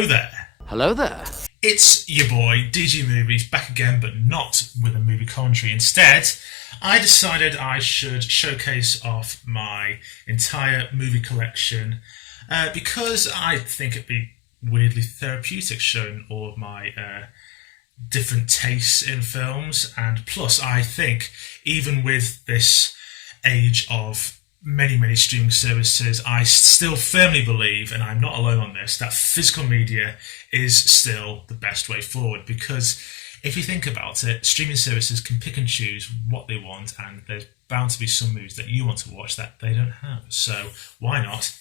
Hello there. Hello there. It's your boy, DG Movies, back again, but not with a movie commentary. Instead, I decided I should showcase off my entire movie collection because I think it'd be weirdly therapeutic showing all of my different tastes in films. And plus, I think, even with this age of many streaming services, I still firmly believe, and I'm not alone on this, that physical media is still the best way forward. Because if you think about it, streaming services can pick and choose what they want, and there's bound to be some movies that you want to watch that they don't have. So why not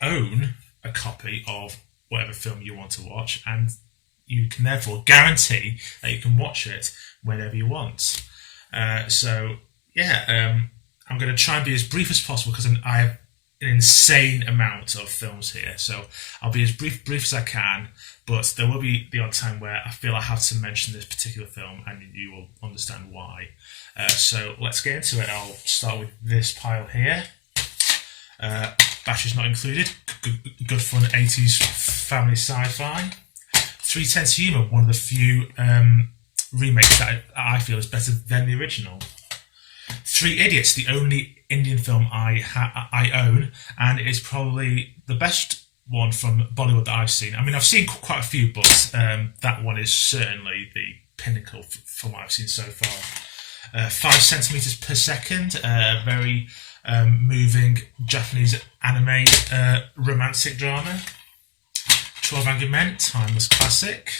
own a copy of whatever film you want to watch, and you can therefore guarantee that you can watch it whenever you want. I'm going to try and be as brief as possible because I have an insane amount of films here. So I'll be as brief as I can, but there will be the odd time where I feel I have to mention this particular film and you will understand why. So let's get into it. I'll start with this pile here. Batteries not included. Good fun 80s family sci-fi. 310 Humour, one of the few remakes that I feel is better than the original. Three Idiots, the only Indian film I own, and it's probably the best one from Bollywood that I've seen. I mean, I've seen quite a few, but that one is certainly the pinnacle from what I've seen so far. 5 centimeters per second, very moving Japanese anime romantic drama. 12 Angry Men, timeless classic.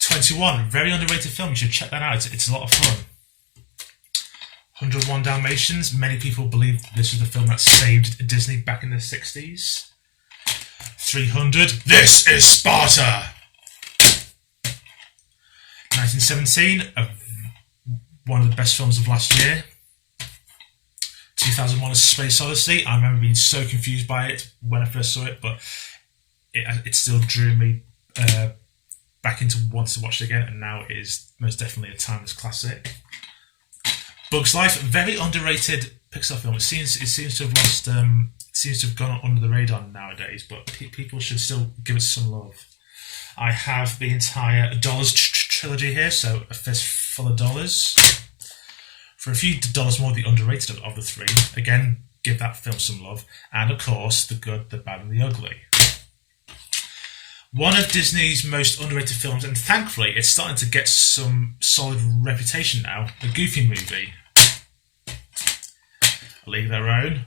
21, very underrated film. You should check that out. It's a lot of fun. 101 Dalmatians. Many people believe this was the film that saved Disney back in the 60s. 300. This is Sparta. 1917. One of the best films of last year. 2001: A Space Odyssey. I remember being so confused by it when I first saw it, but it still drew me back into wanting to watch it again, and now it is most definitely a timeless classic. Bug's Life, very underrated Pixar film. It seems to have lost, seems to have gone under the radar nowadays, but people should still give it some love. I have the entire Dollars trilogy here, so a fistful of dollars. For a few dollars more, the underrated of the three. Again, give that film some love. And of course, The Good, the Bad and the Ugly. One of Disney's most underrated films, and thankfully it's starting to get some solid reputation now, a Goofy movie. A League of Their Own.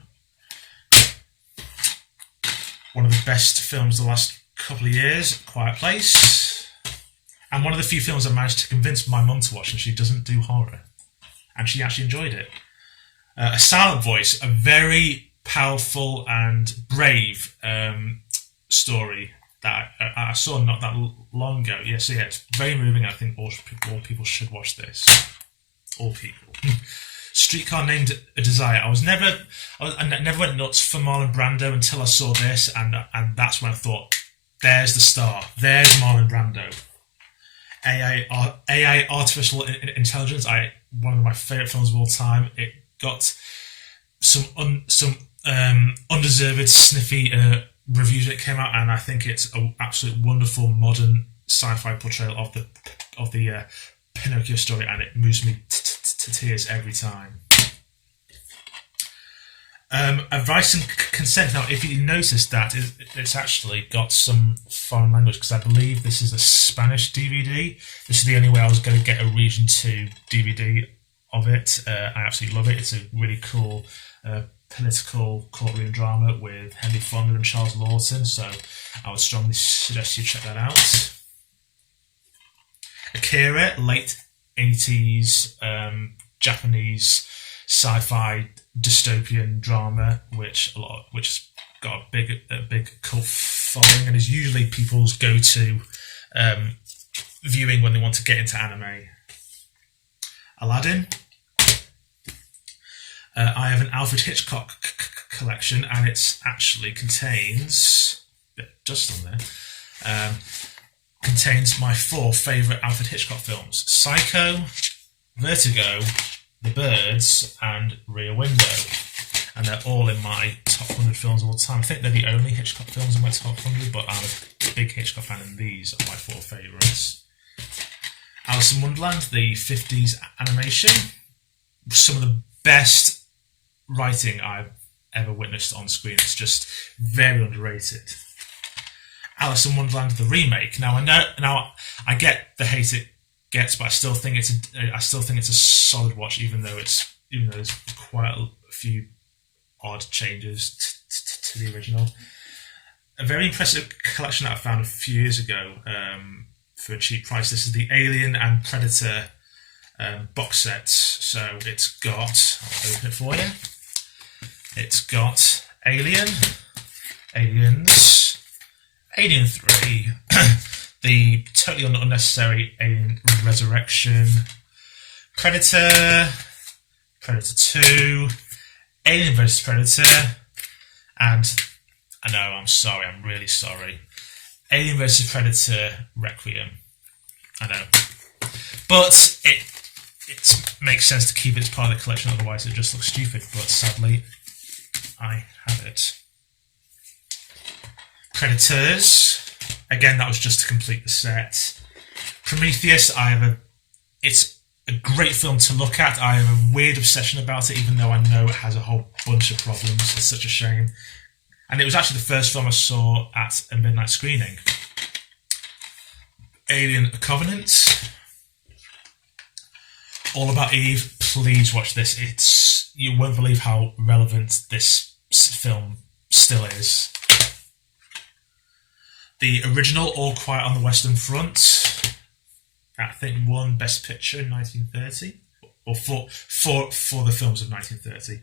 One of the best films the last couple of years, Quiet Place. And one of the few films I managed to convince my mum to watch, and she doesn't do horror. And she actually enjoyed it. A Silent Voice, a very powerful and brave story that I saw not that long ago. Yes, yeah, it's very moving. I think all people should watch this. All people. Streetcar Named Desire. I never went nuts for Marlon Brando until I saw this, and that's when I thought, there's the star. There's Marlon Brando. AI artificial intelligence. One of my favourite films of all time. It got some undeserved sniffy reviews when it came out, and I think it's an absolute wonderful modern sci-fi portrayal of the Pinocchio story, and it moves me to tears every time. Advice and Consent. Now, if you notice that, it's actually got some foreign language, because I believe this is a Spanish DVD. This is the only way I was going to get a Region 2 DVD of it. I absolutely love it. It's a really cool political courtroom drama with Henry Fonda and Charles Lawton, so I would strongly suggest you check that out. Akira, late 80s Japanese sci-fi dystopian drama, which has got a big cult following, and is usually people's go-to viewing when they want to get into anime. Aladdin. I have an Alfred Hitchcock collection, and it actually contains a bit of dust on there. Contains my 4 favourite Alfred Hitchcock films: Psycho, Vertigo, The Birds, and Rear Window. and they're all in my top 100 films of all time. I think they're the only Hitchcock films in my top 100, but I'm a big Hitchcock fan, and these are my 4 favourites. Alice in Wonderland, the 50s animation, some of the best writing I've ever witnessed on screen. It's just very underrated. Alice in Wonderland, the remake. Now I get the hate it gets, but I still think it's a solid watch, even though there's quite a few odd changes to the original. A very impressive collection that I found a few years ago for a cheap price. This is the Alien and Predator box set. So it's got, I'll open it for you. It's got Alien, Aliens, Alien 3, the totally unnecessary Alien Resurrection, Predator, Predator 2, Alien vs Predator, and I know, I'm really sorry, Alien vs Predator Requiem. I know. But it makes sense to keep it as part of the collection, otherwise it just looks stupid, but sadly I have it. Predators. Again, that was just to complete the set. Prometheus, it's a great film to look at. I have a weird obsession about it, even though I know it has a whole bunch of problems. It's such a shame. And it was actually the first film I saw at a midnight screening. Alien Covenant. All About Eve. Please watch this. You won't believe how relevant this film still is. The original All Quiet on the Western Front, I think won Best Picture in 1930, or for the films of 1930.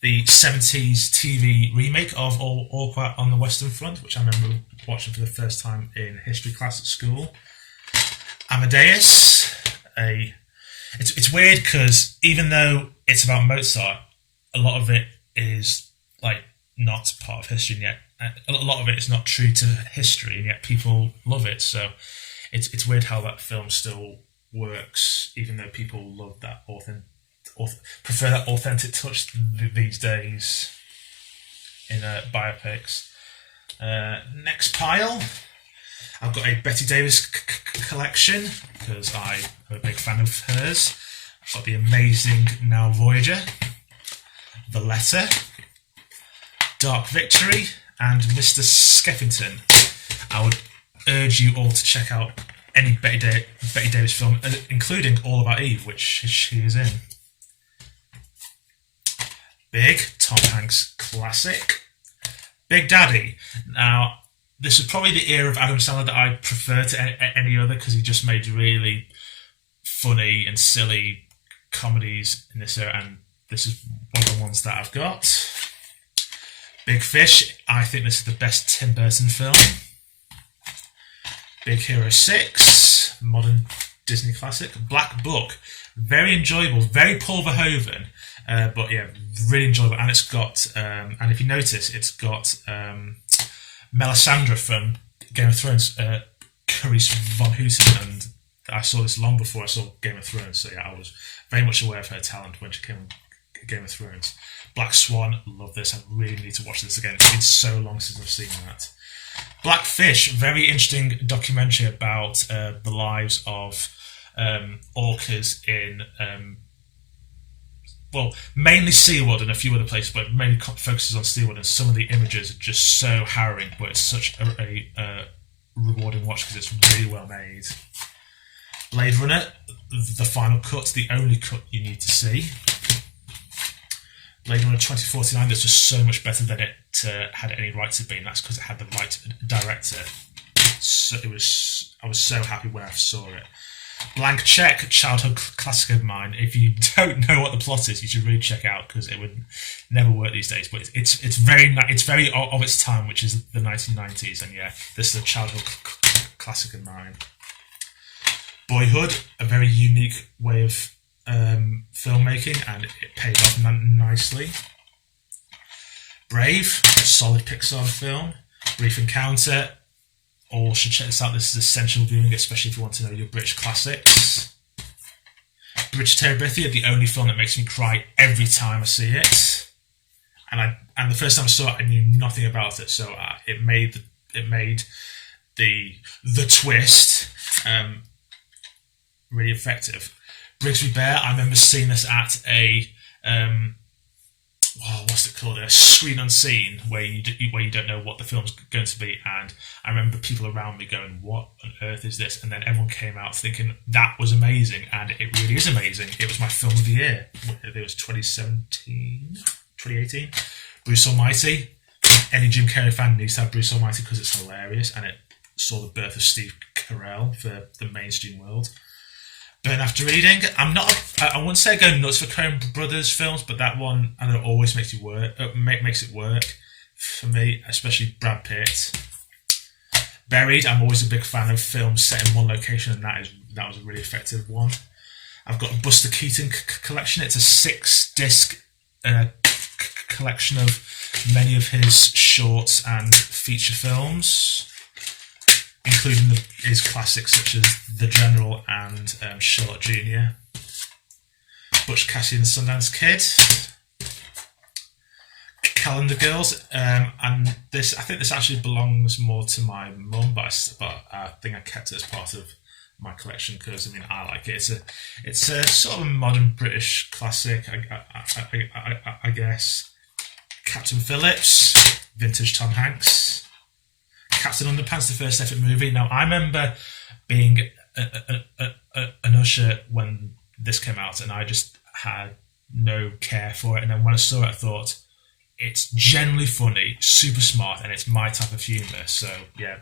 The 70s TV remake of All Quiet on the Western Front, which I remember watching for the first time in history class at school. Amadeus. It's weird because even though it's about Mozart, a lot of it is like not part of history, and yet a lot of it is not true to history, and yet people love it. So it's weird how that film still works, even though people love that prefer that authentic touch these days in biopics. Next pile, I've got a Betty Davis collection because I'm a big fan of hers. I've got the amazing Now Voyager, The Letter, Dark Victory, and Mr. Skeffington. I would urge you all to check out any Betty Davis film, including All About Eve, which she is in. Big, Tom Hanks classic. Big Daddy. Now, this is probably the era of Adam Sandler that I prefer to any other, because he just made really funny and silly comedies in this era, and this is one of the ones that I've got. Big Fish, I think this is the best Tim Burton film. Big Hero 6, modern Disney classic. Black Book, very enjoyable, very Paul Verhoeven, but yeah, really enjoyable. And it's got, and if you notice, it's got Melisandre from Game of Thrones, Carice Von Houten, and I saw this long before I saw Game of Thrones, so yeah, I was very much aware of her talent when she came on Game of Thrones. Black Swan, love this. I really need to watch this again. It's been so long since I've seen that. Blackfish, very interesting documentary about the lives of orcas in, mainly SeaWorld and a few other places, but mainly focuses on SeaWorld, and some of the images are just so harrowing, but it's such a rewarding watch because it's really well made. Blade Runner, the final cut, the only cut you need to see. Blade Runner 2049, that's just so much better than it had any right to be, and that's because it had the right director. So I was so happy when I saw it. Blank Check, childhood classic of mine. If you don't know what the plot is, you should really check it out because it would never work these days. But it's very of its time, which is the 1990s, and yeah, this is a childhood classic of mine. Boyhood, a very unique way of filmmaking, and it paid off nicely. Brave, a solid Pixar film. Brief Encounter, all should check this out. This is essential viewing, especially if you want to know your British classics. Bridge to Terabithia, the only film that makes me cry every time I see it. and the first time I saw it, I knew nothing about it. So it made the twist really effective. Brigsby Bear, I remember seeing this at a what's it called? A screen unseen, where you don't know what the film's going to be, and I remember people around me going, "What on earth is this?" And then everyone came out thinking that was amazing, and it really is amazing. It was my film of the year. It was 2018. Bruce Almighty. Any Jim Carrey fan needs to have Bruce Almighty because it's hilarious, and it saw the birth of Steve Carell for the mainstream world. Burn After Reading. I wouldn't say I go nuts for Coen Brothers films, but that one, I know, it always makes it work. Makes it work for me, especially Brad Pitt. Buried. I'm always a big fan of films set in one location, and that was a really effective one. I've got a Buster Keaton collection. It's a 6-disc collection of many of his shorts and feature films, including his classics such as The General and Sherlock Jr. Butch Cassidy and the Sundance Kid. Calendar Girls, and this, I think this actually belongs more to my mum, but I think I kept it as part of my collection because I like it. It's a sort of a modern British classic, I guess. Captain Phillips, vintage Tom Hanks. Captain Underpants, the first ever movie. Now, I remember being an usher when this came out, and I just had no care for it. And then when I saw it, I thought, it's generally funny, super smart, and it's my type of humour. So yeah,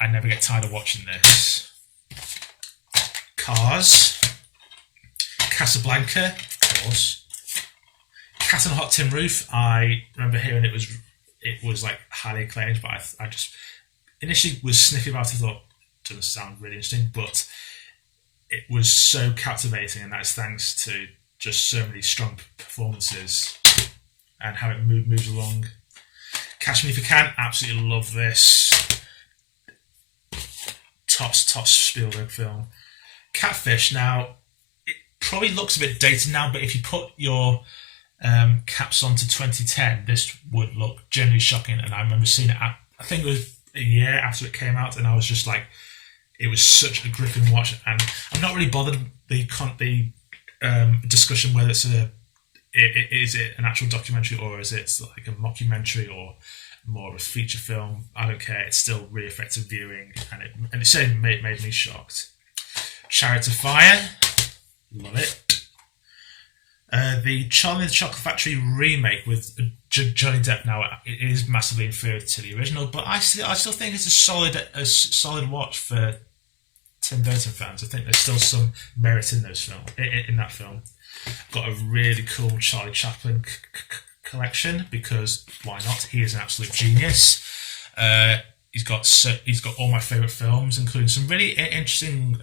I never get tired of watching this. Cars, Casablanca, of course. Cat on a Hot Tin Roof. I remember hearing it was like highly acclaimed, but I just initially was sniffy about it. I thought, doesn't sound really interesting, but it was so captivating, and that's thanks to just so many strong performances and how it moves along. Catch Me If You Can, absolutely love this. Tops Spielberg film. Catfish, now it probably looks a bit dated now, but if you put your caps on to 2010, this would look genuinely shocking. And I remember seeing it I think it was a year after it came out, and I was just like, it was such a gripping watch. And I'm not really bothered the discussion whether it's is it an actual documentary or is it like a mockumentary or more of a feature film. I don't care. It's still really effective viewing, and it certainly made me shocked. Chariot of Fire, love it. The Charlie and the Chocolate Factory remake with Johnny Depp. Now, it is massively inferior to the original, but I still think it's a solid watch for Tim Burton fans. I think there's still some merit in that film. Got a really cool Charlie Chaplin collection because why not? He is an absolute genius. He's got all my favourite films, including some really interesting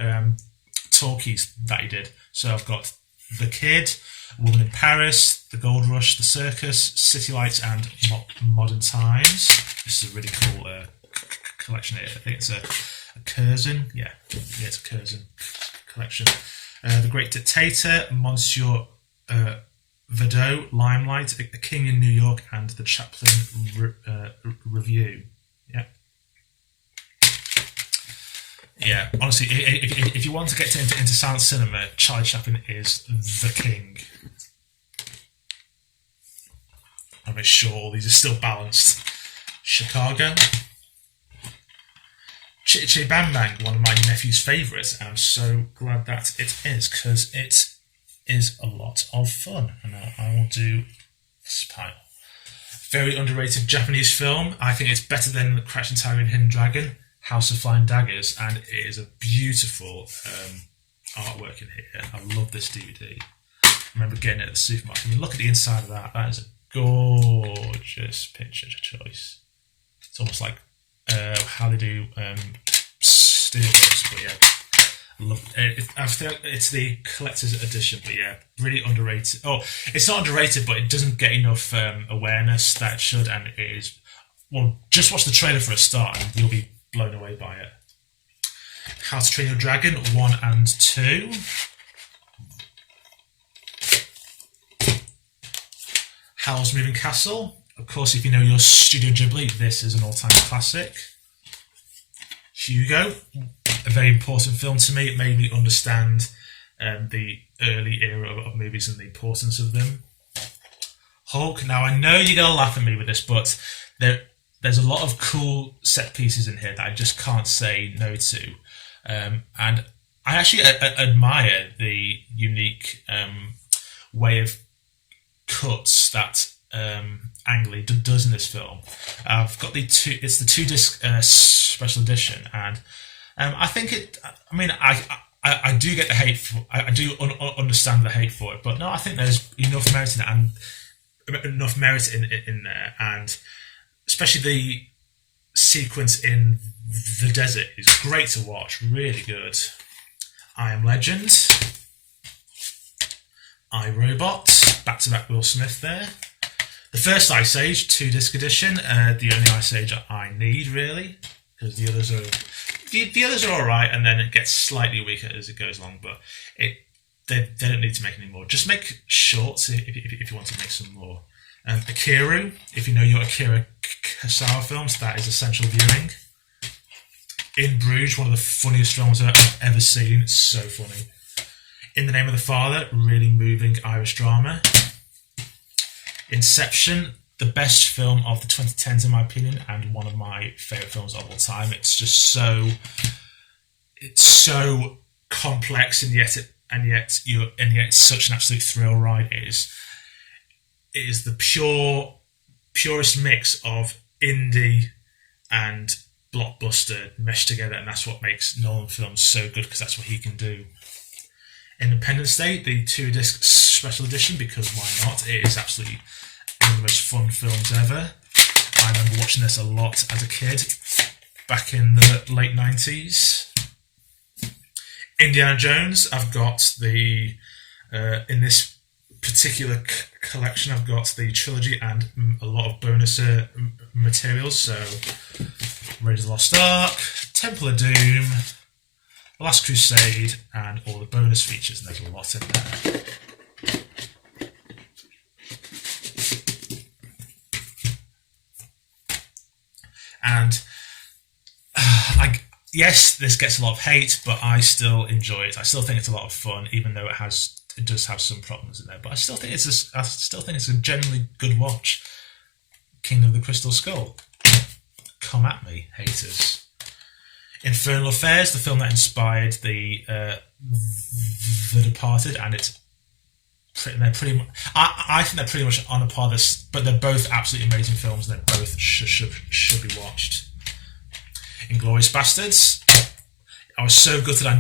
talkies that he did. So I've got The Kid, Woman in Paris, The Gold Rush, The Circus, City Lights, and Modern Times. This is a really cool collection. I think it's a Curzon. Yeah, it's a Curzon collection. The Great Dictator, Monsieur Vadot, Limelight, A King in New York, and The Chaplin Review. Yeah, honestly, if you want to get into silent cinema, Charlie Chaplin is the king. I'll make sure all these are still balanced. Chicago. Chitty Chitty Bang Bang, one of my nephew's favourites, and I'm so glad that it is, because it is a lot of fun. And now I will do this pile. Very underrated Japanese film. I think it's better than Crouching Tiger and Hidden Dragon, House of Flying Daggers, and it is a beautiful artwork in here. I love this DVD. I remember getting it at the supermarket. I mean, look at the inside of that. That is a gorgeous picture choice. It's almost like how they do steelbooks, but yeah, I love it. I think it's the collector's edition, but yeah, really underrated. Oh, it's not underrated, but it doesn't get enough awareness that it should, and it is. Well, just watch the trailer for a start, and you'll be blown away by it. How to Train Your Dragon 1 and 2. Howl's Moving Castle. Of course, if you know your Studio Ghibli, this is an all-time classic. Hugo, a very important film to me. It made me understand the early era of movies and the importance of them. Hulk. Now, I know you're going to laugh at me with this, but there's a lot of cool set pieces in here that I just can't say no to. And I actually admire the unique way of cuts that Ang Lee does in this film. I've got it's the 2-disc special edition, and I think it. I mean, I do get the hate I do understand the hate for it, but no, I think there's enough merit in it, and enough merit in there, and especially the sequence in the desert is great to watch. Really good. I Am Legend. I, Robot. Back-to-back Will Smith there. The first Ice Age, 2-disc edition. The only Ice Age I need, really, because the others are all right, and then it gets slightly weaker as it goes along. But they don't need to make any more. Just make shorts if you want to make some more. Akira, if you know your Akira Kurosawa films, that is essential viewing. In Bruges, one of the funniest films I've ever seen. It's so funny. In the Name of the Father, really moving Irish drama. Inception, the best film of the 2010s in my opinion, and one of my favourite films of all time. It's just so complex, and yet it's such an absolute thrill ride. It is the purest mix of indie and blockbuster meshed together, and that's what makes Nolan films so good, because that's what he can do. Independence Day, the 2-disc special edition, because why not? It is absolutely one of the most fun films ever. I remember watching this a lot as a kid, back in the late 90s. Indiana Jones, I've got the, in this particular collection, I've got the trilogy and a lot of bonus materials, so Raiders of the Lost Ark, Temple of Doom, Last Crusade, and all the bonus features, and there's a lot in there. And yes, this gets a lot of hate, but I still enjoy it. I still think it's a lot of fun, even though it does have some problems in there. But I still think it's a genuinely good watch. Kingdom of the Crystal Skull. Come at me, haters. Infernal Affairs, the film that inspired the Departed, and they're pretty much. I think they're pretty much on a par. But they're both absolutely amazing films, and they both should be watched. Inglourious Bastards. I was so gutted I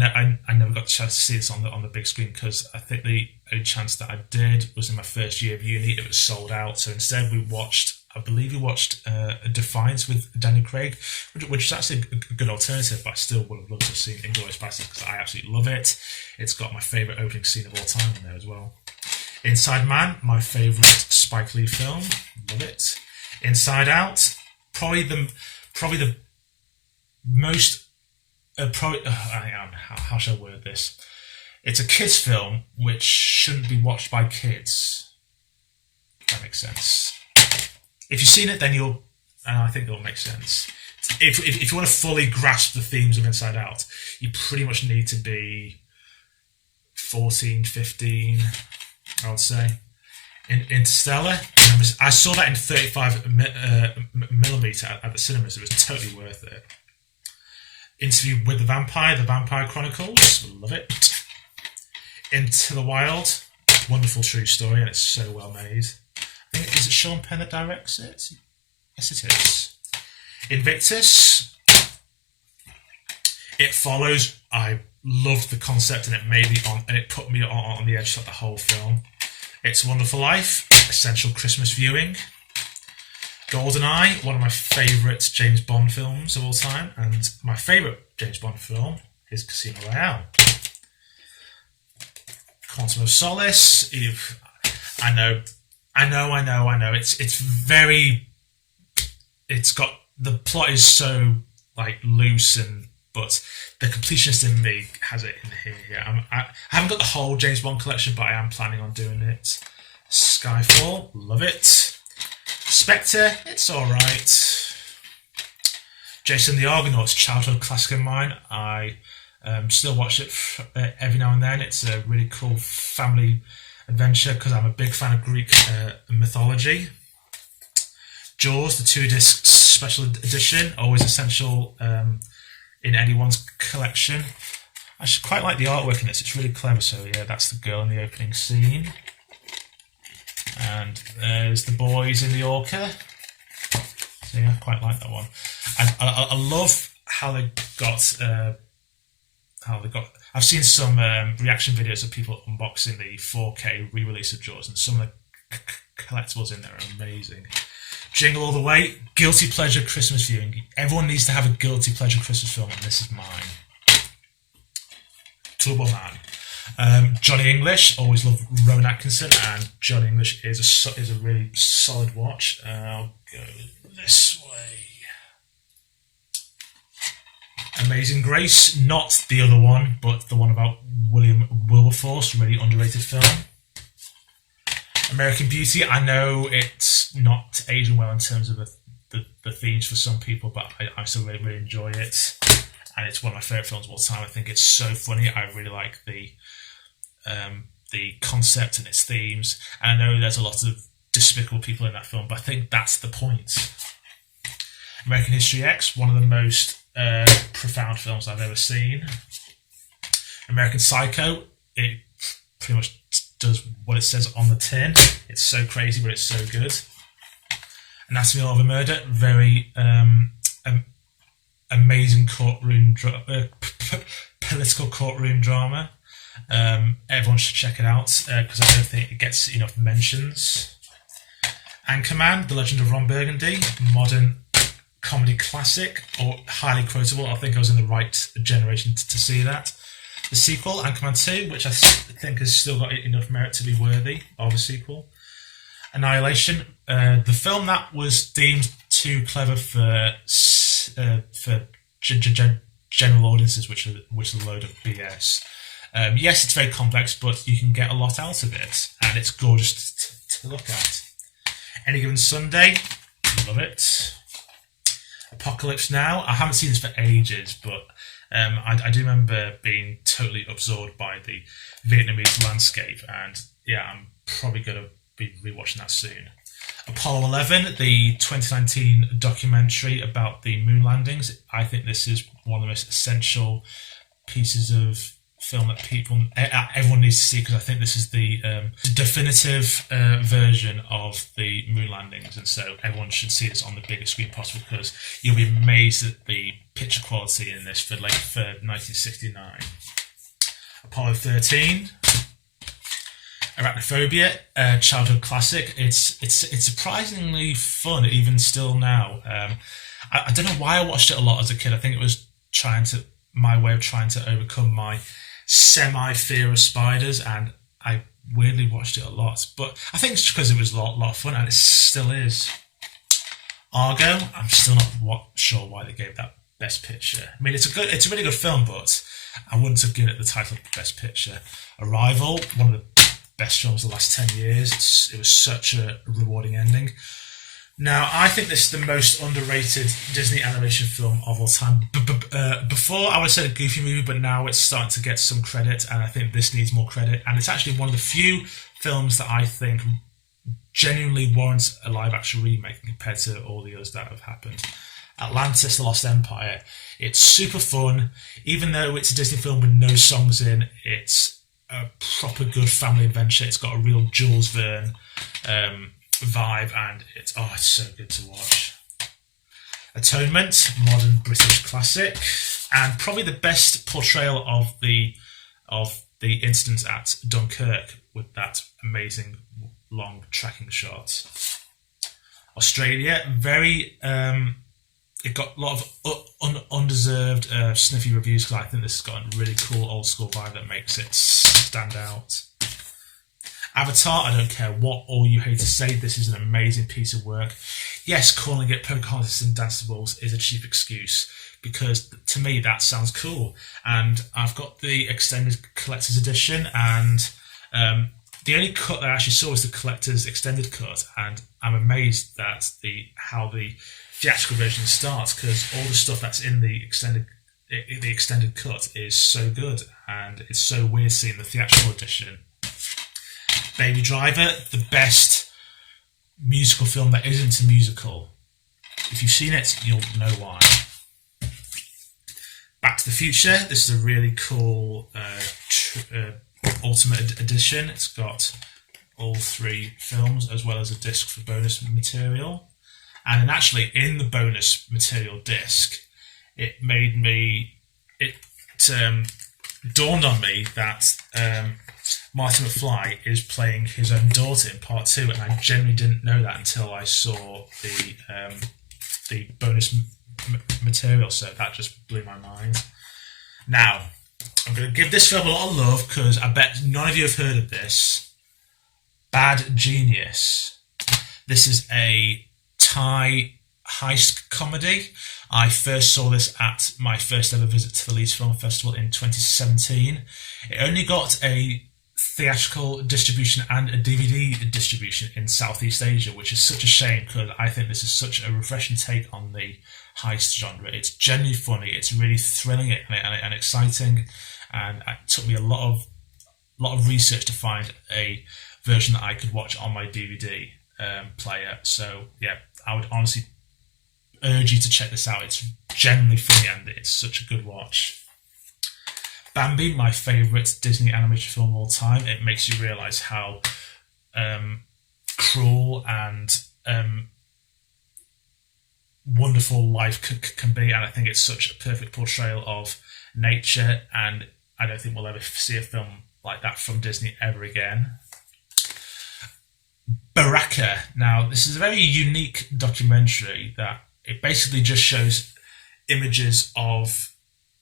never got the chance to see this on the big screen, because I think the only chance that I did was in my first year of uni. It was sold out, so instead we watched Defiance with Daniel Craig, which is actually a good alternative, but I still would have loved to have seen Inglourious Bastards, because I absolutely love it. It's got my favourite opening scene of all time in there as well. Inside Man, my favourite Spike Lee film, love it. Inside Out, probably the most how shall I word this? It's a kids' film which shouldn't be watched by kids. If that makes sense. If you've seen it, then I think it'll make sense. If you want to fully grasp the themes of Inside Out, you pretty much need to be 14, 15, I would say. Interstellar, I saw that in 35 millimeter at the cinemas. It was totally worth it. Interview with the Vampire Chronicles, love it. Into the Wild, wonderful true story, and it's so well made. I think, is it Sean Penn that directs it? Yes, it is. Invictus. It Follows. I loved the concept, and it put me on the edge of the whole film. It's a Wonderful Life, essential Christmas viewing. GoldenEye, one of my favourite James Bond films of all time, and my favourite James Bond film is Casino Royale. Quantum of Solace. I know. It's got, the plot is so loose, but the completionist in me has it in here. I haven't got the whole James Bond collection, but I am planning on doing it. Skyfall, love it. Spectre, it's alright. Jason the Argonauts, childhood classic of mine. I still watch it every now and then. It's a really cool family adventure because I'm a big fan of Greek mythology. Jaws, the 2-disc special edition, always essential in anyone's collection. I should quite like the artwork in this, it's really clever. So yeah, that's the girl in the opening scene. And there's the boys in the orca. So yeah, I quite like that one. And I love how they got. I've seen some reaction videos of people unboxing the 4K re-release of Jaws, and some of the collectibles in there are amazing. Jingle All the Way, guilty pleasure Christmas viewing. Everyone needs to have a guilty pleasure Christmas film, and this is mine. Turbo Man. Johnny English, always love Rowan Atkinson, and Johnny English is a really solid watch. I'll go this way. Amazing Grace, not the other one, but the one about William Wilberforce, really underrated film. American Beauty, I know it's not aging well in terms of the themes for some people, but I still really, really enjoy it. And it's one of my favourite films of all time. I think it's so funny. I really like the concept and its themes. And I know there's a lot of despicable people in that film, but I think that's the point. American History X, one of the most profound films I've ever seen. American Psycho, it pretty much does what it says on the tin. It's so crazy, but it's so good. Anatomy of a Murder, very amazing political courtroom drama. Everyone should check it out because I don't think it gets enough mentions. Anchorman, The Legend of Ron Burgundy, modern comedy classic, or highly quotable. I think I was in the right generation to see that. The sequel, Anchorman 2, which I think has still got enough merit to be worthy of a sequel. Annihilation, the film that was deemed too clever for general audiences, which are a load of BS. Yes, it's very complex, but you can get a lot out of it, and it's gorgeous to look at. Any Given Sunday, love it. Apocalypse Now, I haven't seen this for ages, but I do remember being totally absorbed by the Vietnamese landscape, and yeah, I'm probably going to be rewatching that soon. Apollo 11, the 2019 documentary about the moon landings. I think this is one of the most essential pieces of film that everyone needs to see, because I think this is the definitive version of the moon landings, and so everyone should see this on the biggest screen possible, because you'll be amazed at the picture quality in this for 1969. Apollo 13, Arachnophobia, childhood classic. It's surprisingly fun even still now. I don't know why I watched it a lot as a kid. I think it was my way of trying to overcome my semi-fear of spiders, and I weirdly watched it a lot. But I think it's because it was a lot of fun, and it still is. Argo, I'm still not sure why they gave that Best Picture. I mean, it's a really good film, but I wouldn't have given it the title of Best Picture. Arrival, one of the best films of the last 10 years. It was such a rewarding ending. Now, I think this is the most underrated Disney animation film of all time. Before, I would have said a Goofy movie, but now it's starting to get some credit, and I think this needs more credit. And it's actually one of the few films that I think genuinely warrants a live-action remake compared to all the others that have happened. Atlantis, The Lost Empire. It's super fun. Even though it's a Disney film with no songs in, it's a proper good family adventure. It's got a real Jules Verne vibe, and it's so good to watch. Atonement, modern British classic, and probably the best portrayal of the incidents at Dunkirk, with that amazing long tracking shot. Australia, very it got a lot of undeserved sniffy reviews, because I think this has got a really cool old school vibe that makes it stand out. Avatar, I don't care what all you hate to say, this is an amazing piece of work. Yes, calling it Pocahontas and Danceables is a cheap excuse, because to me that sounds cool. And I've got the extended collector's edition, and The only cut that I actually saw was the collector's extended cut, and I'm amazed that how the theatrical version starts, because all the stuff that's in the extended cut is so good, and it's so weird seeing the theatrical edition. Baby Driver, the best musical film that isn't a musical. If you've seen it, you'll know why. Back to the Future. This is a really cool Ultimate Edition. It's got all 3 films as well as a disc for bonus material. And then actually in the bonus material disc, it dawned on me that Marty McFly is playing his own daughter in part 2, and I genuinely didn't know that until I saw the bonus material, so that just blew my mind. Now, I'm going to give this film a lot of love because I bet none of you have heard of this. Bad Genius. This is a Thai heist comedy. I first saw this at my first ever visit to the Leeds Film Festival in 2017. It only got a theatrical distribution and a DVD distribution in Southeast Asia, which is such a shame because I think this is such a refreshing take on the heist genre. It's genuinely funny, it's really thrilling and exciting, and it took me a lot of research to find a version that I could watch on my DVD player. So yeah, I would honestly urge you to check this out. It's genuinely funny and it's such a good watch. Bambi, my favourite Disney animated film of all time. It makes you realise how cruel and wonderful life can be, and I think it's such a perfect portrayal of nature, and I don't think we'll ever see a film like that from Disney ever again. Baraka. Now, this is a very unique documentary that it basically just shows images of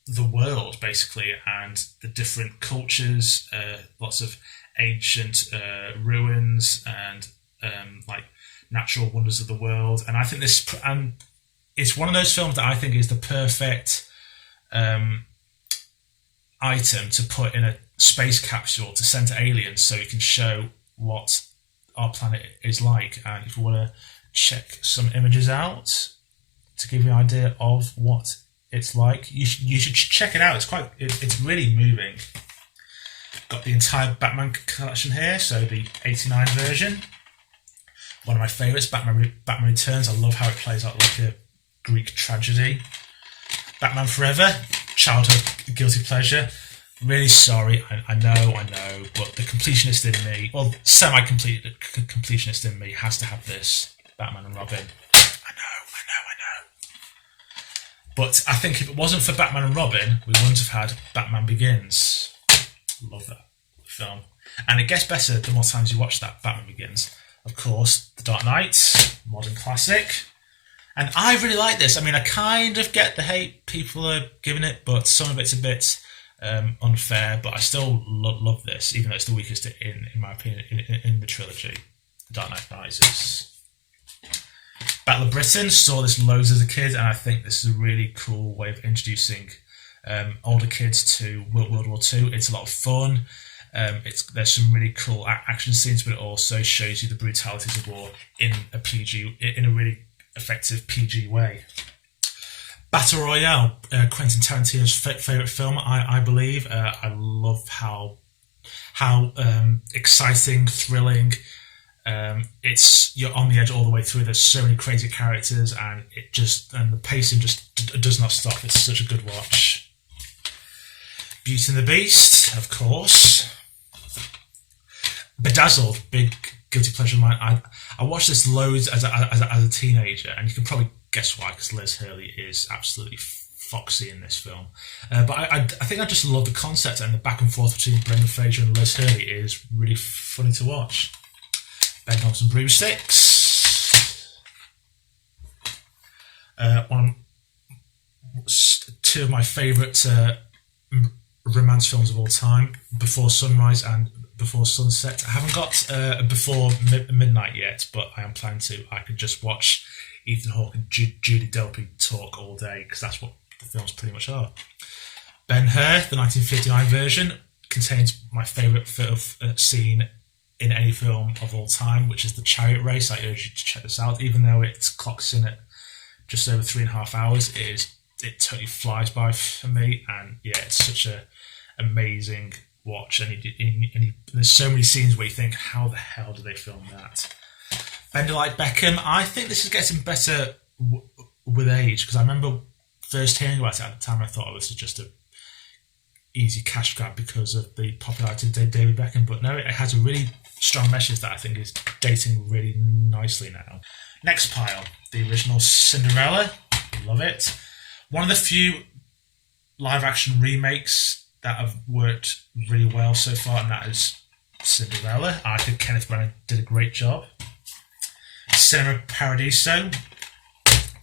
the world, basically, and the different cultures, lots of ancient ruins and like natural wonders of the world. And I think it's one of those films that I think is the perfect item to put in a space capsule to send to aliens, so you can show what our planet is like. And if you want to check some images out to give you an idea of what it's like, you should check it out. It's really moving. Got the entire Batman collection here, so the '89 version, one of my favourites. Batman Returns. I love how it plays out like a Greek tragedy. Batman Forever, childhood guilty pleasure. Really sorry, I know, but the completionist in me, well, semi-completionist in me, has to have this, Batman and Robin. I know. But I think if it wasn't for Batman and Robin, we wouldn't have had Batman Begins. Love that film. And it gets better the more times you watch that, Batman Begins. Of course, The Dark Knight, modern classic. And I really like this. I mean, I kind of get the hate people are giving it, but some of it's a bit unfair, but I still love this, even though it's the weakest in my opinion in the trilogy. The Dark Knight Rises. Battle of Britain, saw this loads as a kid, and I think this is a really cool way of introducing older kids to World War II. It's a lot of fun. There's some really cool action scenes, but it also shows you the brutalities of war in a really effective PG way. Battle Royale, Quentin Tarantino's favourite film, I believe. I love how exciting, thrilling. You're on the edge all the way through. There's so many crazy characters, and the pacing just does not stop. It's such a good watch. Beauty and the Beast, of course. Bedazzled, big guilty pleasure of mine. I watched this loads as a teenager, and you can probably guess why, because Liz Hurley is absolutely foxy in this film. But I think I just love the concept, and the back and forth between Brendan Fraser and Liz Hurley is really funny to watch. Bedknobs and Broomsticks. Two of my favourite romance films of all time, Before Sunrise and Before Sunset. I haven't got Before Midnight yet, but I am planning to. I could just watch Ethan Hawke and Judy Delpy talk all day, because that's what the films pretty much are. Ben-Hur, the 1959 version, contains my favourite scene in any film of all time, which is The Chariot Race. I urge you to check this out, even though it clocks in at just over 3.5 hours. It totally flies by for me, and yeah, it's such a amazing watch. And there's so many scenes where you think, how the hell did they film that? Bender Like Beckham. I think this is getting better with age, because I remember first hearing about it at the time, I thought, this is just a easy cash grab because of the popularity of David Beckham. But no, it has a really strong message that I think is dating really nicely now. Next pile, the original Cinderella. Love it. One of the few live action remakes that have worked really well so far, and that is Cinderella. I think Kenneth Branagh did a great job. Cinema Paradiso,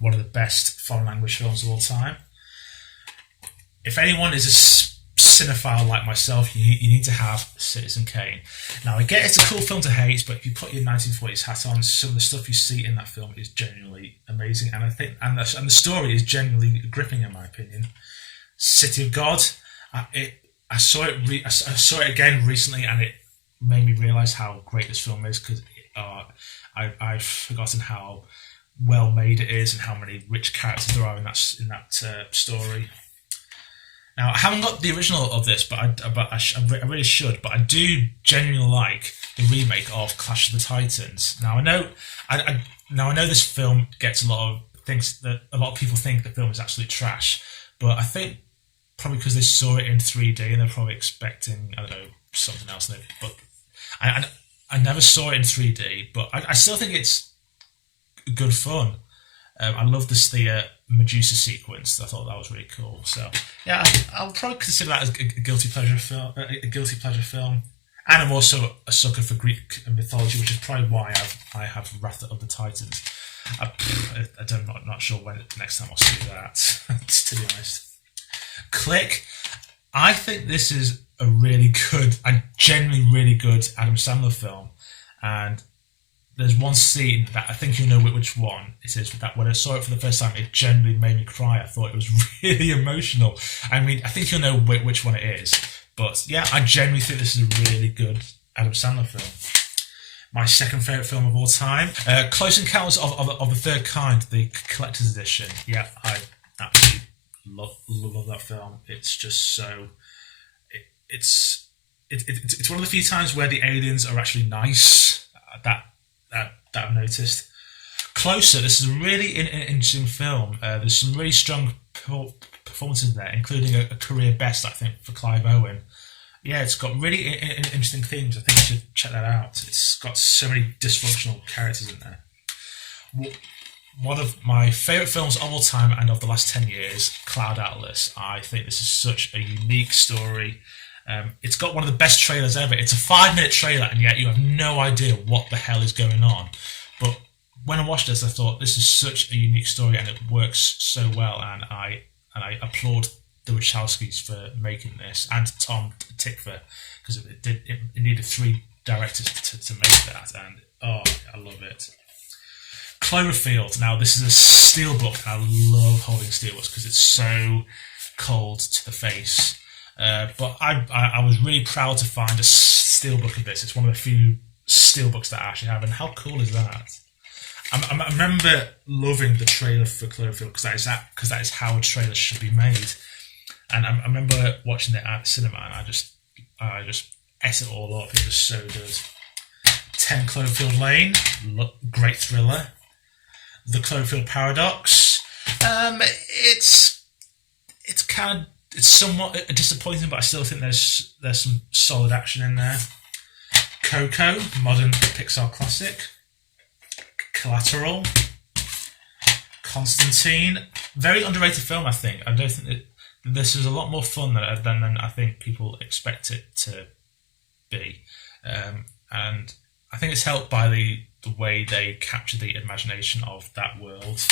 one of the best foreign language films of all time. If anyone is a cinephile like myself, you need to have Citizen Kane. Now, I get it's a cool film to hate, but if you put your 1940s hat on, some of the stuff you see in that film is genuinely amazing, and I think and the story is genuinely gripping, in my opinion. City of God, I saw it again recently, and it made me realise how great this film is, because I've forgotten how well made it is and how many rich characters there are in that story. Now, I haven't got the original of this, but I really should. But I do genuinely like the remake of Clash of the Titans. Now, I know this film gets a lot of things that a lot of people think the film is absolute trash, but I think probably because they saw it in 3D and they're probably expecting, I don't know, something else. But I never saw it in 3D, but I still think it's good fun. I love the Medusa sequence. I thought that was really cool. So yeah, I'll probably consider that as a guilty pleasure film. And I'm also a sucker for Greek mythology, which is probably why I have Wrath of the Titans. I'm not sure when next time I'll see that. To be honest, Click. I think this is a really good, and genuinely really good Adam Sandler film, and there's one scene that I think you know which one it is. That when I saw it for the first time, it genuinely made me cry. I thought it was really emotional. I mean, I think you'll know which one it is. But yeah, I genuinely think this is a really good Adam Sandler film. My second favourite film of all time, Close Encounters of the Third Kind, the collector's edition. Yeah, I absolutely love that film. It's just so... It's one of the few times where the aliens are actually nice. That I've noticed. Closer, this is a really interesting film. There's some really strong performances there, including a career best, I think, for Clive Owen. Yeah, it's got really interesting themes. I think you should check that out. It's got so many dysfunctional characters in there. One of my favourite films of all time and of the last 10 years, Cloud Atlas. I think this is such a unique story. It's got one of the best trailers ever. It's a 5-minute trailer, and yet you have no idea what the hell is going on. But when I watched this, I thought this is such a unique story, and it works so well. And I applaud the Wachowskis for making this, and Tom Tykwer, because it needed 3 directors to make that, and I love it. Cloverfield. Now, this is a steelbook. I love holding steelbooks because it's so cold to the face. But I was really proud to find a steelbook of this. It's one of the few steelbooks that I actually have, and how cool is that? I remember loving the trailer for Cloverfield because that is how a trailer should be made. And I remember watching it at the cinema, and I just ate it all up. It was so good. 10 Cloverfield Lane, great thriller. The Cloverfield Paradox. It's somewhat disappointing, but I still think there's some solid action in there. Coco, modern Pixar classic. Collateral. Constantine, very underrated film, I think. I don't think that this is a lot more fun than I think people expect it to be. And I think it's helped by the way they capture the imagination of that world.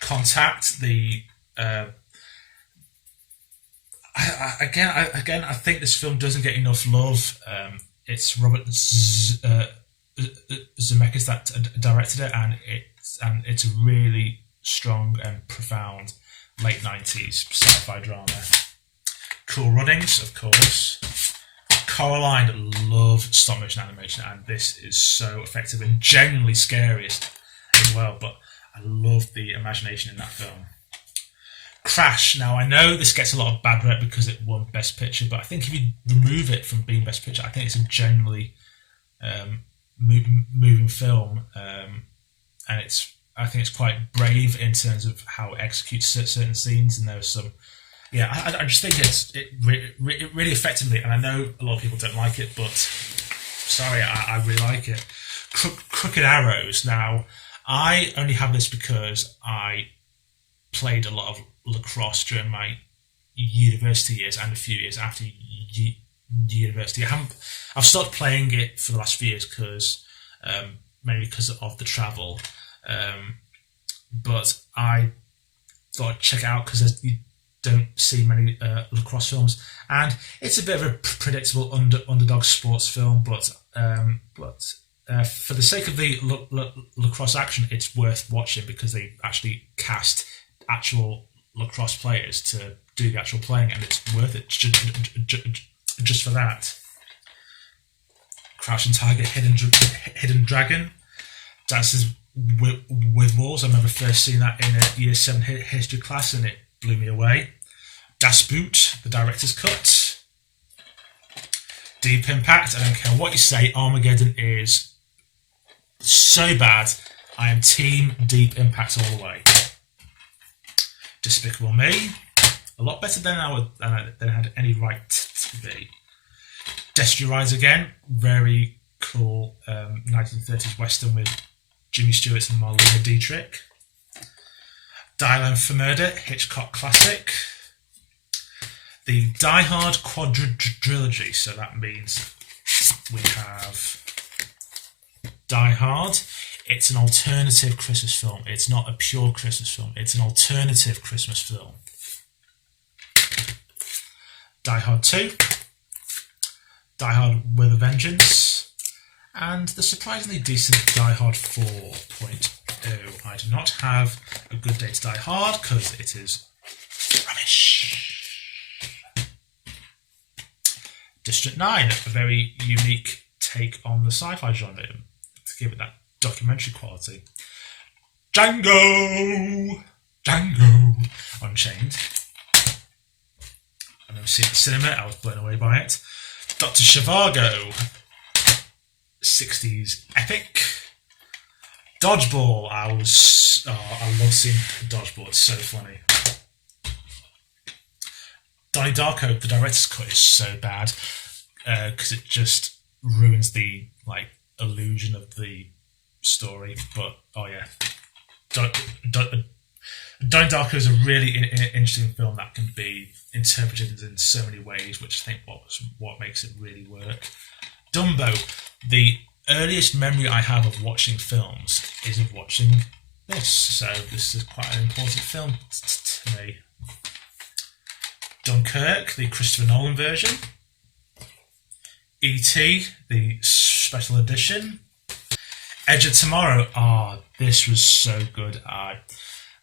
Contact, I think this film doesn't get enough love. It's Robert Zemeckis that directed it, and it's a really strong and profound late 90s sci-fi drama. Cool Runnings, of course. Coraline loved stop motion animation, and this is so effective and genuinely scary as well. But I love the imagination in that film. Crash. Now, I know this gets a lot of bad rep because it won Best Picture, but I think if you remove it from being Best Picture, I think it's a genuinely moving film, and I think it's quite brave in terms of how it executes certain scenes, and there's some. Yeah, I just think it really affected me, and I know a lot of people don't like it, but sorry, I really like it. Crooked Arrows. Now, I only have this because I played a lot of lacrosse during my university years and a few years after university. I've stopped playing it for the last few years because mainly because of the travel, but I thought I'd check it out because you don't see many lacrosse films, and it's a bit of a predictable underdog sports film, but for the sake of the lacrosse action, it's worth watching because they actually cast actual lacrosse players to do the actual playing, and it's worth it just for that. Crouching Tiger, Hidden Dragon, Dances with Wolves. I remember first seeing that in a Year 7 history class, and it blew me away. Das Boot, the director's cut. Deep Impact. I don't care what you say, Armageddon is so bad. I am team Deep Impact all the way. Despicable Me, a lot better than I had any right to be. Destiny Rise Again, very cool 1930s western with Jimmy Stewart and Marlene Dietrich. Dial M for Murder, Hitchcock classic. The Die Hard quadrilogy, so that means we have Die Hard. It's an alternative Christmas film. It's not a pure Christmas film. It's an alternative Christmas film. Die Hard 2. Die Hard with a Vengeance. And the surprisingly decent Die Hard 4.0. I do not have a good day to Die Hard because it is rubbish. District 9, a very unique take on the sci-fi genre to give it that documentary quality. Django Unchained. I've never seen it in the cinema. I was blown away by it. Dr. Zhivago, 60s epic. Dodgeball. I love seeing Dodgeball. It's so funny. Donnie Darko, the director's cut is so bad because it just ruins the illusion of the story. But oh yeah, Donnie Darko is a really interesting film that can be interpreted in so many ways, which I think what makes it really work. Dumbo. The earliest memory I have of watching films is of watching this, so this is quite an important film to me. Dunkirk, the Christopher Nolan version. E.T., the special edition. Edge of Tomorrow. This was so good. I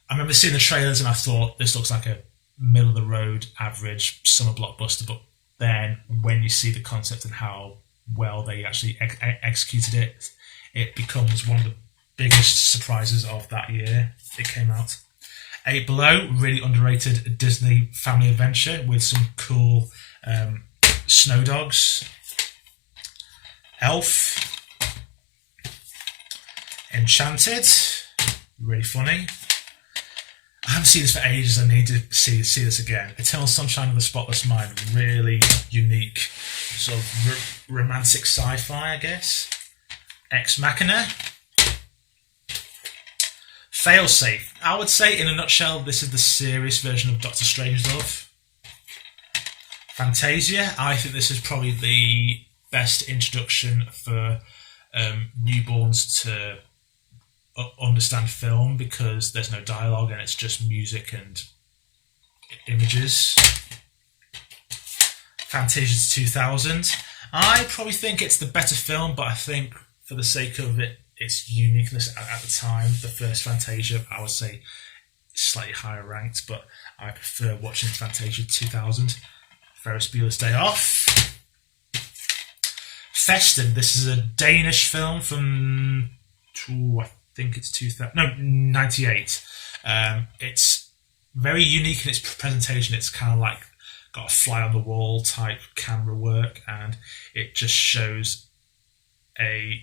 remember seeing the trailers and I thought this looks like a middle of the road average summer blockbuster, but then when you see the concept and how well they actually executed it, it becomes one of the biggest surprises of that year it came out. 8 Below, really underrated Disney family adventure with some cool snow dogs. Elf. Enchanted, really funny. I haven't seen this for ages. I need to see this again. Eternal Sunshine of the Spotless Mind, really unique, sort of romantic sci-fi, I guess. Ex Machina. Failsafe. I would say, in a nutshell, this is the serious version of Doctor Strangelove. Fantasia. I think this is probably the best introduction for newborns to understand film because there's no dialogue and it's just music and images. Fantasia 2000. I probably think it's the better film, but I think for the sake of its uniqueness at the time, the first Fantasia, I would say, is slightly higher ranked, but I prefer watching Fantasia 2000. Ferris Bueller's Day Off. Festen. This is a Danish film from, I think it's 2000. No, 98. It's very unique in its presentation. It's kind of like got a fly on the wall type camera work, and it just shows a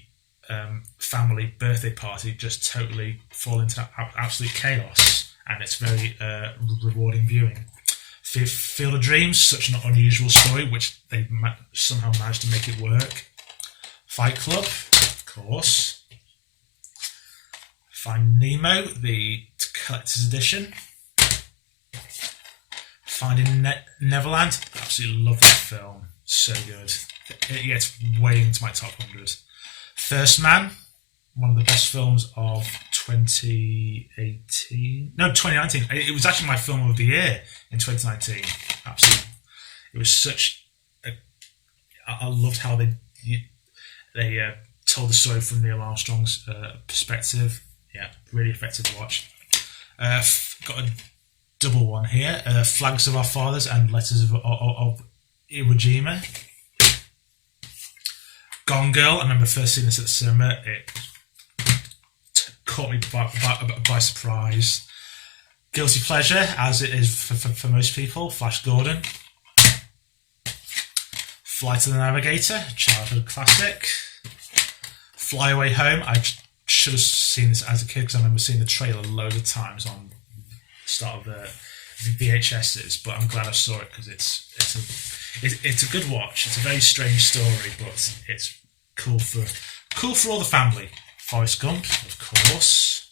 family birthday party just totally fall into absolute chaos, and it's very rewarding viewing. Field of Dreams, such an unusual story, which they somehow managed to make it work. Fight Club, of course. Find Nemo, the collector's edition. Finding Neverland, absolutely love that film, so good. It gets way into my top 100. First Man, one of the best films of 2018. No, 2019. It was actually my film of the year in 2019. Absolutely. It was such a... I loved how they told the story from Neil Armstrong's perspective. Yeah, really effective watch. Got a double one here. Flags of Our Fathers and Letters of Iwo Jima. Gone Girl, I remember first seeing this at the cinema. It caught me by surprise. Guilty Pleasure, as it is for most people, Flash Gordon. Flight of the Navigator, childhood classic. Fly Away Home, I should have seen this as a kid because I remember seeing the trailer loads of times on the start of the VHSs, but I'm glad I saw it because it's a good watch. It's a very strange story, but it's cool for all the family. Forrest Gump, of course.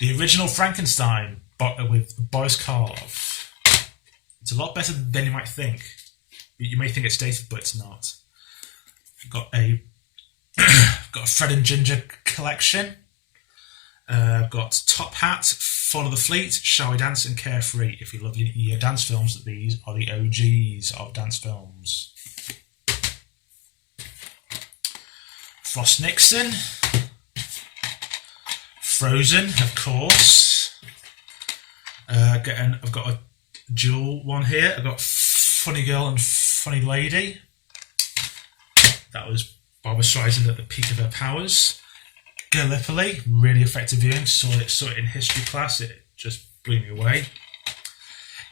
The original Frankenstein with Boris Karloff. It's a lot better than you might think. You may think it's dated, but it's not. Got a Fred and Ginger collection. Got Top Hat, Follow the Fleet, Shall We Dance, and Carefree. If you love your dance films, these are the OGs of dance films. Frost Nixon. Frozen, of course. I've got a dual one here. I've got Funny Girl and Funny Lady. That was Barbra Streisand at the peak of her powers. Gallipoli, really effective viewing. Saw it in history class. It just blew me away.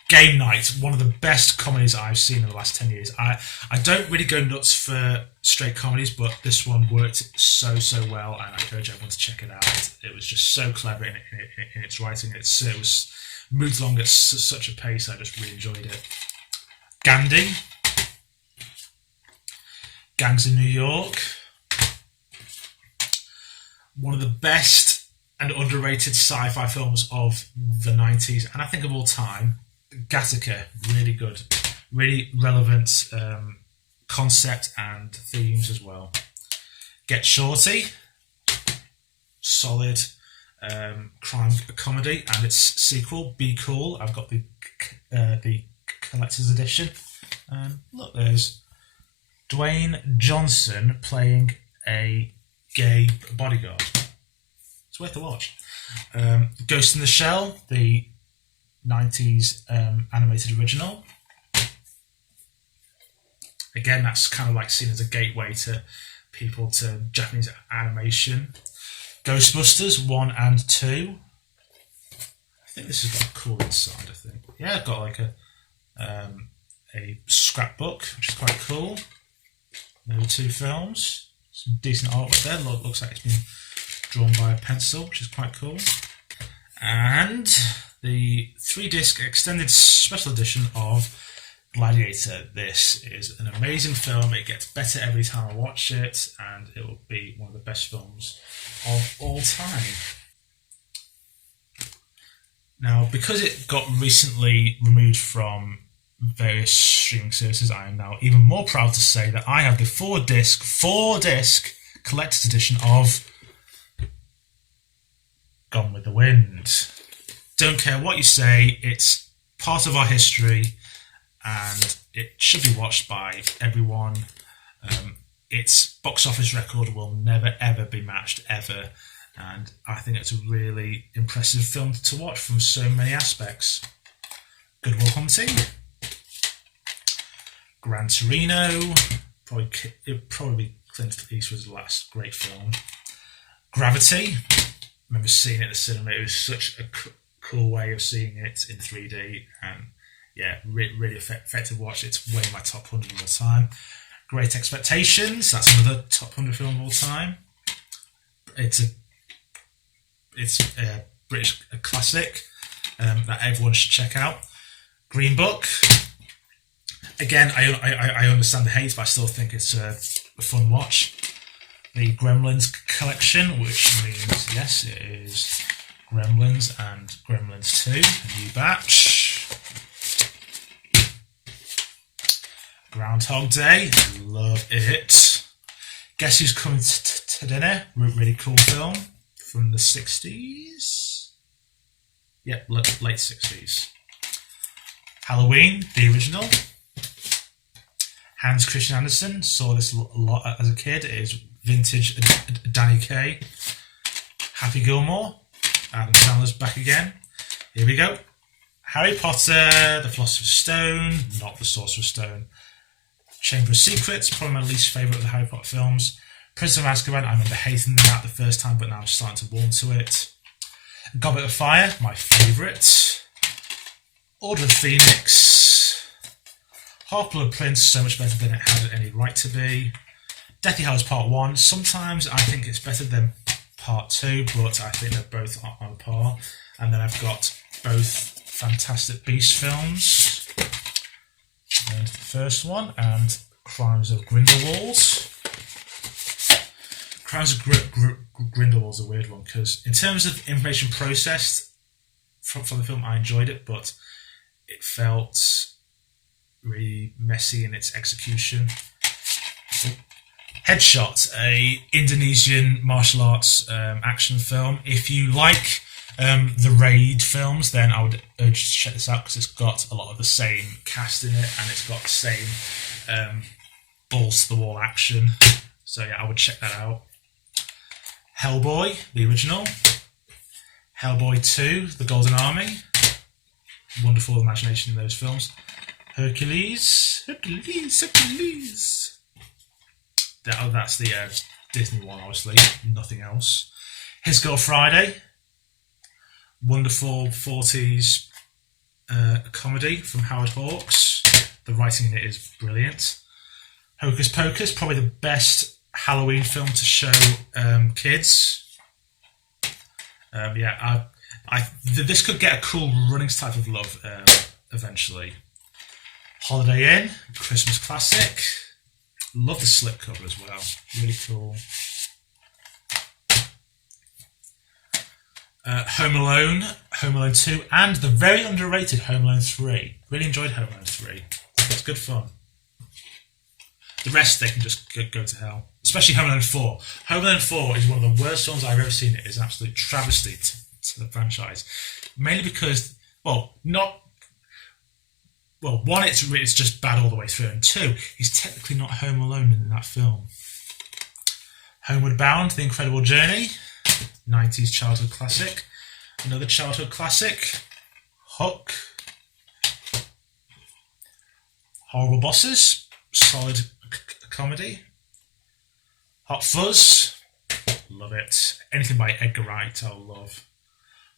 Game Night, one of the best comedies I've seen in the last 10 years. I don't really go nuts for straight comedies, but this one worked so well, and I encourage everyone to check it out. It was just so clever in its writing. It was moved along at such a pace. I just really enjoyed it. Gandhi, Gangs of New York, one of the best and underrated sci-fi films of the 90s, and I think of all time. Gattaca, really good, really relevant concept and themes as well. Get Shorty, solid crime comedy, and its sequel, Be Cool. I've got the collector's edition. Look, there's Dwayne Johnson playing a gay bodyguard. It's worth a watch. Ghost in the Shell, the 90s animated original. Again, that's kind of like seen as a gateway to people to Japanese animation. Ghostbusters 1 and 2. I think this has got a cool inside, I think. Yeah, got like a scrapbook, which is quite cool. There are 2 films. Some decent artwork there. Looks like it's been drawn by a pencil, which is quite cool. And the 3-disc extended special edition of Gladiator. This is an amazing film. It gets better every time I watch it, and it will be one of the best films of all time. Now, because it got recently removed from various streaming services, I am now even more proud to say that I have the 4-disc collector's edition of Gone with the Wind. Don't care what you say, it's part of our history and it should be watched by everyone. Its box office record will never ever be matched, ever, and I think it's a really impressive film to watch from so many aspects. Good Will Hunting, Gran Torino, probably Clint Eastwood's last great film. Gravity. I remember seeing it at the cinema. It was such a cool way of seeing it in 3D, and yeah, really effective watch. It's way in my top 100 of all time. Great Expectations. That's another top 100 film of all time. It's a British classic that everyone should check out. Green Book. Again, I understand the hate, but I still think it's a fun watch. The Gremlins collection, which means, yes, it is Gremlins and Gremlins 2, a new batch. Groundhog Day, love it. Guess Who's Coming to Dinner, really cool film from the 60s. Yeah, late 60s. Halloween, the original. Hans Christian Andersen, saw this a lot as a kid. It is vintage Danny Kaye. Happy Gilmore, Adam Sandler's back again. Here we go. Harry Potter, The Philosopher's Stone, not The Sorcerer's Stone. Chamber of Secrets, probably my least favourite of the Harry Potter films. Prisoner of Azkaban, I remember hating that the first time, but now I'm starting to warm to it. Goblet of Fire, my favourite. Order of the Phoenix. Half-Blood Prince, so much better than it had any right to be. Deathly Hallows Part 1, sometimes I think it's better than Part 2, but I think they're both on par. And then I've got both Fantastic Beasts films. And the first one, and Crimes of Grindelwald. Crimes of Grindelwald's a weird one, because in terms of information processed from the film, I enjoyed it, but it felt really messy in its execution. Headshot, a Indonesian martial arts action film. If you like the Raid films, then I would urge you to check this out, because it's got a lot of the same cast in it, and it's got the same balls to the wall action. So yeah, I would check that out. Hellboy, the original. Hellboy 2, The Golden Army. Wonderful imagination in those films. Hercules. That's the Disney one, obviously. Nothing else. His Girl Friday. Wonderful 40s comedy from Howard Hawks. The writing in it is brilliant. Hocus Pocus, probably the best Halloween film to show kids. This could get a cool Runnings type of love eventually. Holiday Inn, Christmas classic. Love the slipcover as well. Really cool. Home Alone, Home Alone 2, and the very underrated Home Alone 3. Really enjoyed Home Alone 3. It's good fun. The rest, they can just go to hell. Especially Home Alone 4. Home Alone 4 is one of the worst films I've ever seen. It is an absolute travesty to the franchise. Mainly because, one, it's just bad all the way through, and two, he's technically not home alone in that film. Homeward Bound, The Incredible Journey, 90s childhood classic. Another childhood classic, Hook. Horrible Bosses, solid comedy. Hot Fuzz, love it. Anything by Edgar Wright, I'll love.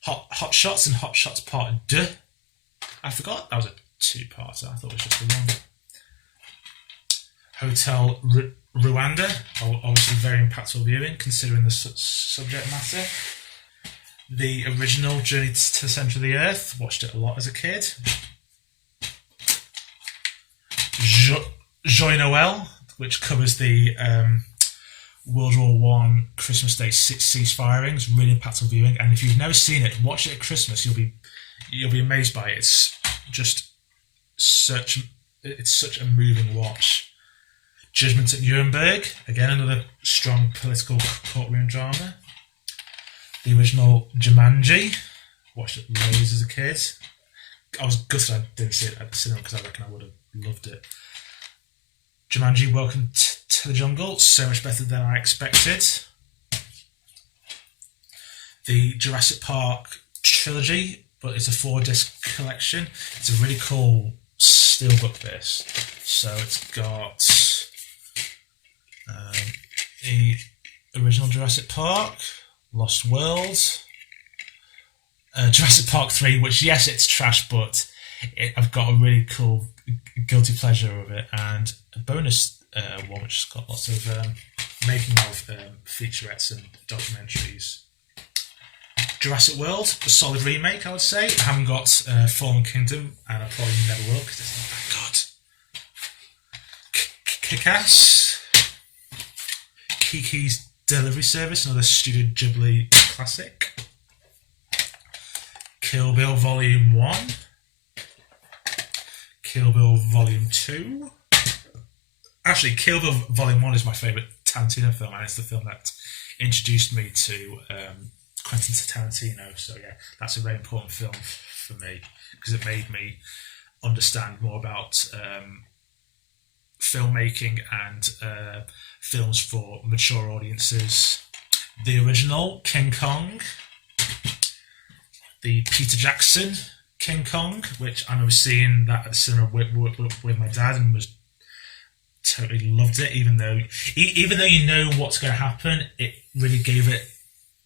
Hot Shots and Hot Shots Part 2. I forgot that was a two-parter. I thought it was just the one. Hotel Rwanda, obviously very impactful viewing considering the subject matter. The original Journey to the Centre of the Earth, watched it a lot as a kid. Joy Noel, which covers the World War I Christmas Day ceasefirings, really impactful viewing. And if you've never seen it, watch it at Christmas. You'll be amazed by it. It's just such a moving watch. Judgment at Nuremberg, again another strong political courtroom drama. The original Jumanji, watched it loads as a kid. I was gutted I didn't see it at the cinema because I reckon I would have loved it. Jumanji, Welcome to the Jungle, so much better than I expected. The Jurassic Park trilogy, but it's a 4-disc collection. It's a really cool steelbook, this. So it's got The original Jurassic Park, Lost World, Jurassic Park 3, which, yes, it's trash, but I've got a really cool guilty pleasure of it, and a bonus one which has got lots of making of featurettes and documentaries. Jurassic World, a solid remake, I would say. I haven't got Fallen Kingdom, and I probably never will because it's not that good. Kick-Ass, Kiki's Delivery Service, another Studio Ghibli classic. Kill Bill Volume 1. Kill Bill Volume 2. Actually, Kill Bill Volume 1 is my favourite Tarantino film, and it's the film that introduced me to Quentin Tarantino. So yeah, that's a very important film for me because it made me understand more about filmmaking and films for mature audiences. The original King Kong, the Peter Jackson King Kong, which I remember seeing that at the cinema with my dad and was totally loved it. Even though you know what's going to happen, it really gave it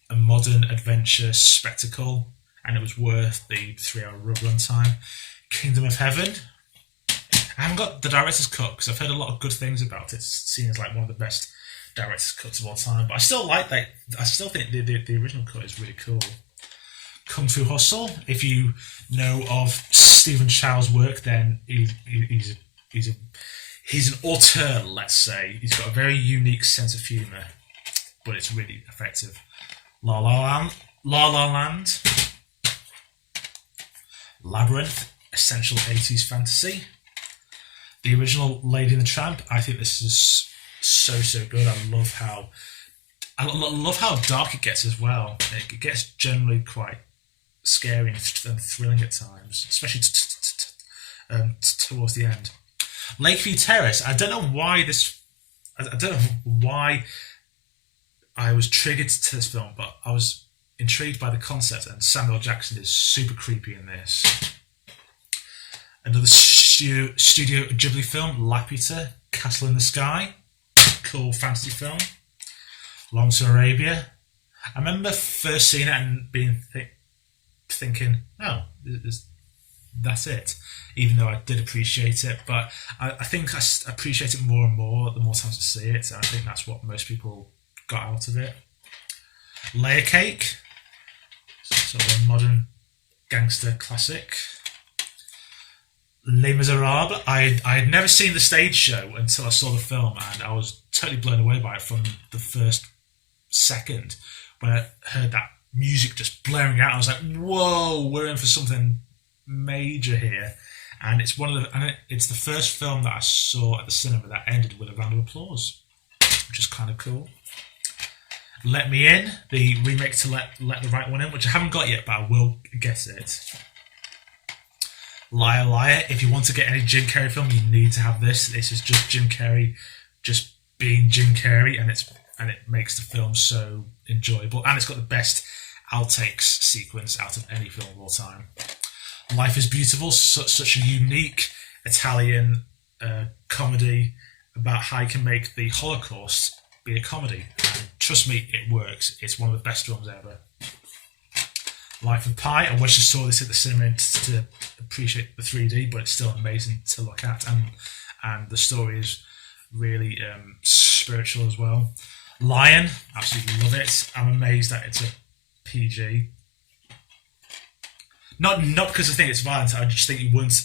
a modern adventure spectacle, and it was worth the 3-hour runtime. Kingdom of Heaven. I haven't got the director's cut because I've heard a lot of good things about it. It's seen as like one of the best director's cuts of all time, but I still like that. I still think the original cut is really cool. Kung Fu Hustle. If you know of Stephen Chow's work, then he's an auteur, let's say. He's got a very unique sense of humour, but it's really effective. La La Land, Labyrinth, essential 80s fantasy. The original Lady and the Tramp. I think this is so good. I love how dark it gets as well. It gets generally quite scary and thrilling at times, especially towards the end. Lakeview Terrace. I don't know why I was triggered to this film, but I was intrigued by the concept, and Samuel Jackson is super creepy in this. Another Studio Ghibli film, Laputa, Castle in the Sky, cool fantasy film. Lawrence of Arabia. I remember first seeing it and being thinking, oh, that's it. Even though I did appreciate it, but I think I appreciate it more and more the more times I see it, and I think that's what most people got out of it. Layer Cake, sort of a modern gangster classic. Les Miserables. I had never seen the stage show until I saw the film, and I was totally blown away by it from the first second when I heard that music just blaring out. I was like, "Whoa, we're in for something major here!" And it's it's the first film that I saw at the cinema that ended with a round of applause, which is kind of cool. Let Me In, the remake to Let the Right One In, which I haven't got yet, but I will get it. Liar Liar. If you want to get any Jim Carrey film, you need to have this. This is just Jim Carrey, just being Jim Carrey, and it makes the film so enjoyable. And it's got the best outtakes sequence out of any film of all time. Life is Beautiful. Such a unique Italian comedy about how you can make the Holocaust be a comedy. And trust me, it works. It's one of the best films ever. Life of Pi. I wish I saw this at the cinema to appreciate the 3D, but it's still amazing to look at, and the story is really spiritual as well. Lion, absolutely love it. I'm amazed that it's a PG. Not because I think it's violent. I just think you wouldn't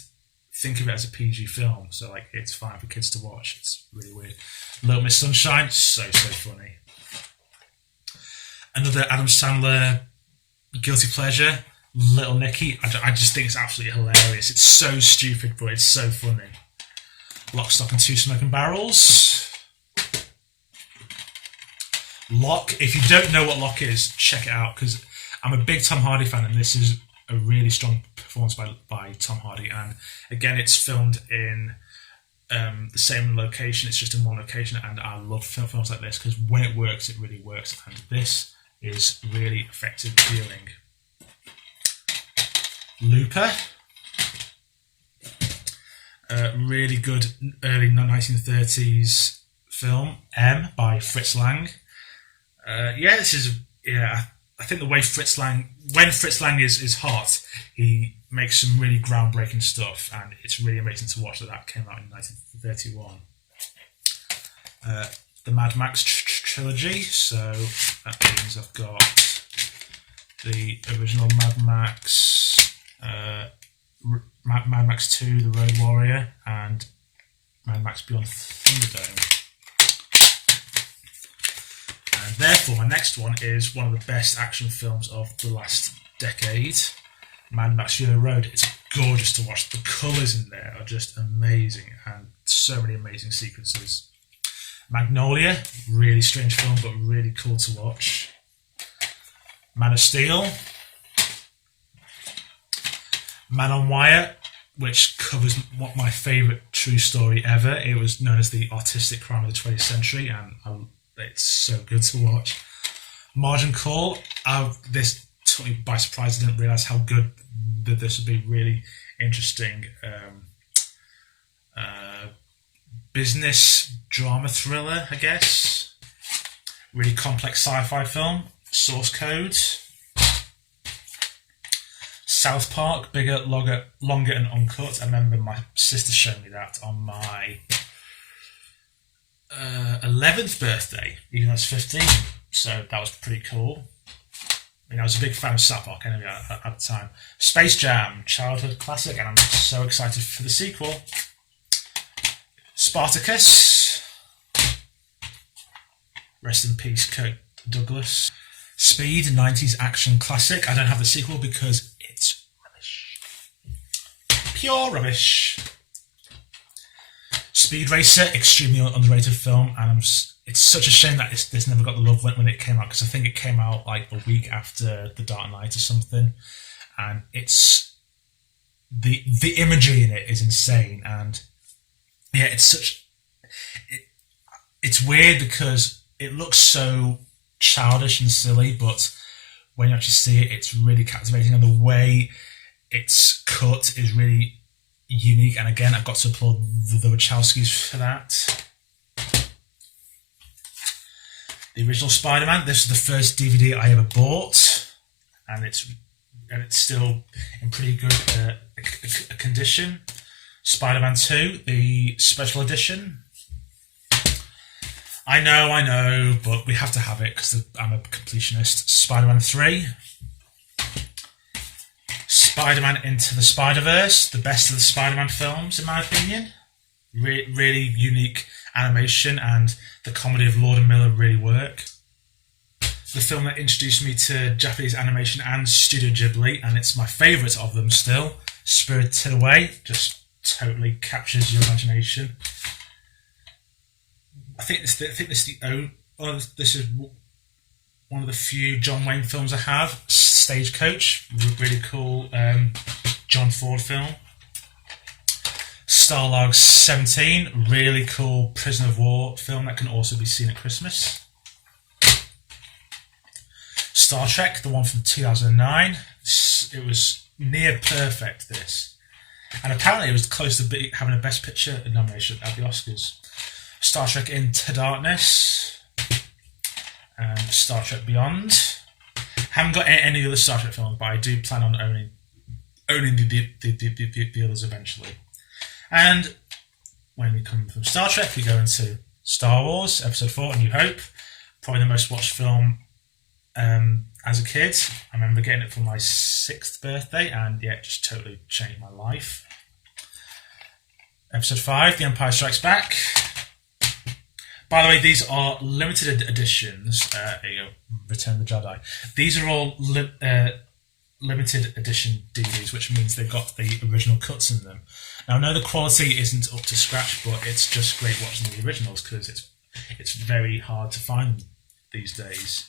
think of it as a PG film. So like, it's fine for kids to watch. It's really weird. Little Miss Sunshine, so funny. Another Adam Sandler guilty pleasure, Little Nicky. I just think it's absolutely hilarious. It's so stupid, but it's so funny. Lock, Stock and Two Smoking Barrels. Lock. If you don't know what Lock is, check it out, because I'm a big Tom Hardy fan, and this is a really strong performance by Tom Hardy. And again, it's filmed in the same location. It's just in one location, and I love films like this because when it works, it really works. And this is really effective viewing. Looper. Really good early 1930s film, M, by Fritz Lang. This is I think the way when Fritz Lang is hot, he makes some really groundbreaking stuff, and it's really amazing to watch that came out in 1931. The Mad Max trilogy, so that means I've got the original Mad Max, Mad Max 2, The Road Warrior, and Mad Max Beyond Thunderdome. And therefore, my next one is one of the best action films of the last decade, Mad Max Fury Road. It's gorgeous to watch. The colours in there are just amazing, and so many amazing sequences. Magnolia, really strange film, but really cool to watch. Man of Steel. Man on Wire, which covers what my favourite true story ever. It was known as the artistic crime of the 20th century, and it's so good to watch. Margin Call. This took me by surprise. I didn't realise how good this would be. Really interesting business drama thriller, I guess. Really complex sci-fi film. Source Code. South Park, bigger, longer and uncut. I remember my sister showed me that on my 11th birthday, even though I was 15. So that was pretty cool. I was a big fan of South Park anyway at the time. Space Jam, childhood classic, and I'm so excited for the sequel. Spartacus. Rest in peace, Kirk Douglas. Speed, 90s action classic. I don't have the sequel because it's rubbish. Pure rubbish. Speed Racer, extremely underrated film, and it's such a shame that this never got the love when it came out, because I think it came out like a week after The Dark Knight or something, and it's the imagery in it is insane, and it's weird because it looks so childish and silly, but when you actually see it, it's really captivating, and the way it's cut is really unique. And again, I've got to applaud the Wachowskis for that. The original Spider-Man. This is the first DVD I ever bought, and it's still in pretty good condition. Spider-Man 2, the special edition. I know, but we have to have it because I'm a completionist. Spider-Man 3. Spider-Man Into the Spider-Verse, the best of the Spider-Man films, in my opinion. Really unique animation, and the comedy of Lord and Miller really work. The film that introduced me to Japanese animation and Studio Ghibli, and it's my favourite of them still. Spirited Away, just totally captures your imagination. I think this is one of the few John Wayne films I have. Stagecoach, really cool John Ford film. Starlog 17, really cool prisoner of war film that can also be seen at Christmas. Star Trek, the one from 2009. It was near perfect, this. And apparently it was close to having a Best Picture nomination at the Oscars. Star Trek Into Darkness. And Star Trek Beyond. Haven't got any other Star Trek films, but I do plan on owning the others eventually. And when we come from Star Trek, we go into Star Wars, Episode 4, A New Hope. Probably the most watched film as a kid. I remember getting it for my 6th birthday, and it just totally changed my life. Episode 5, The Empire Strikes Back. By the way, these are limited editions. Here you go, Return of the Jedi. These are all limited edition DVDs, which means they've got the original cuts in them. Now, I know the quality isn't up to scratch, but it's just great watching the originals because it's very hard to find them these days.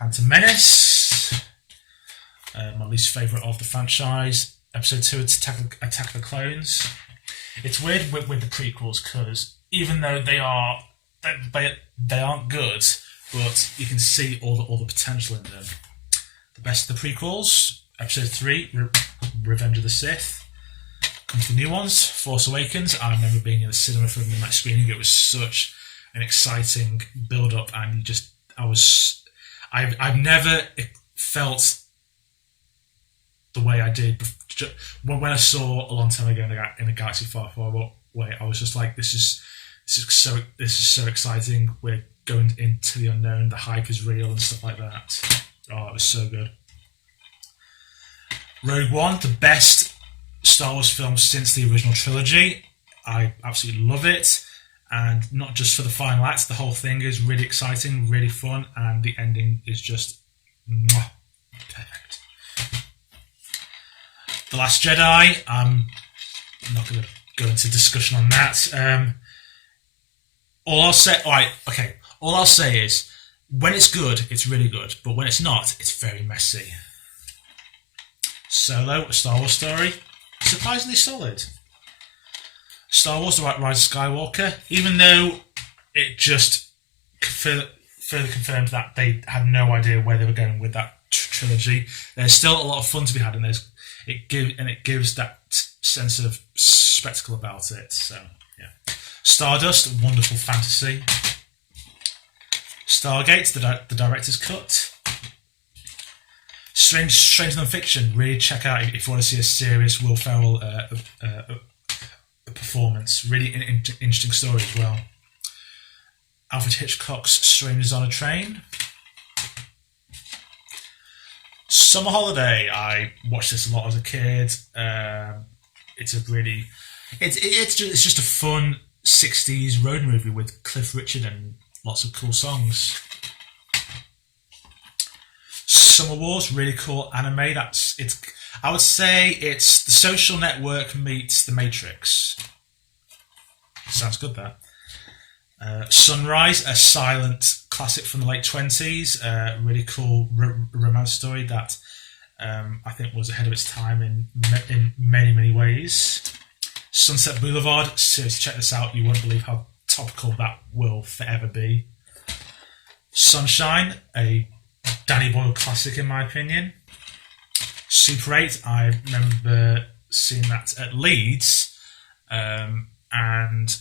Phantom Menace, my least favourite of the franchise. Episode 2, Attack of the Clones. It's weird with the prequels because even though they aren't good, but you can see all the potential in them. The best of the prequels, Episode 3, Revenge of the Sith. come to the new ones, Force Awakens. I remember being in the cinema for the midnight screening. It was such an exciting build-up, and I've never felt the way I did when I saw a long time ago in a galaxy far, far away. I was just like, this is so exciting. We're going into the unknown. The hype is real and stuff like that. Oh, it was so good. Rogue One, the best Star Wars film since the original trilogy. I absolutely love it, and not just for the final act. The whole thing is really exciting, really fun, and the ending is just perfect. The Last Jedi. I'm not going to go into discussion on that. All I'll say is, when it's good, it's really good, but when it's not, it's very messy. Solo, a Star Wars story, surprisingly solid. Star Wars: The Rise of Skywalker, even though it just further confirmed that they had no idea where they were going with that trilogy, there's still a lot of fun to be had, and it gives that sense of spectacle about it. So yeah, Stardust, wonderful fantasy. Stargate, the director's cut. Stranger Than Fiction, really check out if you want to see a serious Will Ferrell performance. Really interesting story as well. Alfred Hitchcock's Strangers on a Train. Summer Holiday, I watched this a lot as a kid. It's just a fun 60s road movie with Cliff Richard and lots of cool songs. Summer Wars, really cool anime. I would say it's The Social Network meets The Matrix. Sounds good, that. Sunrise, a silent classic from the late 20s. Really cool romance story that I think was ahead of its time in many, many ways. Sunset Boulevard, seriously check this out. You won't believe how topical that will forever be. Sunshine, a Danny Boyle classic in my opinion. Super 8, I remember seeing that at Leeds, and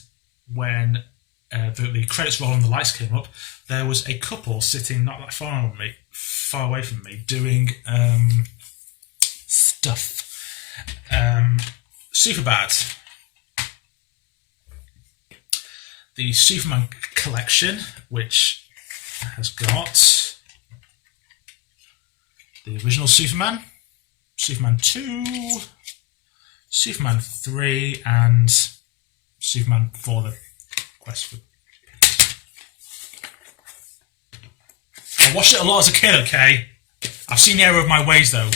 when the credits rolled and the lights came up, there was a couple sitting not that far away from me, doing stuff. Superbad. The Superman collection, which has got the original Superman, Superman 2, Superman 3, and Superman 4, The Quest for Peace. I watched it a lot as a kid, okay? I've seen the error of my ways, though.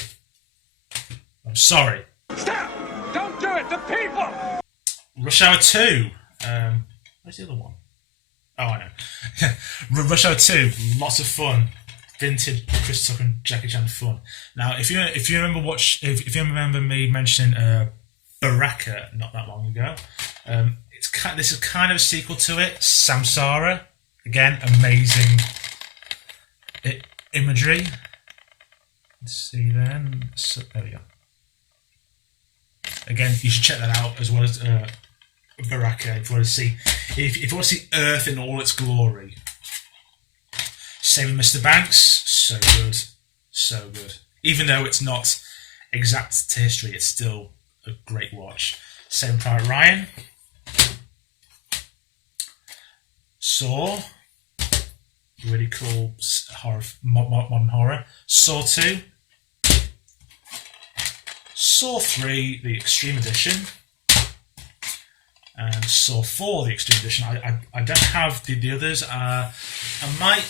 I'm sorry. Stop! Don't do it! The people! Rush Hour 2. Where's the other one? Oh, I know. Rush Hour 2, lots of fun. Vintage Chris Tucker and Jackie Chan fun. Now, if you remember me mentioning Baraka not that long ago, this is kind of a sequel to it. Samsara, again, amazing imagery. Let's see then. So, there we go. Again, you should check that out as well as Baraka if you want to see Earth in all its glory. Saving Mr. Banks, so good, so good. Even though it's not exact to history, it's still a great watch. Saving Private Ryan. Saw, really cool horror, modern horror. Saw 2. Saw 3, the Extreme Edition. And Saw 4, the Extreme Edition. I don't have the others. I might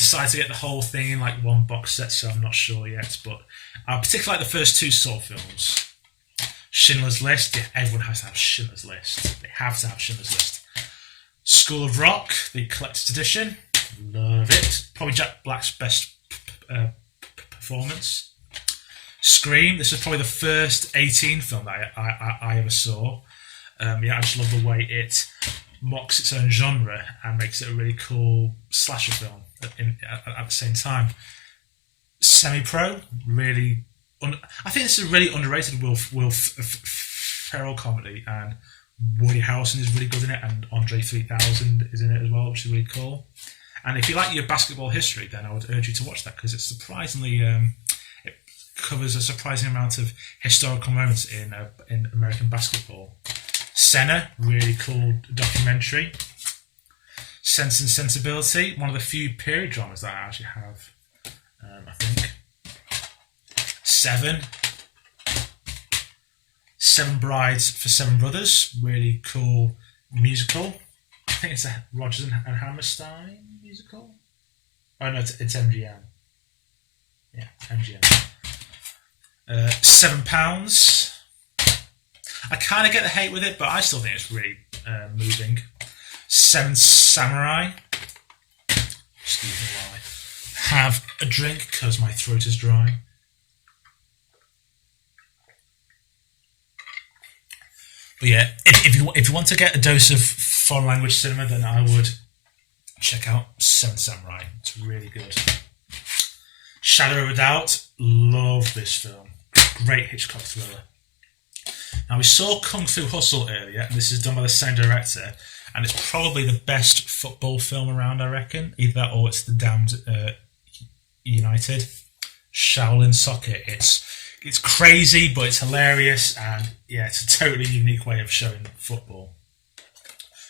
decide to get the whole thing in like one box set, so I'm not sure yet. But I particularly like the first 2 Saw films. Schindler's List. Yeah, everyone has to have Schindler's List. They have to have Schindler's List. School of Rock, the Collector's Edition. Love it. Probably Jack Black's best performance. Scream. This is probably the first 18 film that I ever saw. I just love the way it mocks its own genre and makes it a really cool slasher film at the same time. Semi-Pro, really. I think this is a really underrated Will feral comedy, and Woody Harrelson is really good in it, and Andre 3000 is in it as well, which is really cool. And if you like your basketball history, then I would urge you to watch that, because it's surprisingly it covers a surprising amount of historical moments in American basketball. Senna, really cool documentary. Sense and Sensibility, one of the few period dramas that I actually have, I think. Seven Brides for Seven Brothers, really cool musical. I think it's a Rodgers and Hammerstein musical. Oh no, it's MGM. Yeah, MGM. £7. I kind of get the hate with it, but I still think it's really moving. Seven Samurai. Excuse me while I have a drink because my throat is dry. But yeah, if you want to get a dose of foreign language cinema, then I would check out Seven Samurai. It's really good. Shadow of a Doubt. Love this film. Great Hitchcock thriller. Now, we saw Kung Fu Hustle earlier, and this is done by the same director, and it's probably the best football film around, I reckon. Either that or it's The Damned United. Shaolin Soccer. It's crazy, but it's hilarious, and yeah, it's a totally unique way of showing football.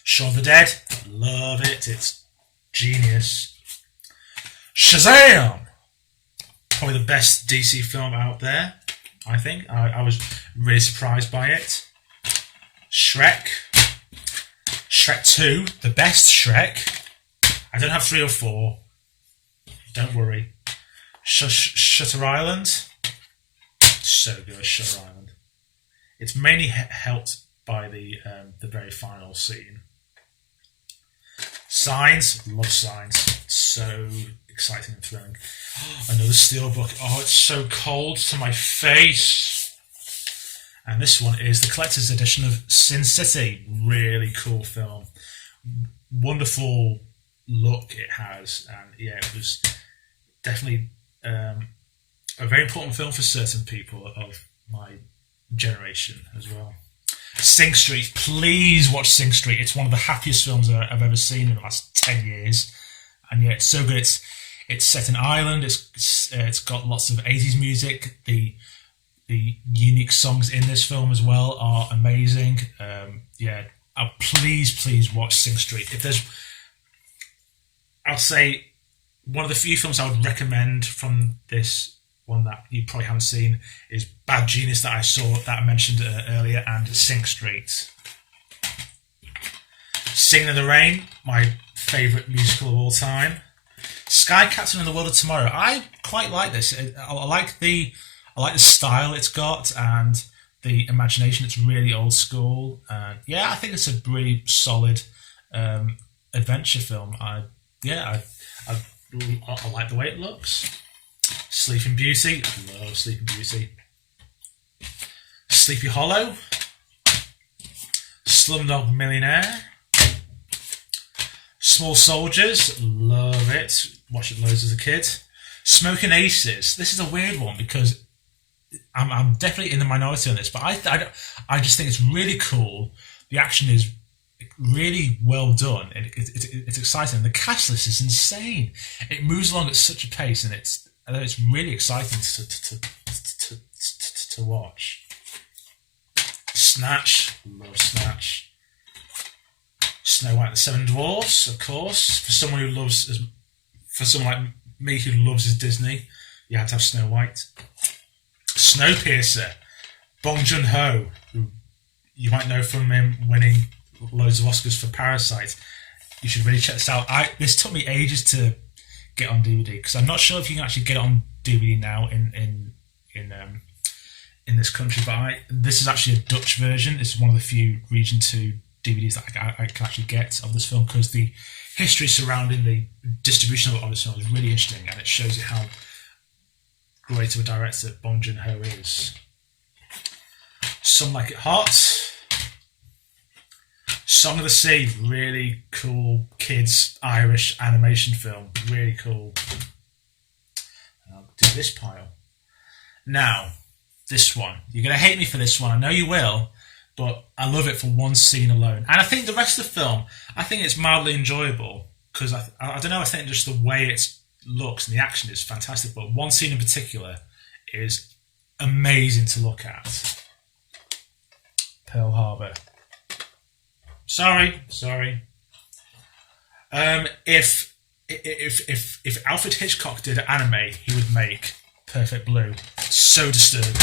Shaun of the Dead. Love it. It's genius. Shazam! Probably the best DC film out there, I think. I was really surprised by it. Shrek. Shrek 2, the best Shrek. I don't have 3 or 4. Don't worry. Shutter Island. So good, Shutter Island. It's mainly helped by the very final scene. Signs. Love Signs. It's so exciting and thrilling. Another Steelbook. Oh, it's so cold to my face. And this one is the collector's edition of Sin City. Really cool film. Wonderful look it has. And yeah, it was definitely a very important film for certain people of my generation as well. Sing Street. Please watch Sing Street. It's one of the happiest films I've ever seen in the last 10 years. And yeah, it's so good. It's set in Ireland. It's got lots of 80s music. The unique songs in this film as well are amazing. Please watch Sing Street. I'd say one of the few films I would recommend from this one that you probably haven't seen is Bad Genius that I mentioned earlier, and Sing Street. Singing in the Rain, my favourite musical of all time. Sky Captain and the World of Tomorrow. I quite like this. I like the style it's got and the imagination. It's really old school. I think it's a really solid adventure film. I like the way it looks. Sleeping Beauty. I love Sleeping Beauty. Sleepy Hollow. Slumdog Millionaire. Small Soldiers. Love it. Watched it loads as a kid. Smoking Aces. This is a weird one because I'm definitely in the minority on this, but I just think it's really cool. The action is really well done, and it's exciting. The cast list is insane. It moves along at such a pace, and it's really exciting to watch. Snatch, love Snatch. Snow White and the Seven Dwarfs, of course. For someone like me who loves his Disney, you have to have Snow White. Snowpiercer, Bong Joon-ho, who you might know from him winning loads of Oscars for Parasite. You should really check this out. This took me ages to get on DVD because I'm not sure if you can actually get it on DVD now in this country. But this is actually a Dutch version. It's one of the few Region 2 DVDs that I can actually get of this film because the history surrounding the distribution of this film is really interesting, and it shows you how great of a director Bong Joon-ho is. Some Like It Hot. Song of the Sea, really cool kids Irish animation film, really cool. I'll do this pile. Now, this one. You're going to hate me for this one, I know you will, but I love it for one scene alone. And I think the rest of the film, I think it's mildly enjoyable because I don't know. I think just the way it looks and the action is fantastic. But one scene in particular is amazing to look at. Pearl Harbor. Sorry. If Alfred Hitchcock did an anime, he would make Perfect Blue. So disturbing.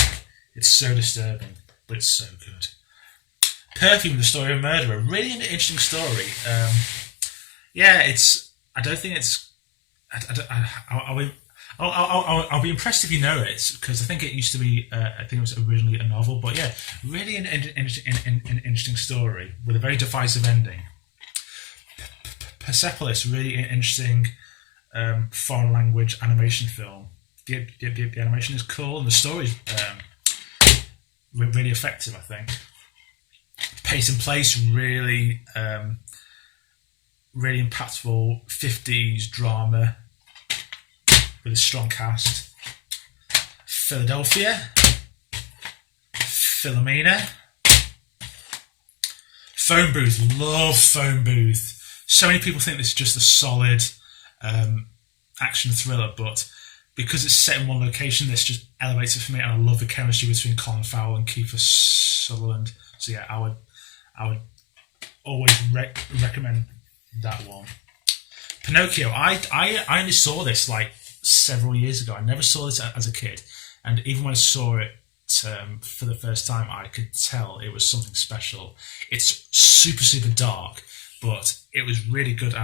It's so disturbing, but it's so good. Perfume, the story of a murderer. Really an interesting story. I don't think it's. I'll be impressed if you know it because I think it used to be. I think it was originally a novel, but yeah, really an interesting story with a very divisive ending. Persepolis, really interesting foreign language animation film. The animation is cool and the story's really effective, I think. Pace and place, really impactful 50s drama with a strong cast. Philadelphia, Philomena, Phone Booth, love Phone Booth. So many people think this is just a solid action thriller, but because it's set in one location, this just elevates it for me, and I love the chemistry between Colin Farrell and Kiefer Sutherland. So yeah, I would always recommend that one. Pinocchio, I only saw this like several years ago. I never saw this as a kid, and even when I saw it for the first time, I could tell it was something special. It's super dark, but it was really good.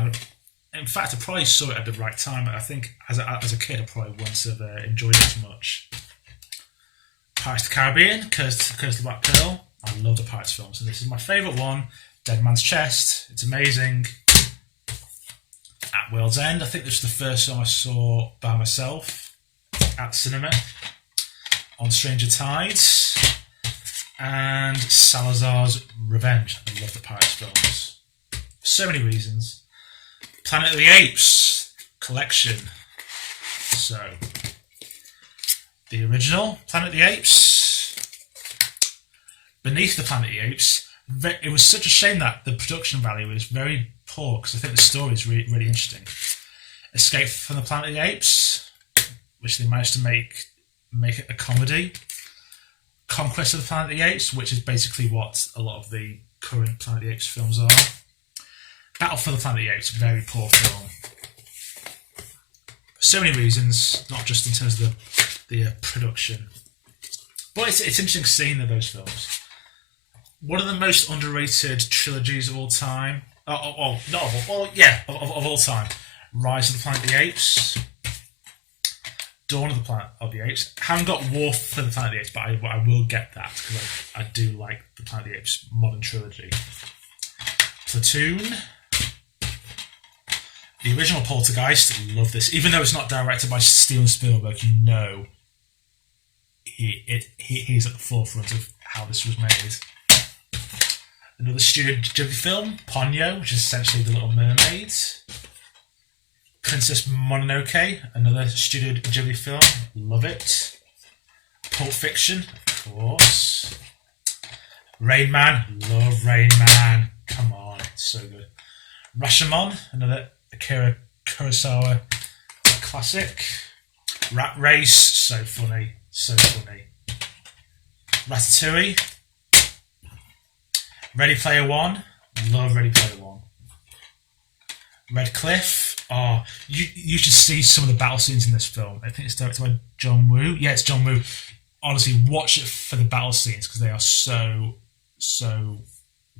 In fact, I probably saw it at the right time. I think as a kid, I probably wouldn't have enjoyed it as much. Pirates of the Caribbean, Curse of the Black Pearl. I love the Pirates films, and this is my favourite one. Dead Man's Chest. It's amazing. At World's End, I think this was the first film I saw by myself at the cinema. On Stranger Tides. And Salazar's Revenge. I love the Pirates films. For so many reasons. Planet of the Apes collection. So, the original Planet of the Apes. Beneath the Planet of the Apes. It was such a shame that the production value was very poor because I think the story is really interesting. Escape from the Planet of the Apes, which they managed to make it a comedy. Conquest of the Planet of the Apes, which is basically what a lot of the current Planet of the Apes films are. Battle for the Planet of the Apes, very poor film. For so many reasons, not just in terms of the production. But it's interesting seeing those films. One of the most underrated trilogies of all time. Of all time. Rise of the Planet of the Apes. Dawn of the Planet of the Apes. Haven't got War for the Planet of the Apes, but I will get that because I do like the Planet of the Apes modern trilogy. Platoon. The original Poltergeist. Love this. Even though it's not directed by Steven Spielberg, you know he's at the forefront of how this was made. Another Studio Ghibli film, Ponyo, which is essentially The Little Mermaid. Princess Mononoke, another Studio Ghibli film, love it. Pulp Fiction, of course. Rain Man, love Rain Man, come on, it's so good. Rashomon, another Akira Kurosawa classic. Rat Race, so funny. Ratatouille. Ready Player One. Love Ready Player One. Red Cliff. Oh, you should see some of the battle scenes in this film. I think it's directed by John Woo. Yeah, it's John Woo. Honestly, watch it for the battle scenes because they are so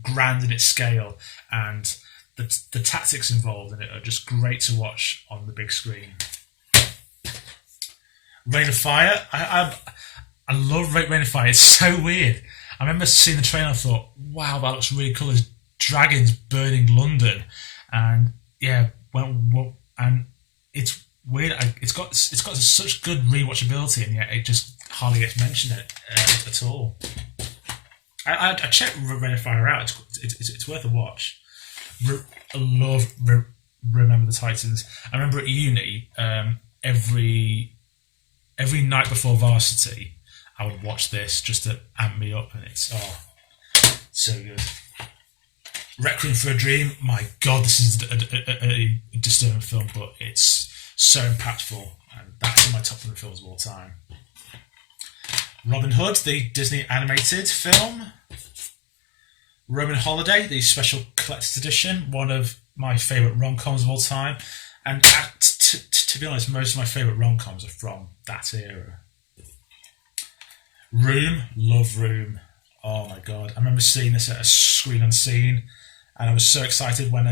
grand in its scale, and the tactics involved in it are just great to watch on the big screen. Rain of Fire. I love Rain of Fire. It's so weird. I remember seeing the trailer and I thought, wow, that looks really cool. There's dragons burning London. And yeah, and it's weird. It's got such good rewatchability, and yet it just hardly gets mentioned at all. I checked Rain of Fire out. It's worth a watch. I love Remember the Titans. I remember at uni, every night before varsity, I would watch this just to amp me up, and it's So good. Requiem for a Dream. My God, this is a disturbing film, but it's so impactful, and that's in my top 100 films of all time. Robin Hood, the Disney animated film. Roman Holiday, the special collector's edition, one of my favourite rom-coms of all time. And to be honest, most of my favourite rom-coms are from that era. Room, love Room. Oh my God, I remember seeing this at a screen unseen, and I was so excited when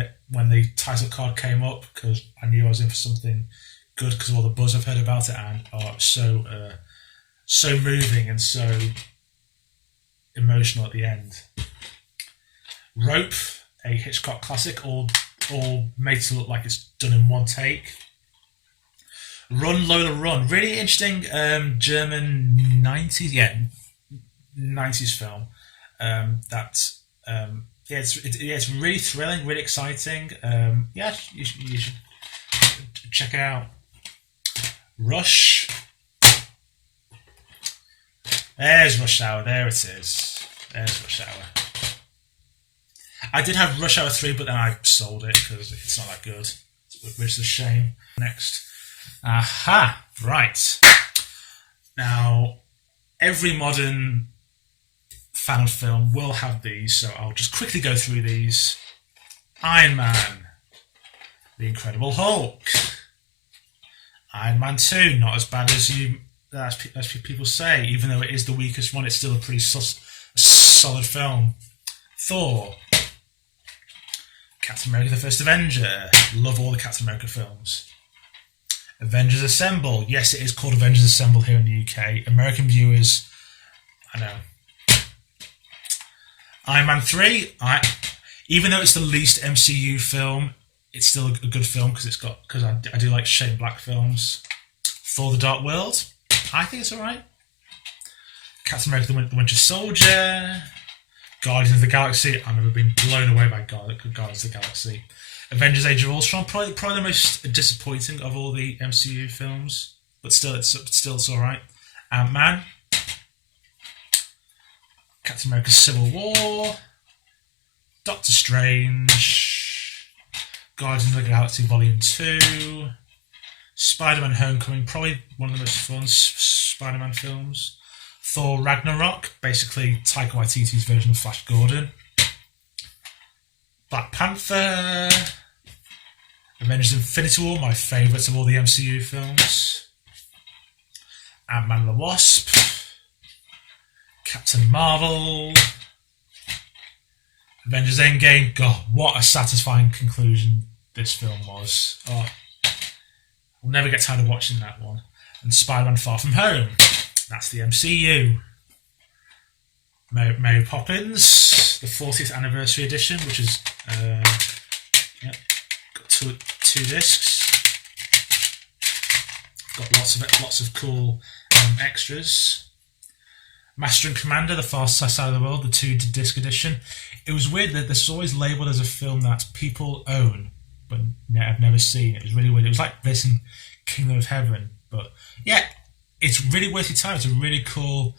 the title card came up, because I knew I was in for something good because of all the buzz I've heard about it, and it was so moving and so emotional at the end. Rope, a Hitchcock classic, all made to look like it's done in one take. Run, Lola, Run, really interesting German 90s film. It's really thrilling, really exciting. You should check it out. Rush. There's Rush Hour. There it is. There's Rush Hour. I did have Rush Hour 3, but then I sold it because it's not that good, which is a shame. Next. Aha! Right. Now, every modern fan of film will have these, so I'll just quickly go through these. Iron Man. The Incredible Hulk. Iron Man 2, not as bad as people say, even though it is the weakest one, it's still a pretty solid film. Thor. Captain America the First Avenger. Love all the Captain America films. Avengers Assemble. Yes, it is called Avengers Assemble here in the UK. American viewers, I know. Iron Man 3. Even though it's the least MCU film, it's still a good film because I do like Shane Black films. Thor: The Dark World. I think it's alright. Captain America the Winter Soldier. Guardians of the Galaxy. I remember being blown away by Guardians of the Galaxy. Avengers: Age of Ultron. Probably the most disappointing of all the MCU films, but still it's alright. Ant-Man. Captain America: Civil War. Doctor Strange. Guardians of the Galaxy Volume 2. Spider-Man: Homecoming. Probably one of the most fun Spider-Man films. Thor: Ragnarok, basically Taika Waititi's version of Flash Gordon. Black Panther. Avengers: Infinity War, my favourite of all the MCU films. Ant-Man and the Wasp. Captain Marvel. Avengers: Endgame. God, what a satisfying conclusion this film was. Oh, we'll never get tired of watching that one. And Spider-Man: Far From Home. That's the MCU. Mary Poppins, the 40th anniversary edition, which is got two discs. Got lots of cool extras. Master and Commander, the Far Side of the World, the 2-disc edition. It was weird that this is always labelled as a film that people own, but I've never seen. It was really weird. It was like this in Kingdom of Heaven, but yeah. It's really worth your time. It's a really cool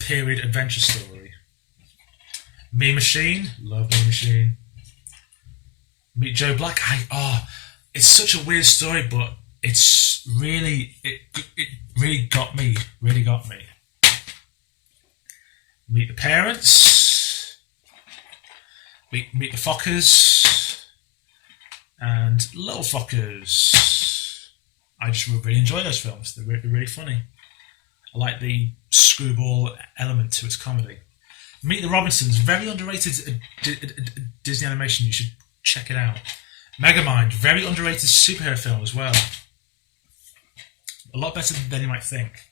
period adventure story. Mean Machine. Love Mean Machine. Meet Joe Black. It's such a weird story, but it's really... It really got me. Really got me. Meet the Parents. Meet the Fockers. And Little Fockers. I just really enjoy those films. They're really funny. I like the screwball element to its comedy. Meet the Robinsons, very underrated Disney animation. You should check it out. Megamind, very underrated superhero film as well. A lot better than you might think.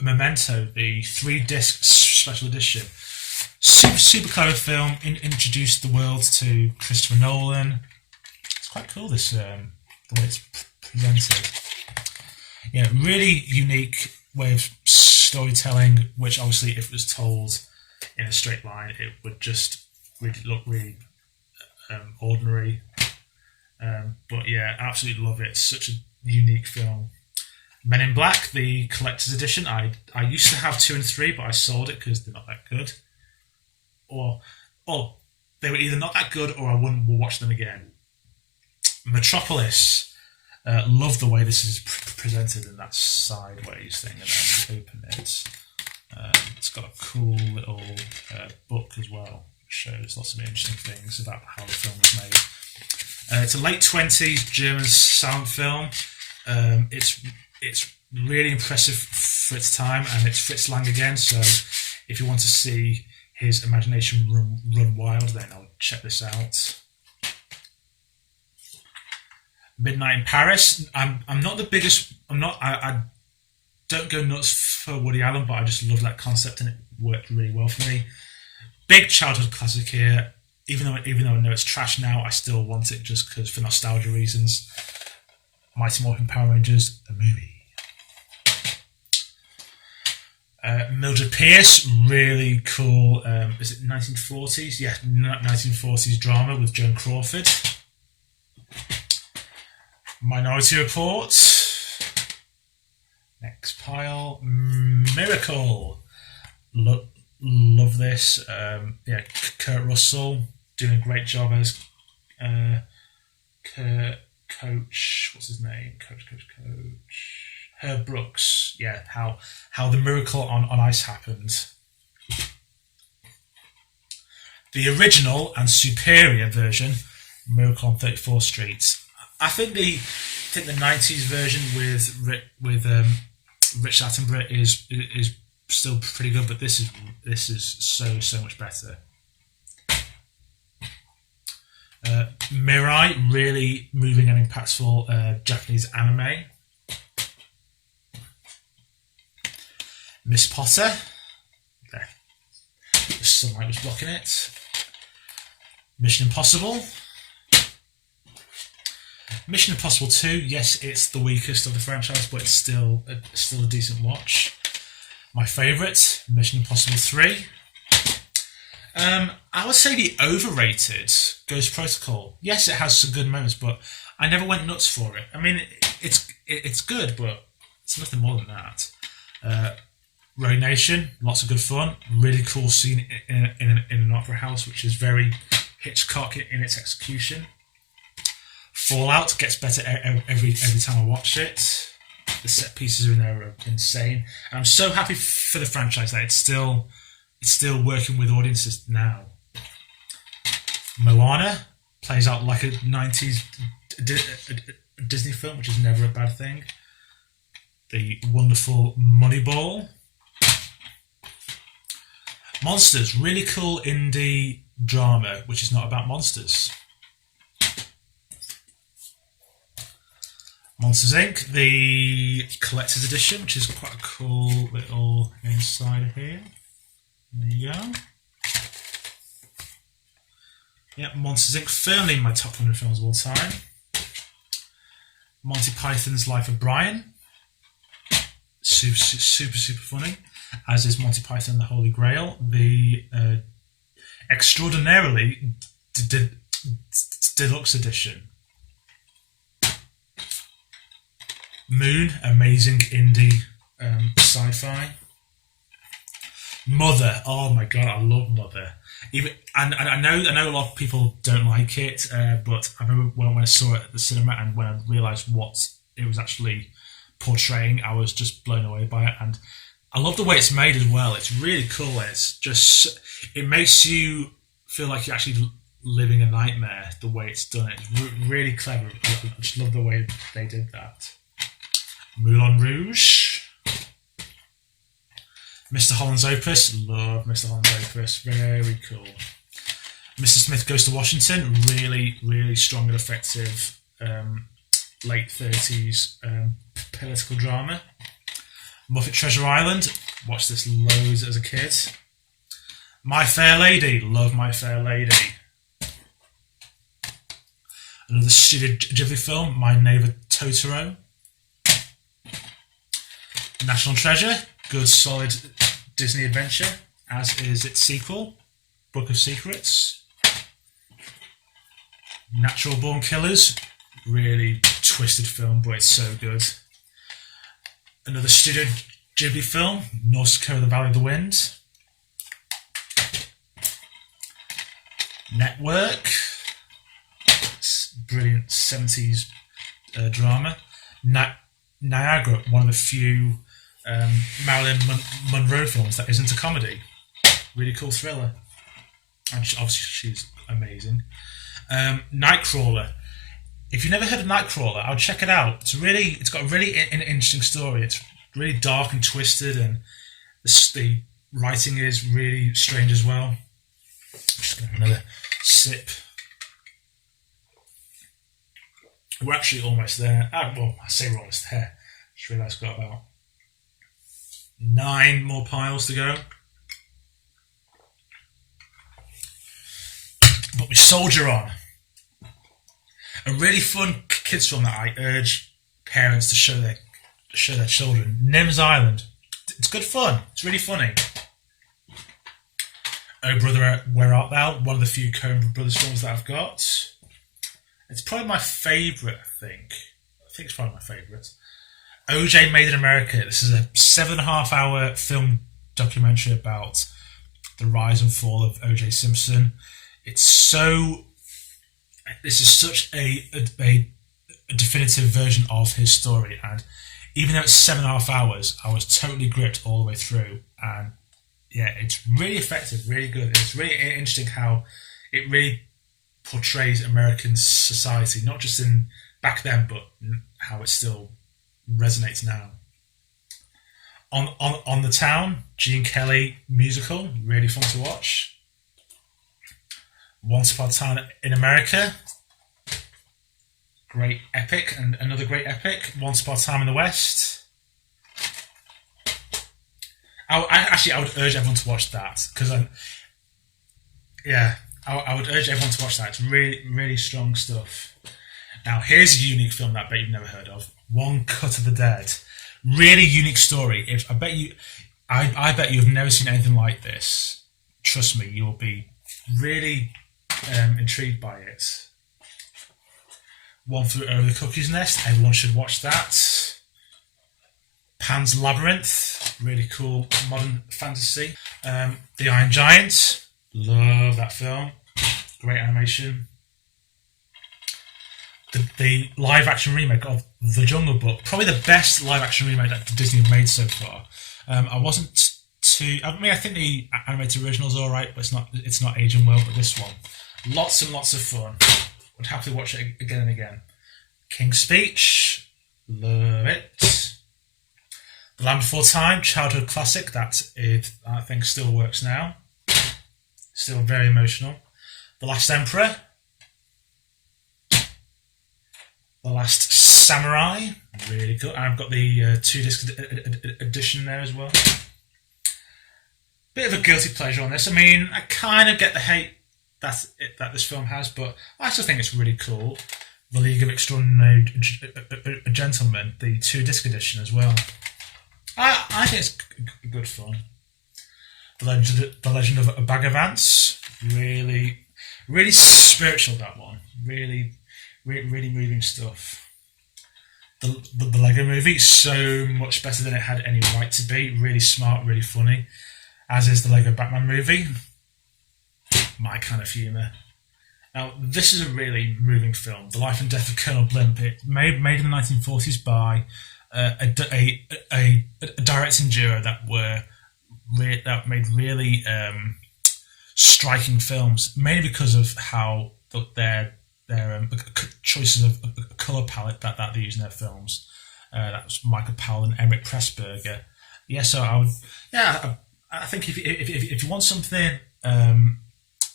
Memento, the 3-disc special edition. Super clever film. Introduced the world to Christopher Nolan. It's quite cool, this the way it's presented. Yeah, really unique way of storytelling, which obviously if it was told in a straight line it would just really look really ordinary, but yeah, absolutely love it. It's such a unique film. Men in Black, the collector's edition. I used to have 2 and 3, but I sold it because they're not that good. Or they were either not that good or I wouldn't watch them again. Metropolis. Love the way this is presented in that sideways thing, and then you open it. It's got a cool little book as well, which shows lots of interesting things about how the film was made. It's a late 20s German silent film. It's really impressive for its time, and it's Fritz Lang again. So, if you want to see his imagination run wild, then I'll check this out. Midnight in Paris. I'm not the biggest. I don't go nuts for Woody Allen, but I just love that concept, and it worked really well for me. Big childhood classic here. Even though I know it's trash now, I still want it just because for nostalgia reasons. Mighty Morphin Power Rangers, the movie. Mildred Pierce, really cool. Is it 1940s? Yeah, 1940s drama with Joan Crawford. Minority Report. Next pile. Miracle. Love this. Kurt Russell doing a great job as Coach. What's his name? Coach. Herb Brooks. Yeah, how the miracle on ice happened. The original and superior version, Miracle on 34th Street. I think the 90s version with Rich Attenborough is still pretty good, but this is so much better. Mirai, really moving and impactful Japanese anime. Miss Potter. There. The sunlight was blocking it. Mission Impossible. Mission Impossible 2, yes, it's the weakest of the franchise, but it's still a decent watch. My favourite, Mission Impossible 3. I would say the overrated Ghost Protocol. Yes, it has some good moments, but I never went nuts for it. I mean, it's good, but it's nothing more than that. Rogue Nation, lots of good fun. Really cool scene in an opera house, which is very Hitchcock in its execution. Fallout gets better every time I watch it. The set pieces in there are insane, and I'm so happy for the franchise that it's still working with audiences now. Moana plays out like a 90s Disney film, which is never a bad thing. The wonderful Moneyball. Monsters, really cool indie drama, which is not about monsters. Monsters Inc., the collector's edition, which is quite a cool little inside here. There you go. Yep, Monsters Inc., firmly in my top 100 films of all time. Monty Python's Life of Brian. Super funny. As is Monty Python and the Holy Grail. The extraordinarily deluxe edition. Moon, amazing indie sci-fi. Mother, oh my god, I love Mother. And I know a lot of people don't like it, but I remember when I saw it at the cinema and when I realised what it was actually portraying, I was just blown away by it. And I love the way it's made as well. It's really cool. It makes you feel like you're actually living a nightmare. The way it's done, it's really clever. I just love the way they did that. Moulin Rouge. Mr. Holland's Opus. Love Mr. Holland's Opus. Very cool. Mr. Smith Goes to Washington. Really strong and effective late 30s political drama. Muppet Treasure Island. Watched this loads as a kid. My Fair Lady. Love My Fair Lady. Another Studio Ghibli film. My Neighbor Totoro. National Treasure. Good solid Disney adventure, as is its sequel, Book of Secrets. Natural Born Killers. Really twisted film, but it's so good. Another Studio Ghibli film, Nausicaa: The Valley of the Wind. Network, brilliant 70s drama. Niagara, one of the few Marilyn Monroe films that isn't a comedy. Really cool thriller. And obviously she's amazing. Nightcrawler. If you've never heard of Nightcrawler, I'll check it out. It's got a really interesting story. It's really dark and twisted, and the writing is really strange as well. Just going to have another sip. We're actually almost there. Well, I say we're almost there. Just realised we've got about 9 more piles to go. But we soldier on. A really fun kids film that I urge parents to show their children. Nim's Island. It's good fun. It's really funny. Oh Brother, Where Art Thou? One of the few Coen Brothers films that I've got. It's probably my favourite, I think. I think it's probably my favourite. OJ Made in America. This is a 7.5 hour film documentary about the rise and fall of OJ Simpson. This is such a definitive version of his story, and even though it's 7.5 hours, I was totally gripped all the way through. And yeah, it's really effective, really good. It's really interesting how it really portrays American society, not just in back then, but how it still resonates now. On the Town, Gene Kelly musical, really fun to watch. Once Upon a Time in America, great epic, and another great epic. Once Upon a Time in the West. I would urge everyone to watch that, because I would urge everyone to watch that. It's really, really strong stuff. Now, here's a unique film that I bet you've never heard of. One Cut of the Dead. Really unique story. I bet you've never seen anything like this. Trust me, you will be really intrigued by it. One Flew Over the Cuckoo's Nest. Everyone should watch that. Pan's Labyrinth. Really cool modern fantasy. The Iron Giant. Love that film. Great animation. The live action remake of The Jungle Book. Probably the best live action remake that Disney have made so far. I think the animated original is alright, but it's not aging well, but this one. Lots and lots of fun. Would happily watch it again and again. King's Speech. Love it. The Land Before Time, childhood classic that I think still works now. Still very emotional. The Last Emperor. The Last Samurai. Really good. I've got the 2-disc edition there as well. Bit of a guilty pleasure on this. I mean, I kind of get the hate that this film has, but I still think it's really cool. The League of Extraordinary Gentlemen, the 2-disc edition as well. I think it's good fun. The Legend of a Bag of Ants, really, really spiritual, that one. Really, really moving stuff. The Lego Movie, so much better than it had any right to be. Really smart, really funny. As is the Lego Batman movie. My kind of humour. Now, this is a really moving film. The Life and Death of Colonel Blimp. It made in the 1940s by a directing duo that made really striking films, mainly because of how their choices of colour palette that they use in their films. That was Michael Powell and Emmerich Pressburger. Yeah, so I think if you want something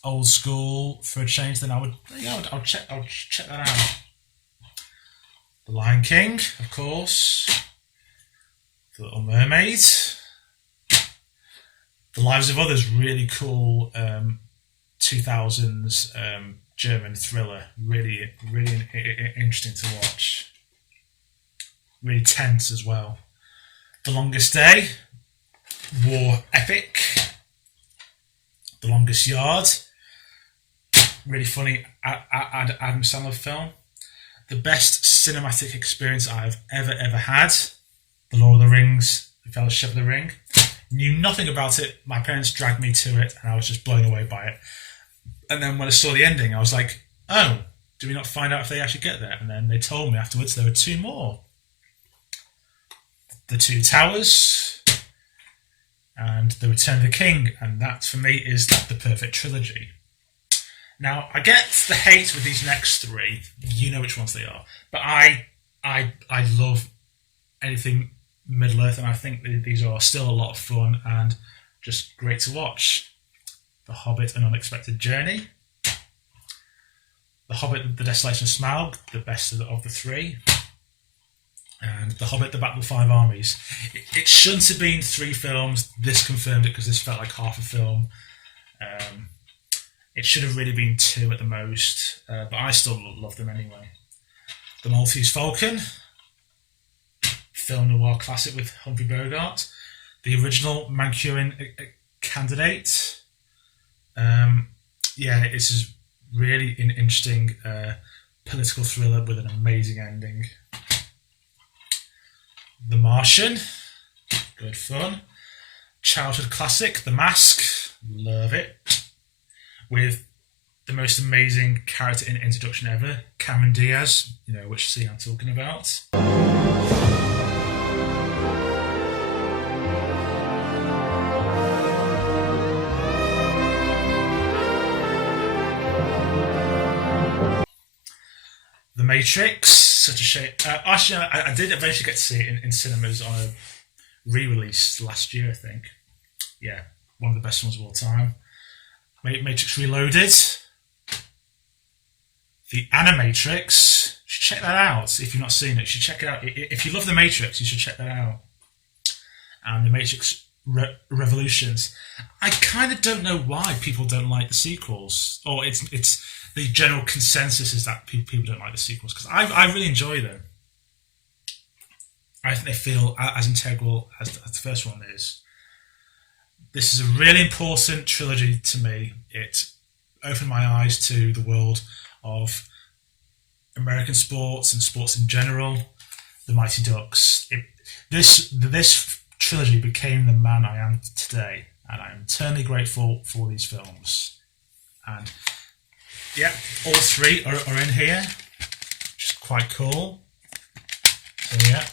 old school for a change, then I'll check that out. The Lion King, of course. The Little Mermaid. The Lives of Others, really cool 2000s German thriller. Really, really interesting to watch. Really tense as well. The Longest Day. War epic. The Longest Yard. Really funny Adam Sandler film. The best cinematic experience I've ever had. The Lord of the Rings, The Fellowship of the Ring. Knew nothing about it. My parents dragged me to it, and I was just blown away by it. And then when I saw the ending, I was like, oh, do we not find out if they actually get there? And then they told me afterwards there were two more. The Two Towers and The Return of the King. And that, for me, is the perfect trilogy. Now, I get the hate with these next three. You know which ones they are. But I love anything Middle-earth, and I think these are still a lot of fun and just great to watch. The Hobbit, An Unexpected Journey. The Hobbit, The Desolation of Smaug, the best of the three. And The Hobbit, The Battle of the Five Armies. It shouldn't have been 3 films. This confirmed it because this felt like half a film. It should have really been 2 at the most, but I still love them anyway. The Maltese Falcon. Film noir classic with Humphrey Bogart. The original Manchurian Candidate. This is really an interesting political thriller with an amazing ending. The Martian. Good fun. Childhood classic, The Mask. Love it. With the most amazing character in introduction ever, Cameron Diaz. You know which scene I'm talking about. The Matrix, such a shame. Actually, I did eventually get to see it in cinemas on a re-release last year, I think. Yeah, one of the best ones of all time. Matrix Reloaded. The Animatrix. You should check that out if you've not seen it. You should check it out. If you love The Matrix, you should check that out. And The Matrix Revolutions. I kind of don't know why people don't like the sequels. Or it's the general consensus is that people don't like the sequels, because I really enjoy them. I think they feel as integral as the first one is. This is a really important trilogy to me. It opened my eyes to the world of American sports and sports in general. The Mighty Ducks. This trilogy became the man I am today, and I am eternally grateful for these films. And yeah, all 3 are in here, which is quite cool. So yeah,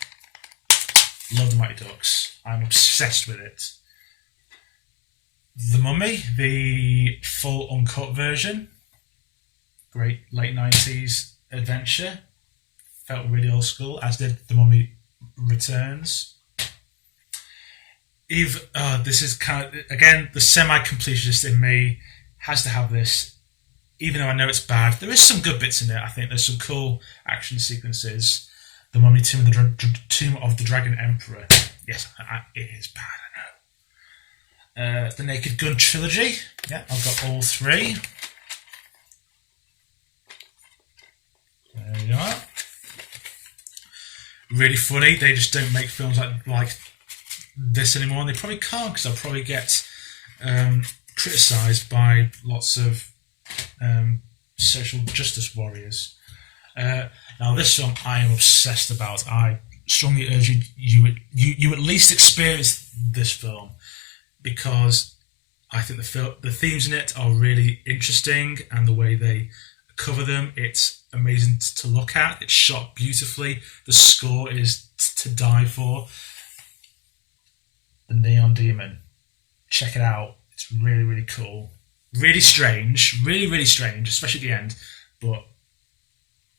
love The Mighty Ducks. I'm obsessed with it. The Mummy, the full uncut version. Great late 90s adventure. Felt really old school, as did The Mummy Returns. This is kind of, again, the semi-completionist in me has to have this. Even though I know it's bad, there is some good bits in it. I think there's some cool action sequences. The Mummy, Tomb of the Dragon Emperor. Yes, it is bad, I know. The Naked Gun trilogy. Yeah, I've got all 3. There you are. Really funny. They just don't make films like this anymore, and they probably can't, because they'll probably get criticised by lots of social justice warriors. Now, this film I am obsessed about. I strongly urge you at least experience this film, because I think the themes in it are really interesting, and the way they cover them, it's amazing to look at. It's shot beautifully. The score is to die for. The Neon Demon. Check it out. It's really, really cool. Really strange. Really, really strange, especially at the end. But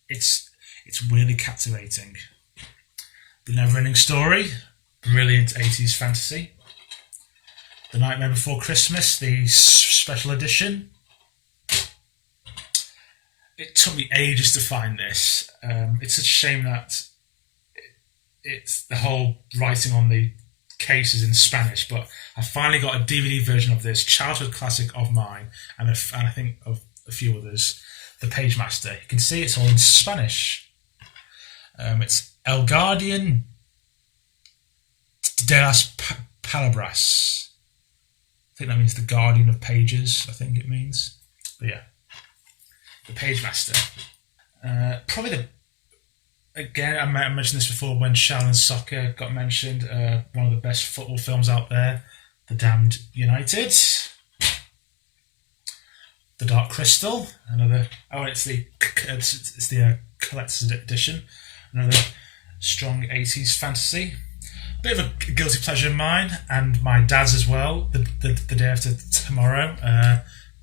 it's really captivating. The Never-Ending Story. Brilliant 80s fantasy. The Nightmare Before Christmas, the special edition. It took me ages to find this. It's such a shame that it's the whole writing on the case is in Spanish, but I finally got a DVD version of this childhood classic of mine, and I think of a few others. The Page Master. You can see it's all in Spanish. It's El Guardian de las Palabras. I think that means the Guardian of Pages, I think it means. But yeah. The Page Master. Probably again, I mentioned this before when Shaolin Soccer got mentioned. One of the best football films out there, The Damned United. The Dark Crystal, another. Oh, it's the collector's edition. Another strong 80s fantasy. Bit of a guilty pleasure of mine and my dad's as well. The Day After Tomorrow,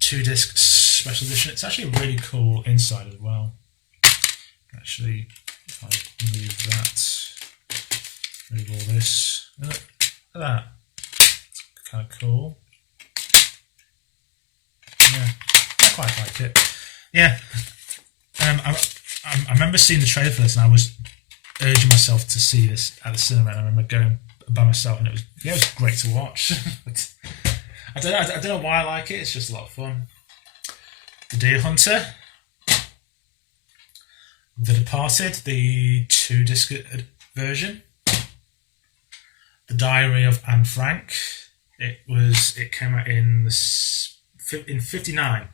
2-disc special edition. It's actually a really cool inside as well. Actually, if I move all this, look at that. It's kind of cool. Yeah, I quite like it. Yeah, I remember seeing the trailer for this, and I was urging myself to see this at the cinema. And I remember going by myself, and it was great to watch. I don't know why I like it. It's just a lot of fun. The Deer Hunter, The Departed, the 2-disc version. The Diary of Anne Frank. It came out in 1959.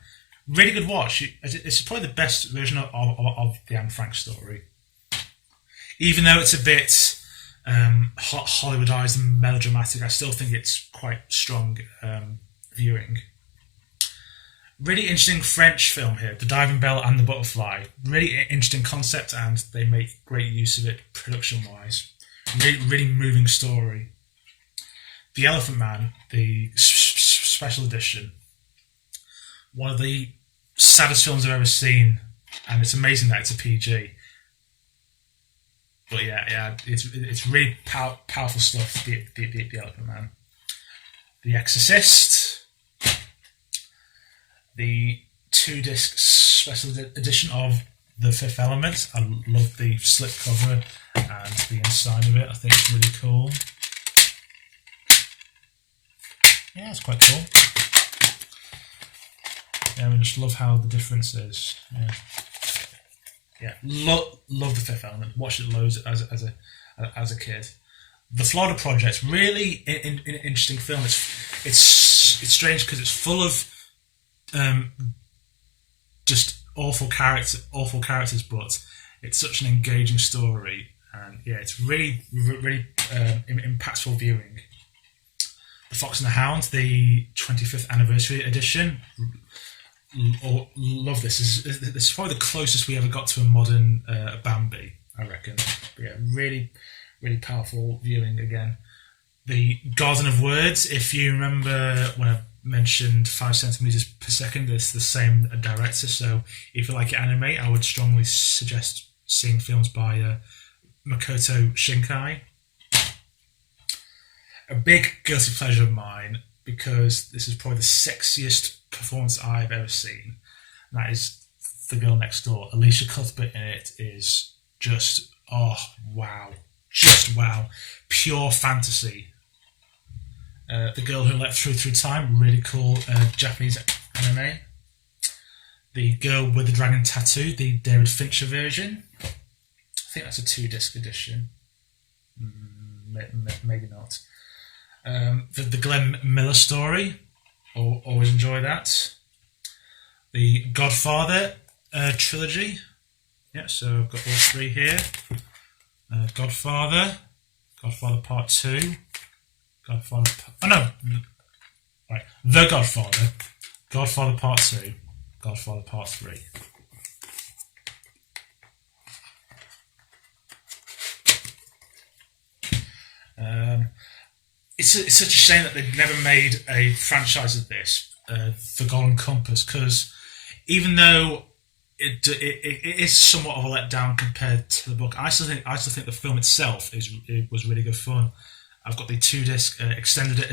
Really good watch. It's probably the best version of the Anne Frank story. Even though it's a bit Hollywoodized and melodramatic, I still think it's quite strong viewing. Really interesting French film here, The Diving Bell and the Butterfly. Really interesting concept, and they make great use of it production-wise. Really moving story. The Elephant Man, the special edition. One of the saddest films I've ever seen, and it's amazing that it's a PG. But yeah, it's really powerful stuff. The Elephant Man, The Exorcist, the 2-disc special edition of The Fifth Element. I love the slip cover and the inside of it. I think it's really cool. Yeah, it's quite cool. Yeah, I just love how the difference is. Yeah, love The Fifth Element. Watched it loads as a kid. The Florida Project, really interesting film. It's strange because it's full of just awful characters, but it's such an engaging story, and yeah, it's really impactful viewing. The Fox and the Hound, the 25th anniversary edition. Love this. This is probably the closest we ever got to a modern Bambi, I reckon. But yeah, really powerful viewing again. The Garden of Words, if you remember when I mentioned 5 centimeters per second, it's the same director, so if you like anime, I would strongly suggest seeing films by Makoto Shinkai. A big guilty pleasure of mine, because this is probably the sexiest performance I've ever seen. And that is The Girl Next Door. Alicia Cuthbert in it is just, oh, wow. Just wow. Pure fantasy. The Girl Who Leapt Through Time, really cool Japanese anime. The Girl with the Dragon Tattoo, the David Fincher version. I think that's a 2-disc edition. Maybe not. The Glenn Miller story, always enjoy that. The Godfather trilogy, yeah, so I've got all 3 here. Godfather Part 2, The Godfather Part 2, Godfather Part 3. It's such a shame that they've never made a franchise of this, The Golden Compass, because even though it is somewhat of a letdown compared to the book, I still think the film itself was really good fun. I've got the 2-disc extended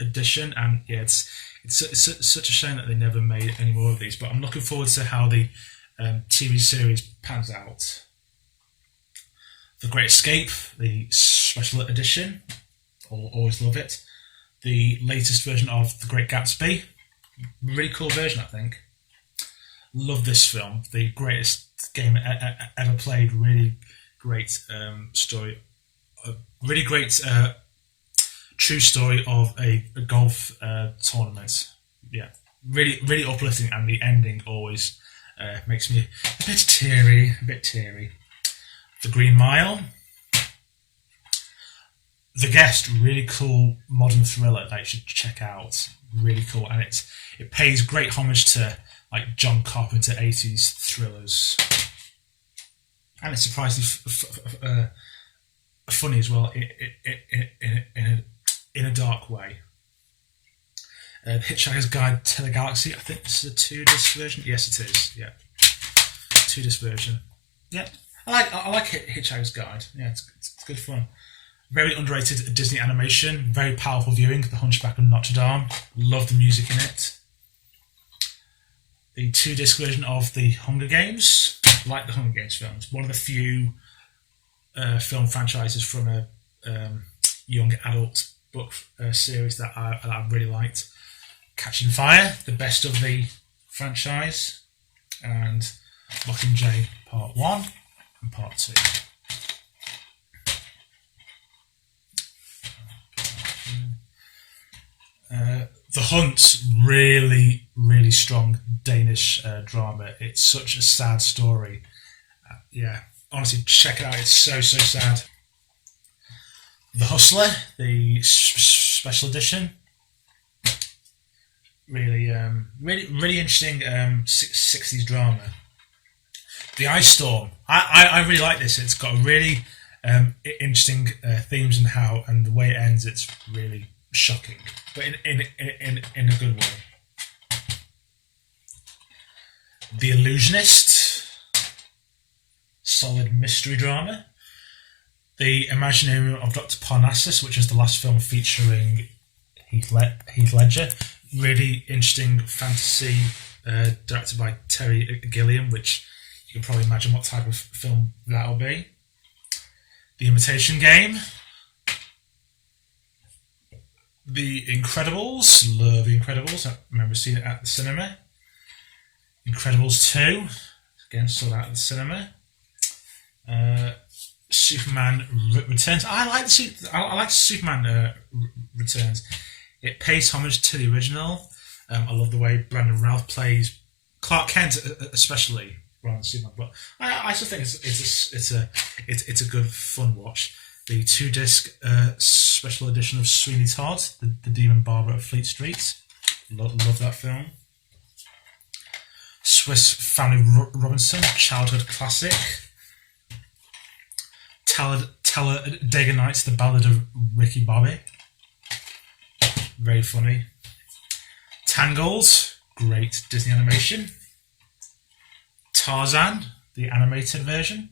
edition, and yeah, it's such a shame that they never made any more of these. But I'm looking forward to how the TV series pans out. The Great Escape, the special edition. Always love it. The latest version of The Great Gatsby, really cool version, I think. Love this film. The greatest game ever played. Really great story. A really great true story of a golf tournament. Yeah, really uplifting, and the ending always makes me a bit teary. The Green Mile. The Guest, really cool modern thriller that you should check out. Really cool, and it pays great homage to like John Carpenter 80s thrillers, and it's surprisingly funny as well in a dark way. The Hitchhiker's Guide to the Galaxy. I think this is a 2-disc version. Yes, it is. Yeah, 2-disc version. Yeah, I like Hitchhiker's Guide. Yeah, it's good fun. Very underrated Disney animation. Very powerful viewing. The Hunchback of Notre Dame. Love the music in it. The 2-disc version of The Hunger Games. Like the Hunger Games films. One of the few film franchises from a young adult book series that I really liked. Catching Fire, the best of the franchise. And Mockingjay Part 1 and Part 2. The Hunt, really, really strong Danish drama. It's such a sad story. Yeah, honestly, check it out. It's so sad. The Hustler, the special edition. Really interesting 60s drama. The Ice Storm. I really like this. It's got really interesting themes and the way it ends. It's really shocking, but in a good way. The Illusionist, solid mystery drama. The Imaginarium of Dr. Parnassus, which is the last film featuring Heath Ledger. Really interesting fantasy, directed by Terry Gilliam, which you can probably imagine what type of film that'll be. The Imitation Game. The Incredibles. Love The Incredibles. I remember seeing it at the cinema. Incredibles 2. Again, saw that at the cinema. Superman Returns. I like Superman Returns. It pays homage to the original. I love the way Brandon Routh plays Clark Kent, especially rather than Superman. But I still think it's a good fun watch. The 2-disc special edition of Sweeney Todd, the Demon Barber of Fleet Street. Love that film. Swiss Family Robinson, childhood classic. Talladega Nights, The Ballad of Ricky Bobby. Very funny. Tangled, great Disney animation. Tarzan, the animated version.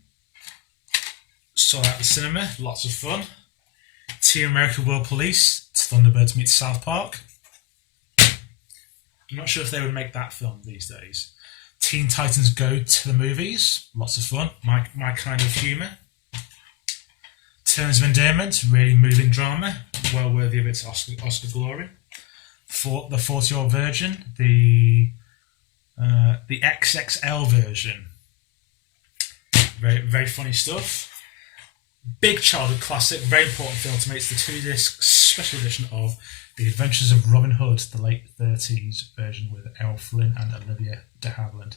Saw that at the cinema, lots of fun. Team American World Police, Thunderbirds meets South Park. I'm not sure if they would make that film these days. Teen Titans Go to the Movies, lots of fun, my kind of humour. Terms of Endearment, really moving drama, well worthy of its Oscar glory. For the 40-year-old virgin, the XXL version, very very funny stuff. Big childhood classic, very important film to me. It's the 2-disc special edition of The Adventures of Robin Hood, the late 30s version with Errol Flynn and Olivia de Havilland.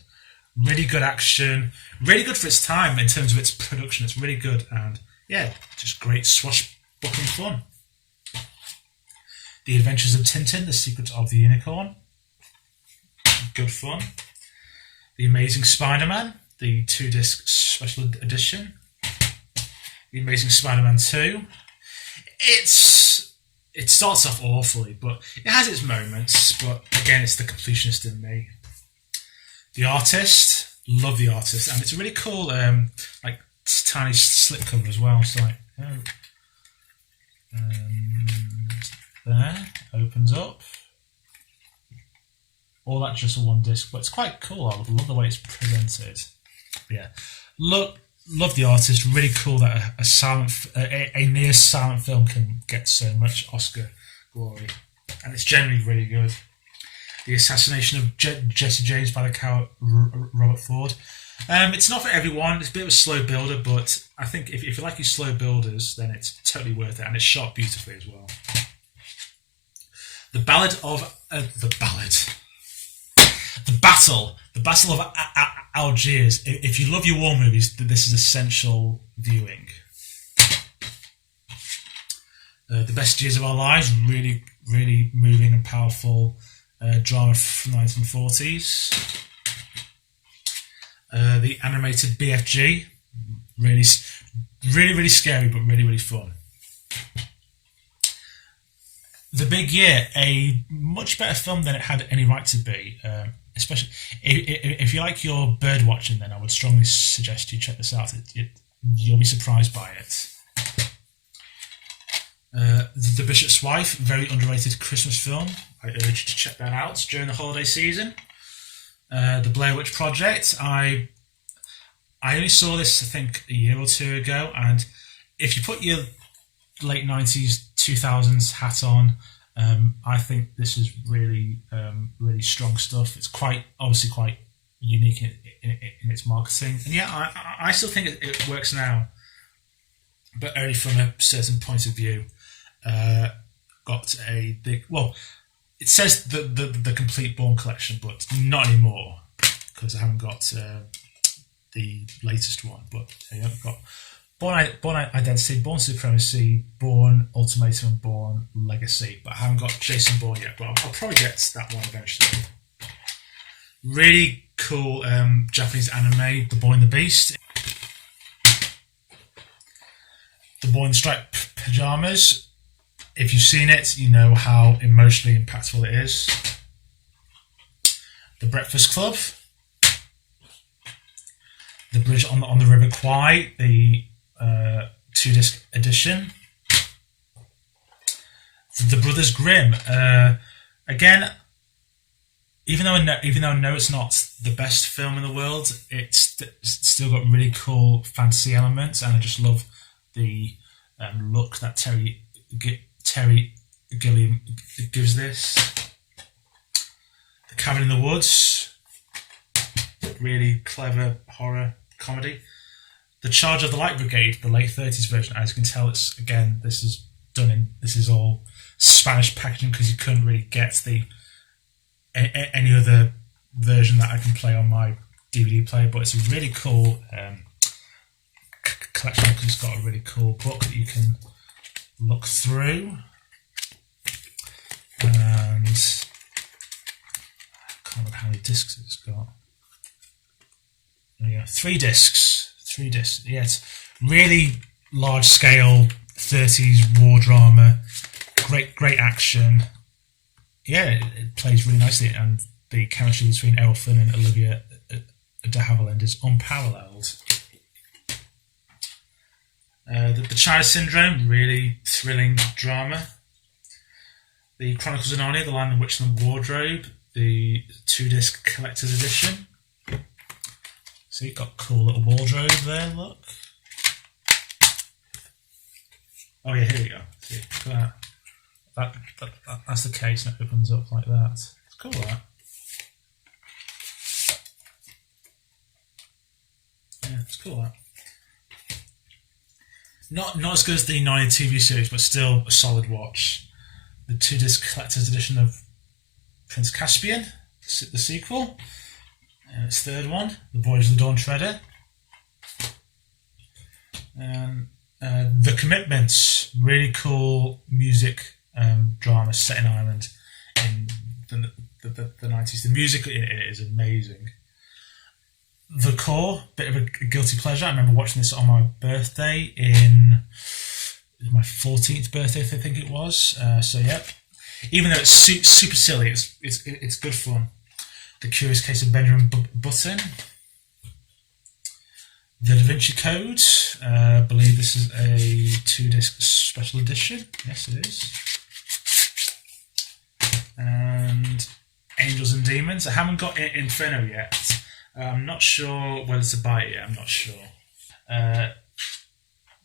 Really good action, really good for its time in terms of its production. It's really good and yeah, just great swashbuckling fun. The Adventures of Tintin, The Secret of the Unicorn. Good fun. The Amazing Spider-Man, the 2-disc special edition. The Amazing Spider-Man 2. It starts off awfully, but it has its moments. But again, it's the completionist in me. The Artist, love The Artist, and it's a really cool, like tiny slipcover as well. So like, there opens up. All that just a 1-disc, but it's quite cool. I love the way it's presented. But yeah, love The Artist. Really cool that a near silent film can get so much Oscar glory, and it's generally really good. The Assassination of Jesse James by the coward Robert Ford. It's not for everyone. It's a bit of a slow builder, but I think if you like your slow builders, then it's totally worth it, and it's shot beautifully as well. The Battle of Algiers. If you love your war movies, this is essential viewing. The Best Years of Our Lives, really, really moving and powerful drama from the 1940s. The animated BFG, really, really, really scary, but really, really fun. The Big Year, a much better film than it had any right to be. Especially if you like your bird watching, then I would strongly suggest you check this out. You'll be surprised by it. The Bishop's Wife, very underrated Christmas film. I urge you to check that out during the holiday season. The Blair Witch Project. I only saw this, I think, a year or two ago, and if you put your late 90s, 2000s hat on, I think this is really, really strong stuff. It's obviously quite unique in its marketing, and yeah, I still think it works now, but only from a certain point of view. Got a big, well, it says the complete Bourne collection, but not anymore because I haven't got the latest one. But I've got Bourne Identity, Bourne Supremacy, Bourne Ultimatum, and Bourne Legacy, but I haven't got Jason Bourne yet. But I'll probably get that one eventually. Really cool Japanese anime, The Boy and the Beast. The Boy in the Striped Pyjamas. If you've seen it, you know how emotionally impactful it is. The Breakfast Club. The Bridge on the River Kwai, the 2-disc edition. The Brothers Grimm. Again, even though I know it's not the best film in the world, it's still got really cool fantasy elements, and I just love the look that Terry Gilliam gives this. The Cabin in the Woods, really clever horror comedy. The Charge of the Light Brigade, the late 30s version. As you can tell, this is all Spanish packaging because you couldn't really get any other version that I can play on my DVD player. But it's a really cool collection because it's got a really cool book that you can look through. And I can't remember how many discs it's got. Oh yeah, 3 discs. 3 discs. Yeah, it's really large scale 30s war drama. Great action. Yeah, it plays really nicely, and the chemistry between Errol Flynn and Olivia de Havilland is unparalleled. The China Syndrome, really thrilling drama. The Chronicles of Narnia, The Land of Witch and the Wardrobe, the 2-disc collector's edition. So you've got a cool little wardrobe there, look. Oh yeah, here we go. See, look at that. That's the case, and it opens up like that. It's cool, that. Yeah, it's cool, that. Not as good as the Narnia TV series, but still a solid watch. The 2-disc collector's edition of Prince Caspian, the sequel. And its 3rd one, The Voyage of the Dawn Treader. And The Commitments, really cool music drama set in Ireland in the 90s. The music in it is amazing. The Core, bit of a guilty pleasure. I remember watching this on my birthday my 14th birthday, I think it was. So yeah, even though it's super silly, it's good fun. The Curious Case of Benjamin Button. The Da Vinci Code. I believe this is a 2-disc special edition. Yes, it is. And Angels and Demons. I haven't got Inferno yet. I'm not sure whether to buy it yet. I'm not sure.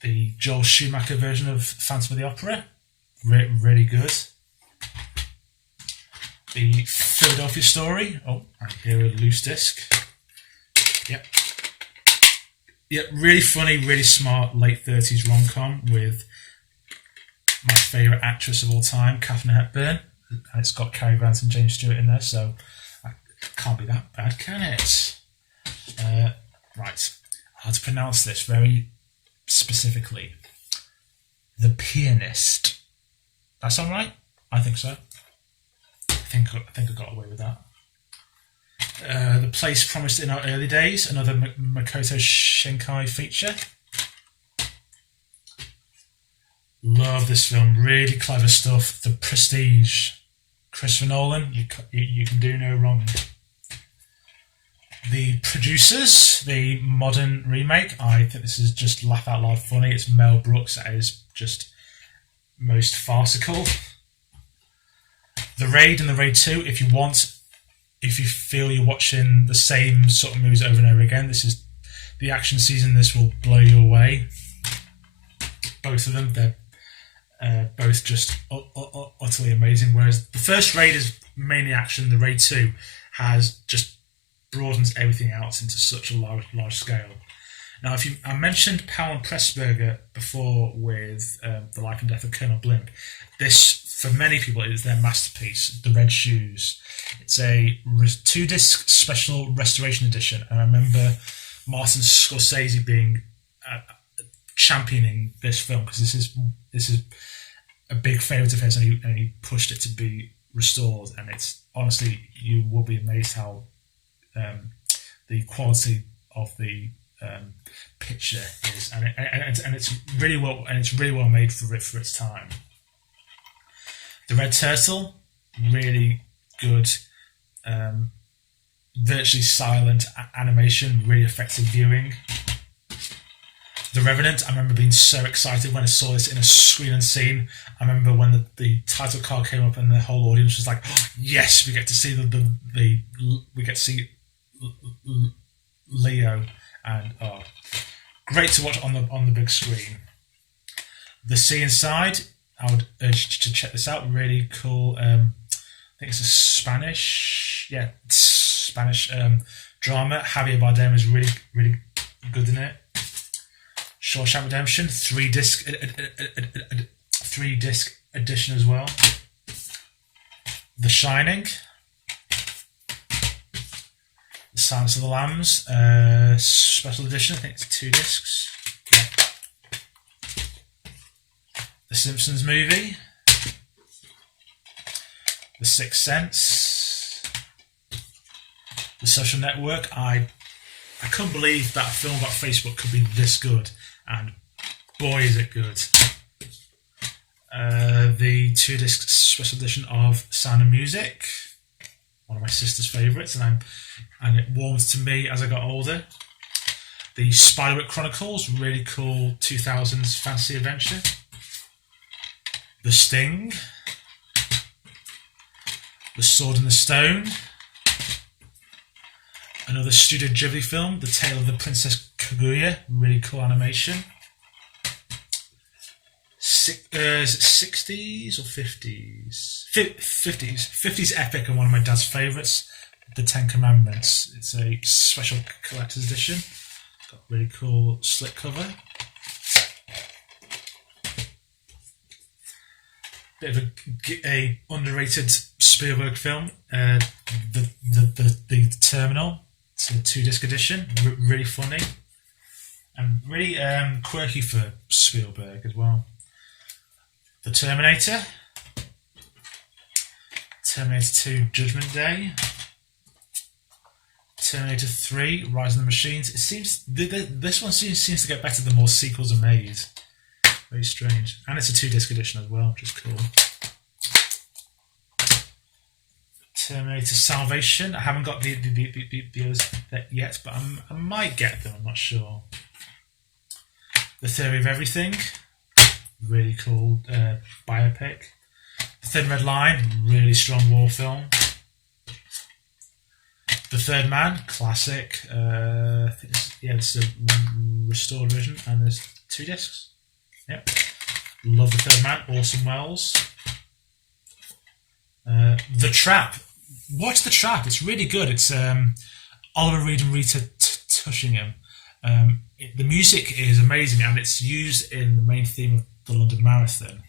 The Joel Schumacher version of Phantom of the Opera. Really good. The Philadelphia Story. Oh, I hear a loose disc. Yep. Yep, really funny, really smart late 30s rom-com with my favourite actress of all time, Katharine Hepburn. And it's got Cary Grant and James Stewart in there, so it can't be that bad, can it? Right, how to pronounce this very specifically. The Pianist. That sound right? I think so. I think I got away with that. The Place Promised in Our Early Days, another Makoto Shinkai feature. Love this film, really clever stuff. The Prestige, Christopher Nolan, you can do no wrong. The Producers, the modern remake, I think this is just laugh out loud funny. It's Mel Brooks that is just most farcical. The Raid and The Raid 2, if you feel you're watching the same sort of movies over and over again, this is the action season. This will blow you away. Both of them, they're both just utterly amazing. Whereas the first Raid is mainly action, the Raid 2 has just broadens everything out into such a large scale. Now, I mentioned Powell and Pressburger before with The Life and Death of Colonel Blimp. This, for many people, is their masterpiece, The Red Shoes. It's a 2-disc special restoration edition. And I remember Martin Scorsese being championing this film because this is a big favourite of his, and he pushed it to be restored. And it's honestly, you will be amazed how the quality of the picture is, and it's really well made for its time. The Red Turtle, really good, virtually silent animation, really effective viewing. The Revenant, I remember being so excited when I saw this in a screen unseen. I remember when the title card came up and the whole audience was like, oh, yes, we get to see we get to see Leo, and great to watch on the big screen. The Sea Inside, I would urge you to check this out. Really cool. I think it's a Spanish drama. Javier Bardem is really good in it. Shawshank Redemption, 3-disc edition as well. The Shining, The Silence of the Lambs, special edition. I think it's 2 discs. Yeah. The Simpsons movie, The Sixth Sense, The Social Network. I couldn't believe that a film about Facebook could be this good, and boy is it good. The 2-disc special edition of Sound of Music, one of my sister's favourites, and it warmed to me as I got older. The Spiderwick Chronicles, really cool 2000s fantasy adventure. The Sting, The Sword and the Stone, another Studio Ghibli film, The Tale of the Princess Kaguya, really cool animation. 60s or 50s? 50s epic, and one of my dad's favourites, The Ten Commandments. It's a special collector's edition. Got a really cool slip cover. Bit of a underrated Spielberg film, the Terminal. It's a 2-disc edition, really funny and really quirky for Spielberg as well. The Terminator, Terminator 2 Judgment Day, Terminator 3 Rise of the Machines. It seems this one seems to get better the more sequels are made. Very strange. And it's a 2-disc edition as well, which is cool. Terminator Salvation. I haven't got the others yet, but I might get them, I'm not sure. The Theory of Everything. Really cool biopic. The Thin Red Line. Really strong war film. The Third Man. Classic. I think it's a restored version, and there's 2 discs. Yep. Love The Third Man. Orson Welles. The Trap. Watch The Trap. It's really good. It's Oliver Reed and Rita Tushingham. The music is amazing, and it's used in the main theme of the London Marathon.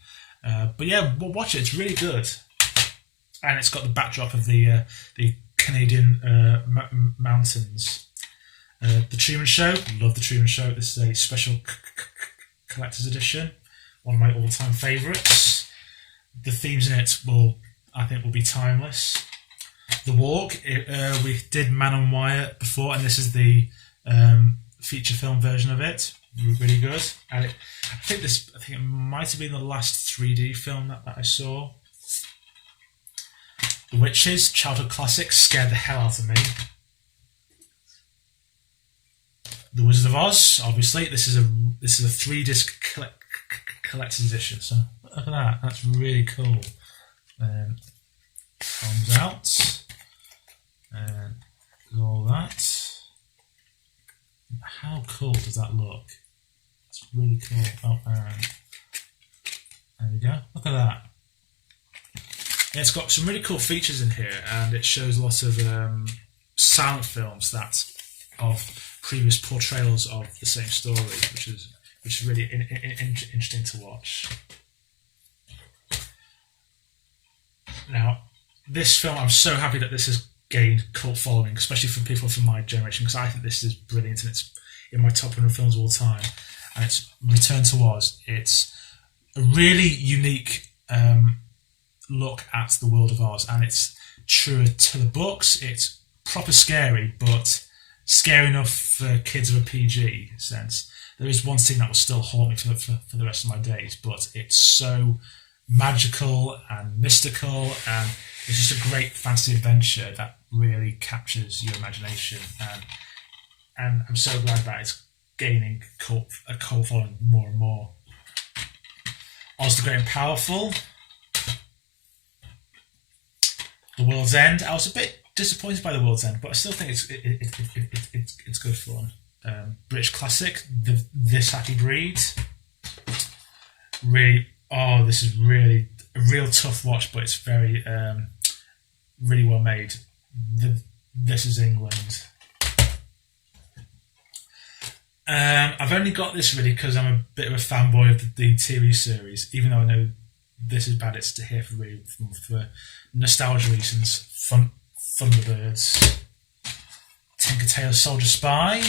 But yeah, watch it. It's really good, and it's got the backdrop of the Canadian mountains. The Truman Show, love The Truman Show. This is a special collector's edition, one of my all-time favourites. The themes in it I think will be timeless. The Walk, we did Man on Wire before, and this is the feature film version of it. Really good. And I think it might have been the last 3D film that I saw. The Witches, childhood classic, scared the hell out of me. The Wizard of Oz, obviously. This is a 3-disc collector's edition. So look at that. That's really cool. Comes out. And all that. How cool does that look? It's really cool. Oh, there we go. Look at that. Yeah, it's got some really cool features in here, and it shows a lot of silent films of previous portrayals of the same story, which is really interesting to watch. Now, this film, I'm so happy that this has gained cult following, especially for people from my generation, because I think this is brilliant, and it's in my top 100 films of all time. And it's Return to Oz. It's a really unique look at the world of Oz, and it's truer to the books. It's proper scary, but scary enough for kids of a PG sense. There is one scene that will still haunt me for the rest of my days, but it's so magical and mystical, and it's just a great fantasy adventure that really captures your imagination. And I'm so glad that it's gaining a cult following more and more. Oz the Great and Powerful. The World's End. I was a bit disappointed by The World's End, but I still think it's good fun. British classic, This Happy Breed. Really, this is really a real tough watch, but it's very, really well made. This Is England. I've only got this really because I'm a bit of a fanboy of the TV series, even though I know this is bad. It's to hear for nostalgia reasons. Thunderbirds, Tinker Tailor Soldier Spy,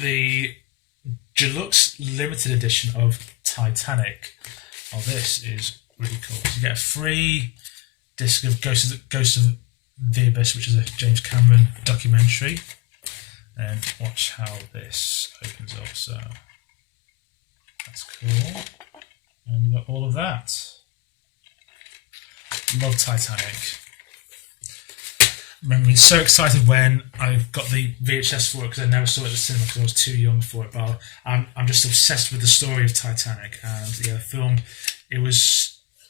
the deluxe limited edition of Titanic. Oh, this is really cool. So you get a free disc of Ghosts of the Abyss, which is a James Cameron documentary. And watch how this opens up. So that's cool. And we got all of that. Love Titanic. Remember being so excited when I got the VHS for it, because I never saw it at the cinema because I was too young for it. But I'm just obsessed with the story of Titanic. And yeah, the film,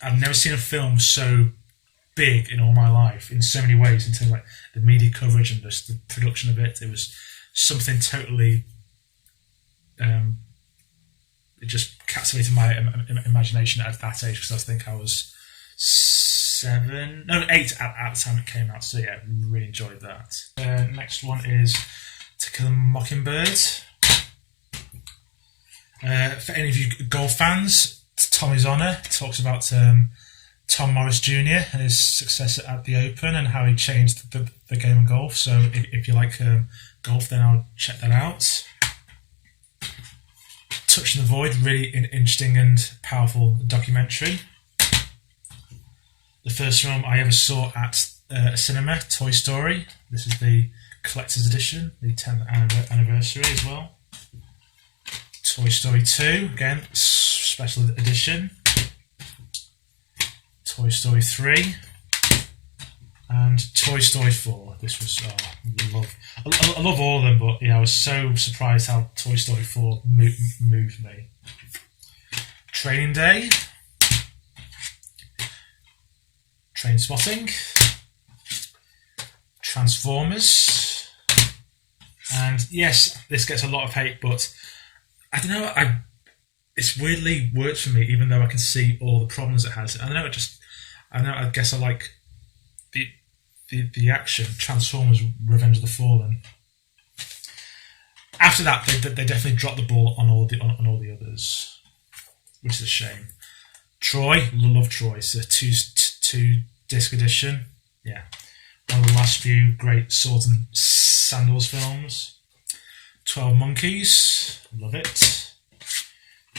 I've never seen a film so big in all my life in so many ways, in terms of like the media coverage and just the production of it. It was something totally, it just captivated my imagination at that age, because I think I was 8 at the time it came out. So yeah, really enjoyed that. Next one is To Kill a Mockingbird. For any of you golf fans, Tommy's Honour talks about Tom Morris Jr. and his success at the Open and how he changed the game of golf. So if you like golf, then I'll check that out. Touching the Void, really interesting and powerful documentary. The first film I ever saw at a cinema, Toy Story. This is the collector's edition, the 10th anniversary as well. Toy Story 2, again, special edition. Toy Story 3. And Toy Story 4. This was, I love all of them, but yeah, I was so surprised how Toy Story 4 moved me. Training Day. Trainspotting, Transformers, and yes, this gets a lot of hate, but I don't know, it's weirdly worked for me, even though I can see all the problems it has. I guess I like the action. Transformers: Revenge of the Fallen. After that, they definitely dropped the ball on all the others, which is a shame. Troy, love Troy. It's a two disc edition. Yeah, one of the last few great swords and Sandals films. 12 Monkeys, love it.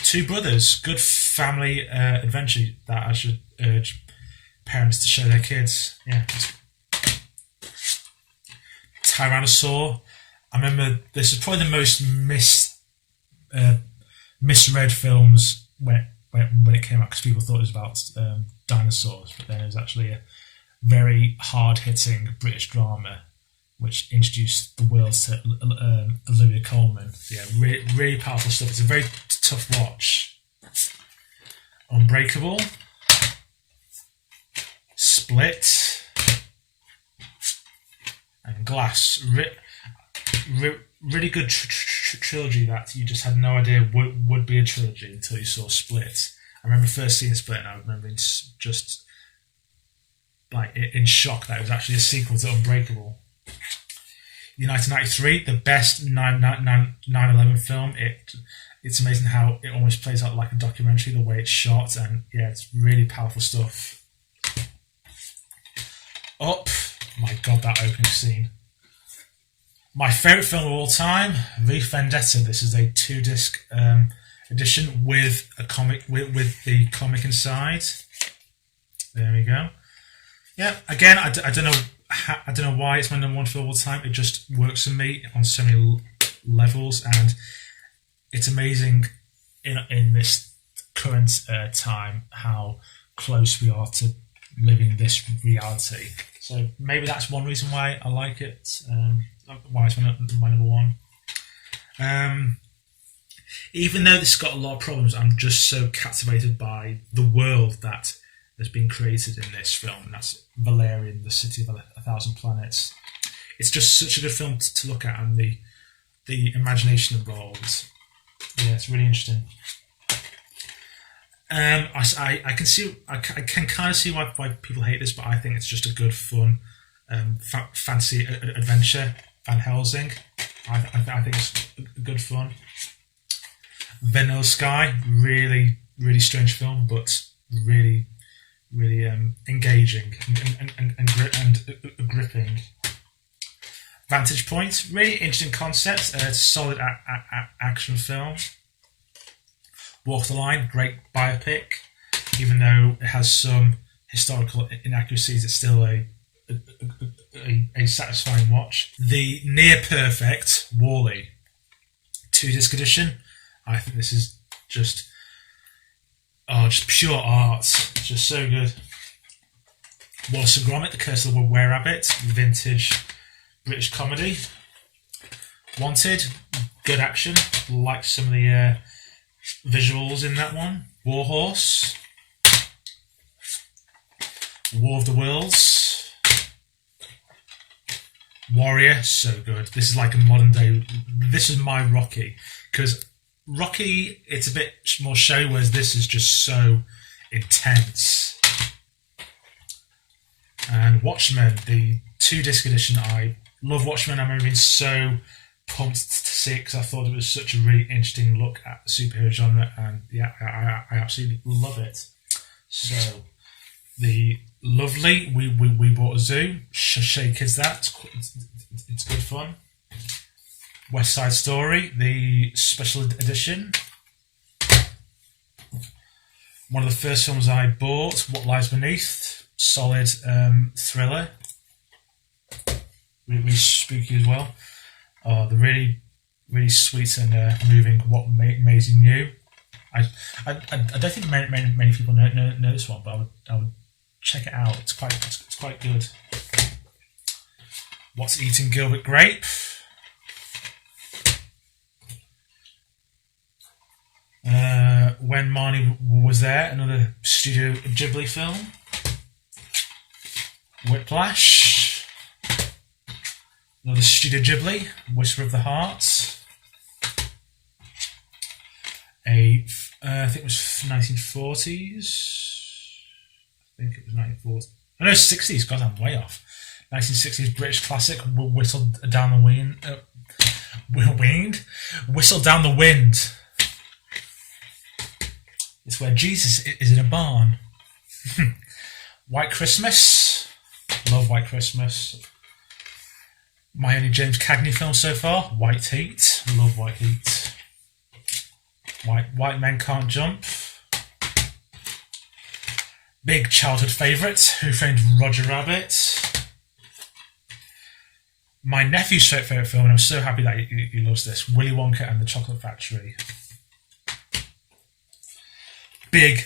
Two Brothers, good family adventure that I should urge parents to show their kids. Yeah. Tyrannosaur. I remember this is probably the most misread films when it came out, because people thought it was about dinosaurs, but then it was actually a very hard-hitting British drama which introduced the world to Olivia Colman. Yeah, really powerful stuff. It's a very tough watch. Unbreakable. Split. And Glass. Really good trilogy that you just had no idea would be a trilogy until you saw Split. I remember first seeing Split and I remember just like in shock that it was actually a sequel to Unbreakable. 1993, the best 9/11 film. It's amazing how it almost plays out like a documentary, the way it's shot, and yeah, it's really powerful stuff. Up, my god, that opening scene. My favourite film of all time, V Vendetta. This is a 2-disc edition with a comic with the comic inside. There we go. Yeah, again, I don't know why it's my number one film of all time. It just works for me on so many levels, and it's amazing in this current time how close we are to living this reality. So maybe that's one reason why I like it. Why it's my number one. Even though this has got a lot of problems, I'm just so captivated by the world that has been created in this film, and that's Valerian, the City of a Thousand Planets. It's just such a good film to look at, and the imagination involved. Yeah, it's really interesting. I can kind of see why people hate this, but I think it's just a good, fun fantasy adventure. Van Helsing, I think it's good fun. Vanilla Sky, really strange film, but really engaging and gripping. Vantage Point, really interesting concept. Solid action film. Walk the Line, great biopic. Even though it has some historical inaccuracies, it's still a satisfying watch. The near perfect Wall-E 2-disc edition. I think this is just pure art. It's just so good. Wallace and Gromit, The Curse of the Were-Rabbit, vintage British comedy. Wanted, good action. Like some of the visuals in that one. Warhorse. War of the Worlds. Warrior, so good. This is like a modern day. This is my Rocky, because Rocky, it's a bit more showy, whereas this is just so intense. And Watchmen, the 2-disc edition. I love Watchmen. I remember being so pumped to see it because I thought it was such a really interesting look at the superhero genre, and yeah, I absolutely love it. So the lovely we bought a zoo. Show kids that. It's good fun. West Side Story, the special edition. One of the first films I bought, What Lies Beneath. Solid thriller. Really spooky as well. The really sweet and moving What Maisie Knew. I don't think many people know this one, but I would check it out. It's quite good. What's Eating Gilbert Grape? When Marnie Was There, another Studio Ghibli film. Whiplash, another Studio Ghibli. Whisper of the Heart. I think it was 1940s. I think it was 1940s. Oh, no, 60s. God, I'm way off. 1960s British classic. Whistle Down the Wind. Whistle Down the Wind. It's where Jesus is in a barn. White Christmas. Love White Christmas. My only James Cagney film so far, White Heat. Love White Heat. White Men Can't Jump. Big childhood favourite, Who Framed Roger Rabbit. My nephew's favourite film, and I'm so happy that he loves this, Willy Wonka and the Chocolate Factory. Big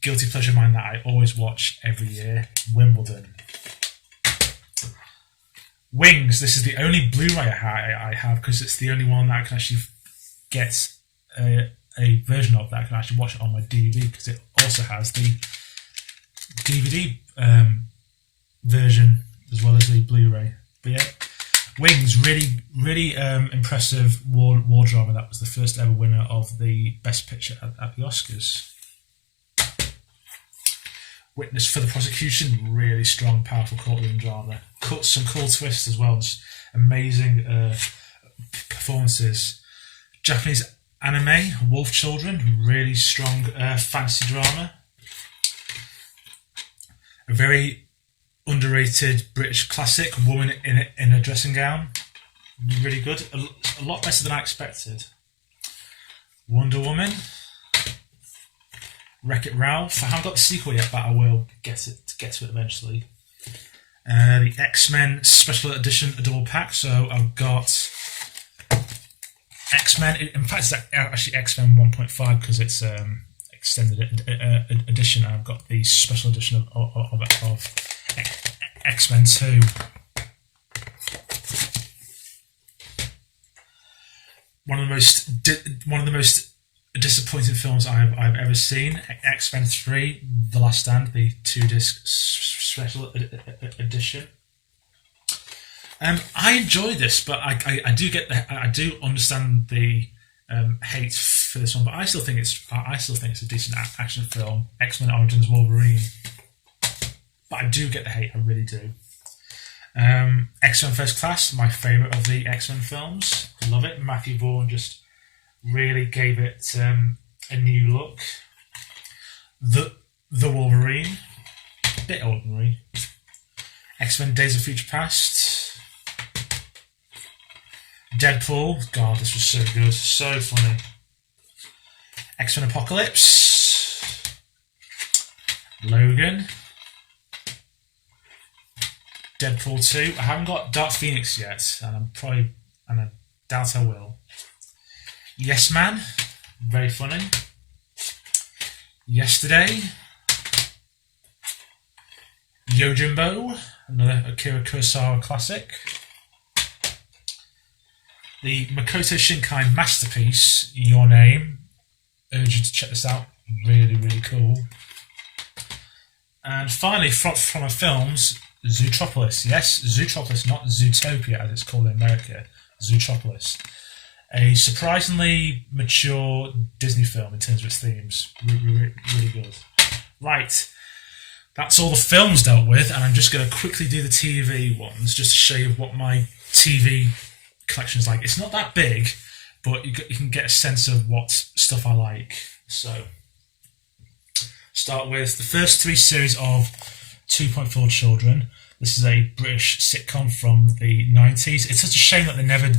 guilty pleasure of mine that I always watch every year, Wimbledon. Wings, this is the only Blu-ray I have because it's the only one that I can actually get a version of that I can actually watch it on my DVD, because it also has the DVD version as well as the Blu-ray. But yeah, Wings, really impressive war drama. That was the first ever winner of the Best Picture at the Oscars. Witness for the Prosecution, really strong, powerful courtroom drama. Some cool twists as well. Just amazing performances. Japanese anime, Wolf Children, really strong fantasy drama. A very underrated British classic, Woman in a Dressing Gown. Really good. A lot better than I expected. Wonder Woman. Wreck-It Ralph. I haven't got the sequel yet, but I will get to it eventually. The X-Men Special Edition, a double pack. So I've got X-Men. In fact, it's actually X-Men 1.5 because it's extended edition. I've got the special edition of X-Men 2. One of the most disappointing films I've ever seen. X-Men 3, The Last Stand, the 2-disc special edition. I enjoy this, but I do understand the hate for this one, but I still think it's a decent action film. X-Men Origins Wolverine, but I do get the hate. I really do. X-Men First Class, my favourite of the X-Men films. I love it. Matthew Vaughn just really gave it a new look. The Wolverine, bit ordinary. X-Men Days of Future Past. Deadpool, God, this was so good, so funny. X-Men Apocalypse. Logan. Deadpool 2. I haven't got Dark Phoenix yet, and I doubt I will. Yes Man, very funny. Yesterday. Yojimbo, another Akira Kurosawa classic. The Makoto Shinkai masterpiece, Your Name. Urge you to check this out. Really, really cool. And finally, from our films, Zootropolis. Yes, Zootropolis, not Zootopia as it's called in America. Zootropolis. A surprisingly mature Disney film in terms of its themes. Really, really good. Right. That's all the films dealt with, and I'm just going to quickly do the TV ones just to show you what my TV collection is like. It's not that big, but you can get a sense of what stuff I like. So, start with the first 3 series of 2.4 Children. This is a British sitcom from the 90s. It's such a shame that they never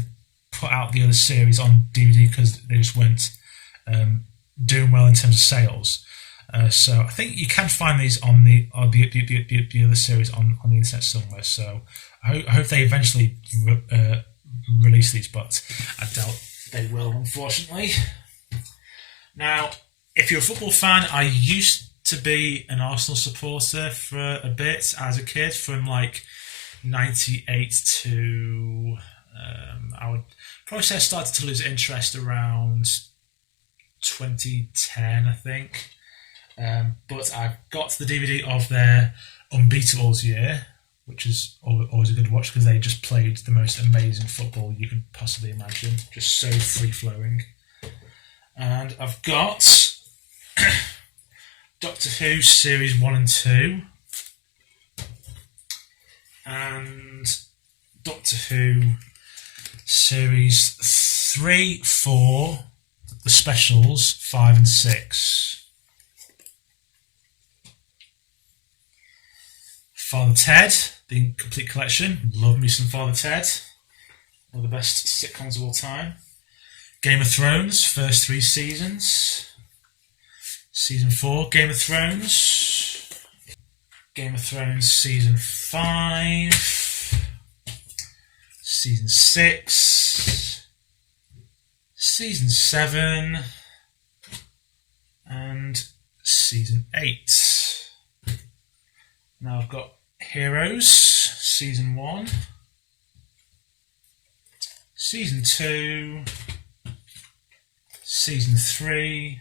put out the other series on DVD because they just weren't doing well in terms of sales. So I think you can find these on the other series on the internet somewhere. So I hope they eventually release these, but I doubt they will, unfortunately. Now, if you're a football fan, I used to be an Arsenal supporter for a bit as a kid, from like 98 to I would probably say I started to lose interest around 2010, I think. But I got the DVD of their Unbeatables year, which is always a good watch because they just played the most amazing football you could possibly imagine. Just so free-flowing. And I've got Doctor Who Series 1 and 2 and Doctor Who Series 3, 4, the specials 5 and 6. Father Ted, the complete collection. Love me some Father Ted. One of the best sitcoms of all time. Game of Thrones, first 3 seasons. Season 4, Game of Thrones. Game of Thrones, season 5. Season 6. Season 7. And season 8. Now I've got Heroes, season 1. Season 2. Season 3.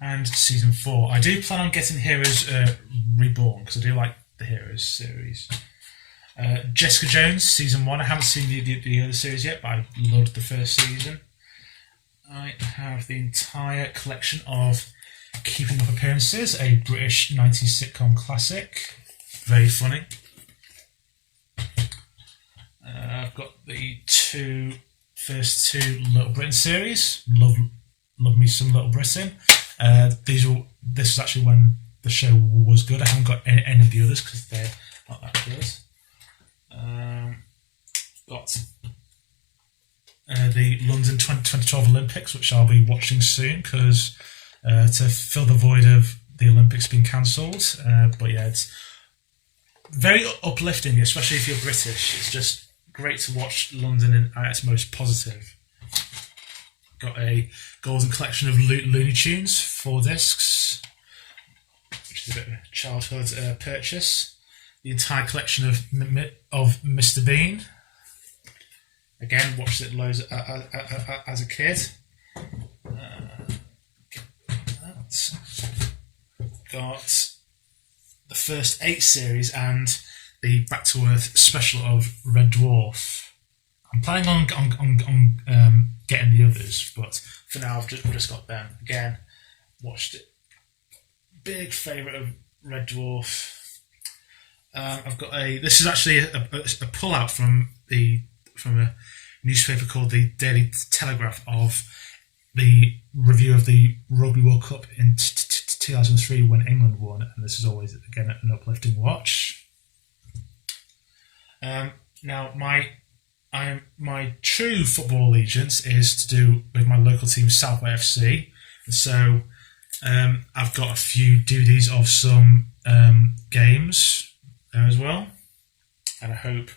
And season 4. I do plan on getting Heroes Reborn because I do like the Heroes series. Jessica Jones, season 1. I haven't seen the other series yet, but I loved the first season. I have the entire collection of Keeping Up Appearances, a British 90s sitcom classic. Very funny. I've got the first two Little Britain series. Love me some Little Britain. This is actually when the show was good. I haven't got any of the others because they're not that good. Got the London 2012 Olympics, which I'll be watching soon because to fill the void of the Olympics being cancelled. But yeah, it's very uplifting, especially if you're British. It's just great to watch London at its most positive. Got a golden collection of Looney Tunes, 4 discs, which is a bit of a childhood purchase. The entire collection of Mr. Bean. Again, watched it loads as a kid. Got the first 8 series and the Back to Earth special of Red Dwarf. I'm planning on getting the others, but for now I've just got them. Again, watched it. Big favourite of Red Dwarf. I've got this is actually a pull-out from a newspaper called the Daily Telegraph of the review of the Rugby World Cup in 2003 when England won, and this is always, again, an uplifting watch. Now, my true football allegiance is to do with my local team, Southway FC, and so I've got a few DVDs of some games there as well, and I hope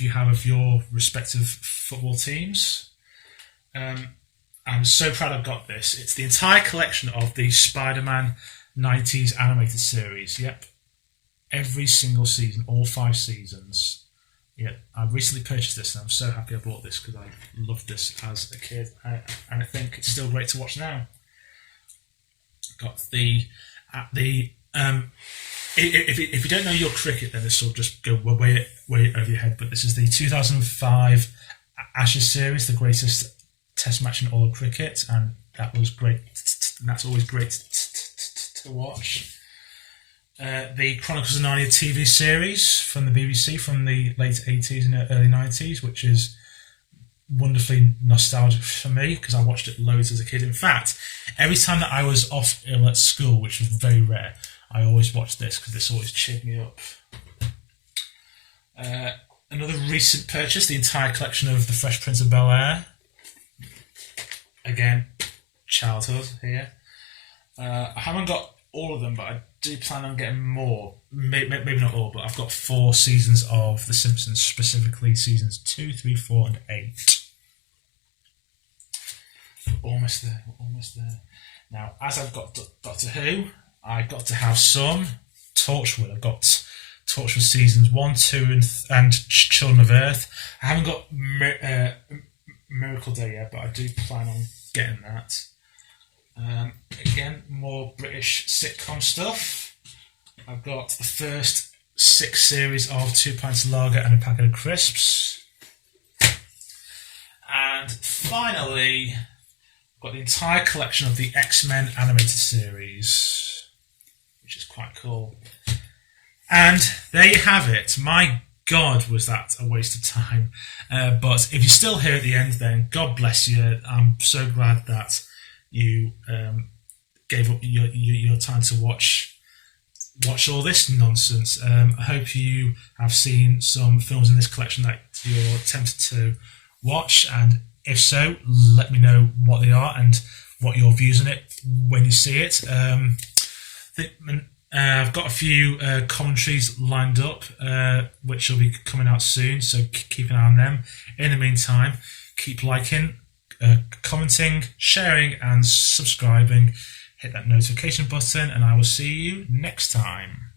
you have of your respective football teams. I'm so proud I've got this. It's the entire collection of the Spider-Man 90s animated series. Yep. Every single season, all 5 seasons. Yeah, I recently purchased this and I'm so happy I bought this because I loved this as a kid. And I think it's still great to watch now. Got if you don't know your cricket, then this will just go way over your head. But this is the 2005 Ashes series, the greatest Test match in all of cricket, and that was great. That's always great to watch. The Chronicles of Narnia TV series from the BBC from the late 80s and early 90s, which is wonderfully nostalgic for me because I watched it loads as a kid. In fact, every time that I was off ill at school, which was very rare, I always watched this because this always cheered me up. Another recent purchase, the entire collection of The Fresh Prince of Bel-Air. Again, childhood here. I haven't got all of them, but I do plan on getting more. Maybe not all, but I've got 4 seasons of The Simpsons, specifically seasons 2, 3, 4, and 8. Almost there. Now, as I've got Doctor Who, I got to have some Torchwood. I've got Torchwood seasons 1, 2, and Children of Earth. I haven't got Miracle Day yet, but I do plan on getting that. Again, more British sitcom stuff. I've got the first 6 series of 2 pints of lager and a packet of crisps. And finally, I've got the entire collection of the X-Men animated series, which is quite cool. And there you have it. My God, was that a waste of time. But if you're still here at the end, then God bless you. I'm so glad that you gave up your time to watch watch all this nonsense. I hope you have seen some films in this collection that you're tempted to watch, and if so, let me know what they are and what your views on it when you see it. I've got a few commentaries lined up, which will be coming out soon, so keep an eye on them. In the meantime, keep liking, commenting, sharing, and subscribing. Hit that notification button, and I will see you next time.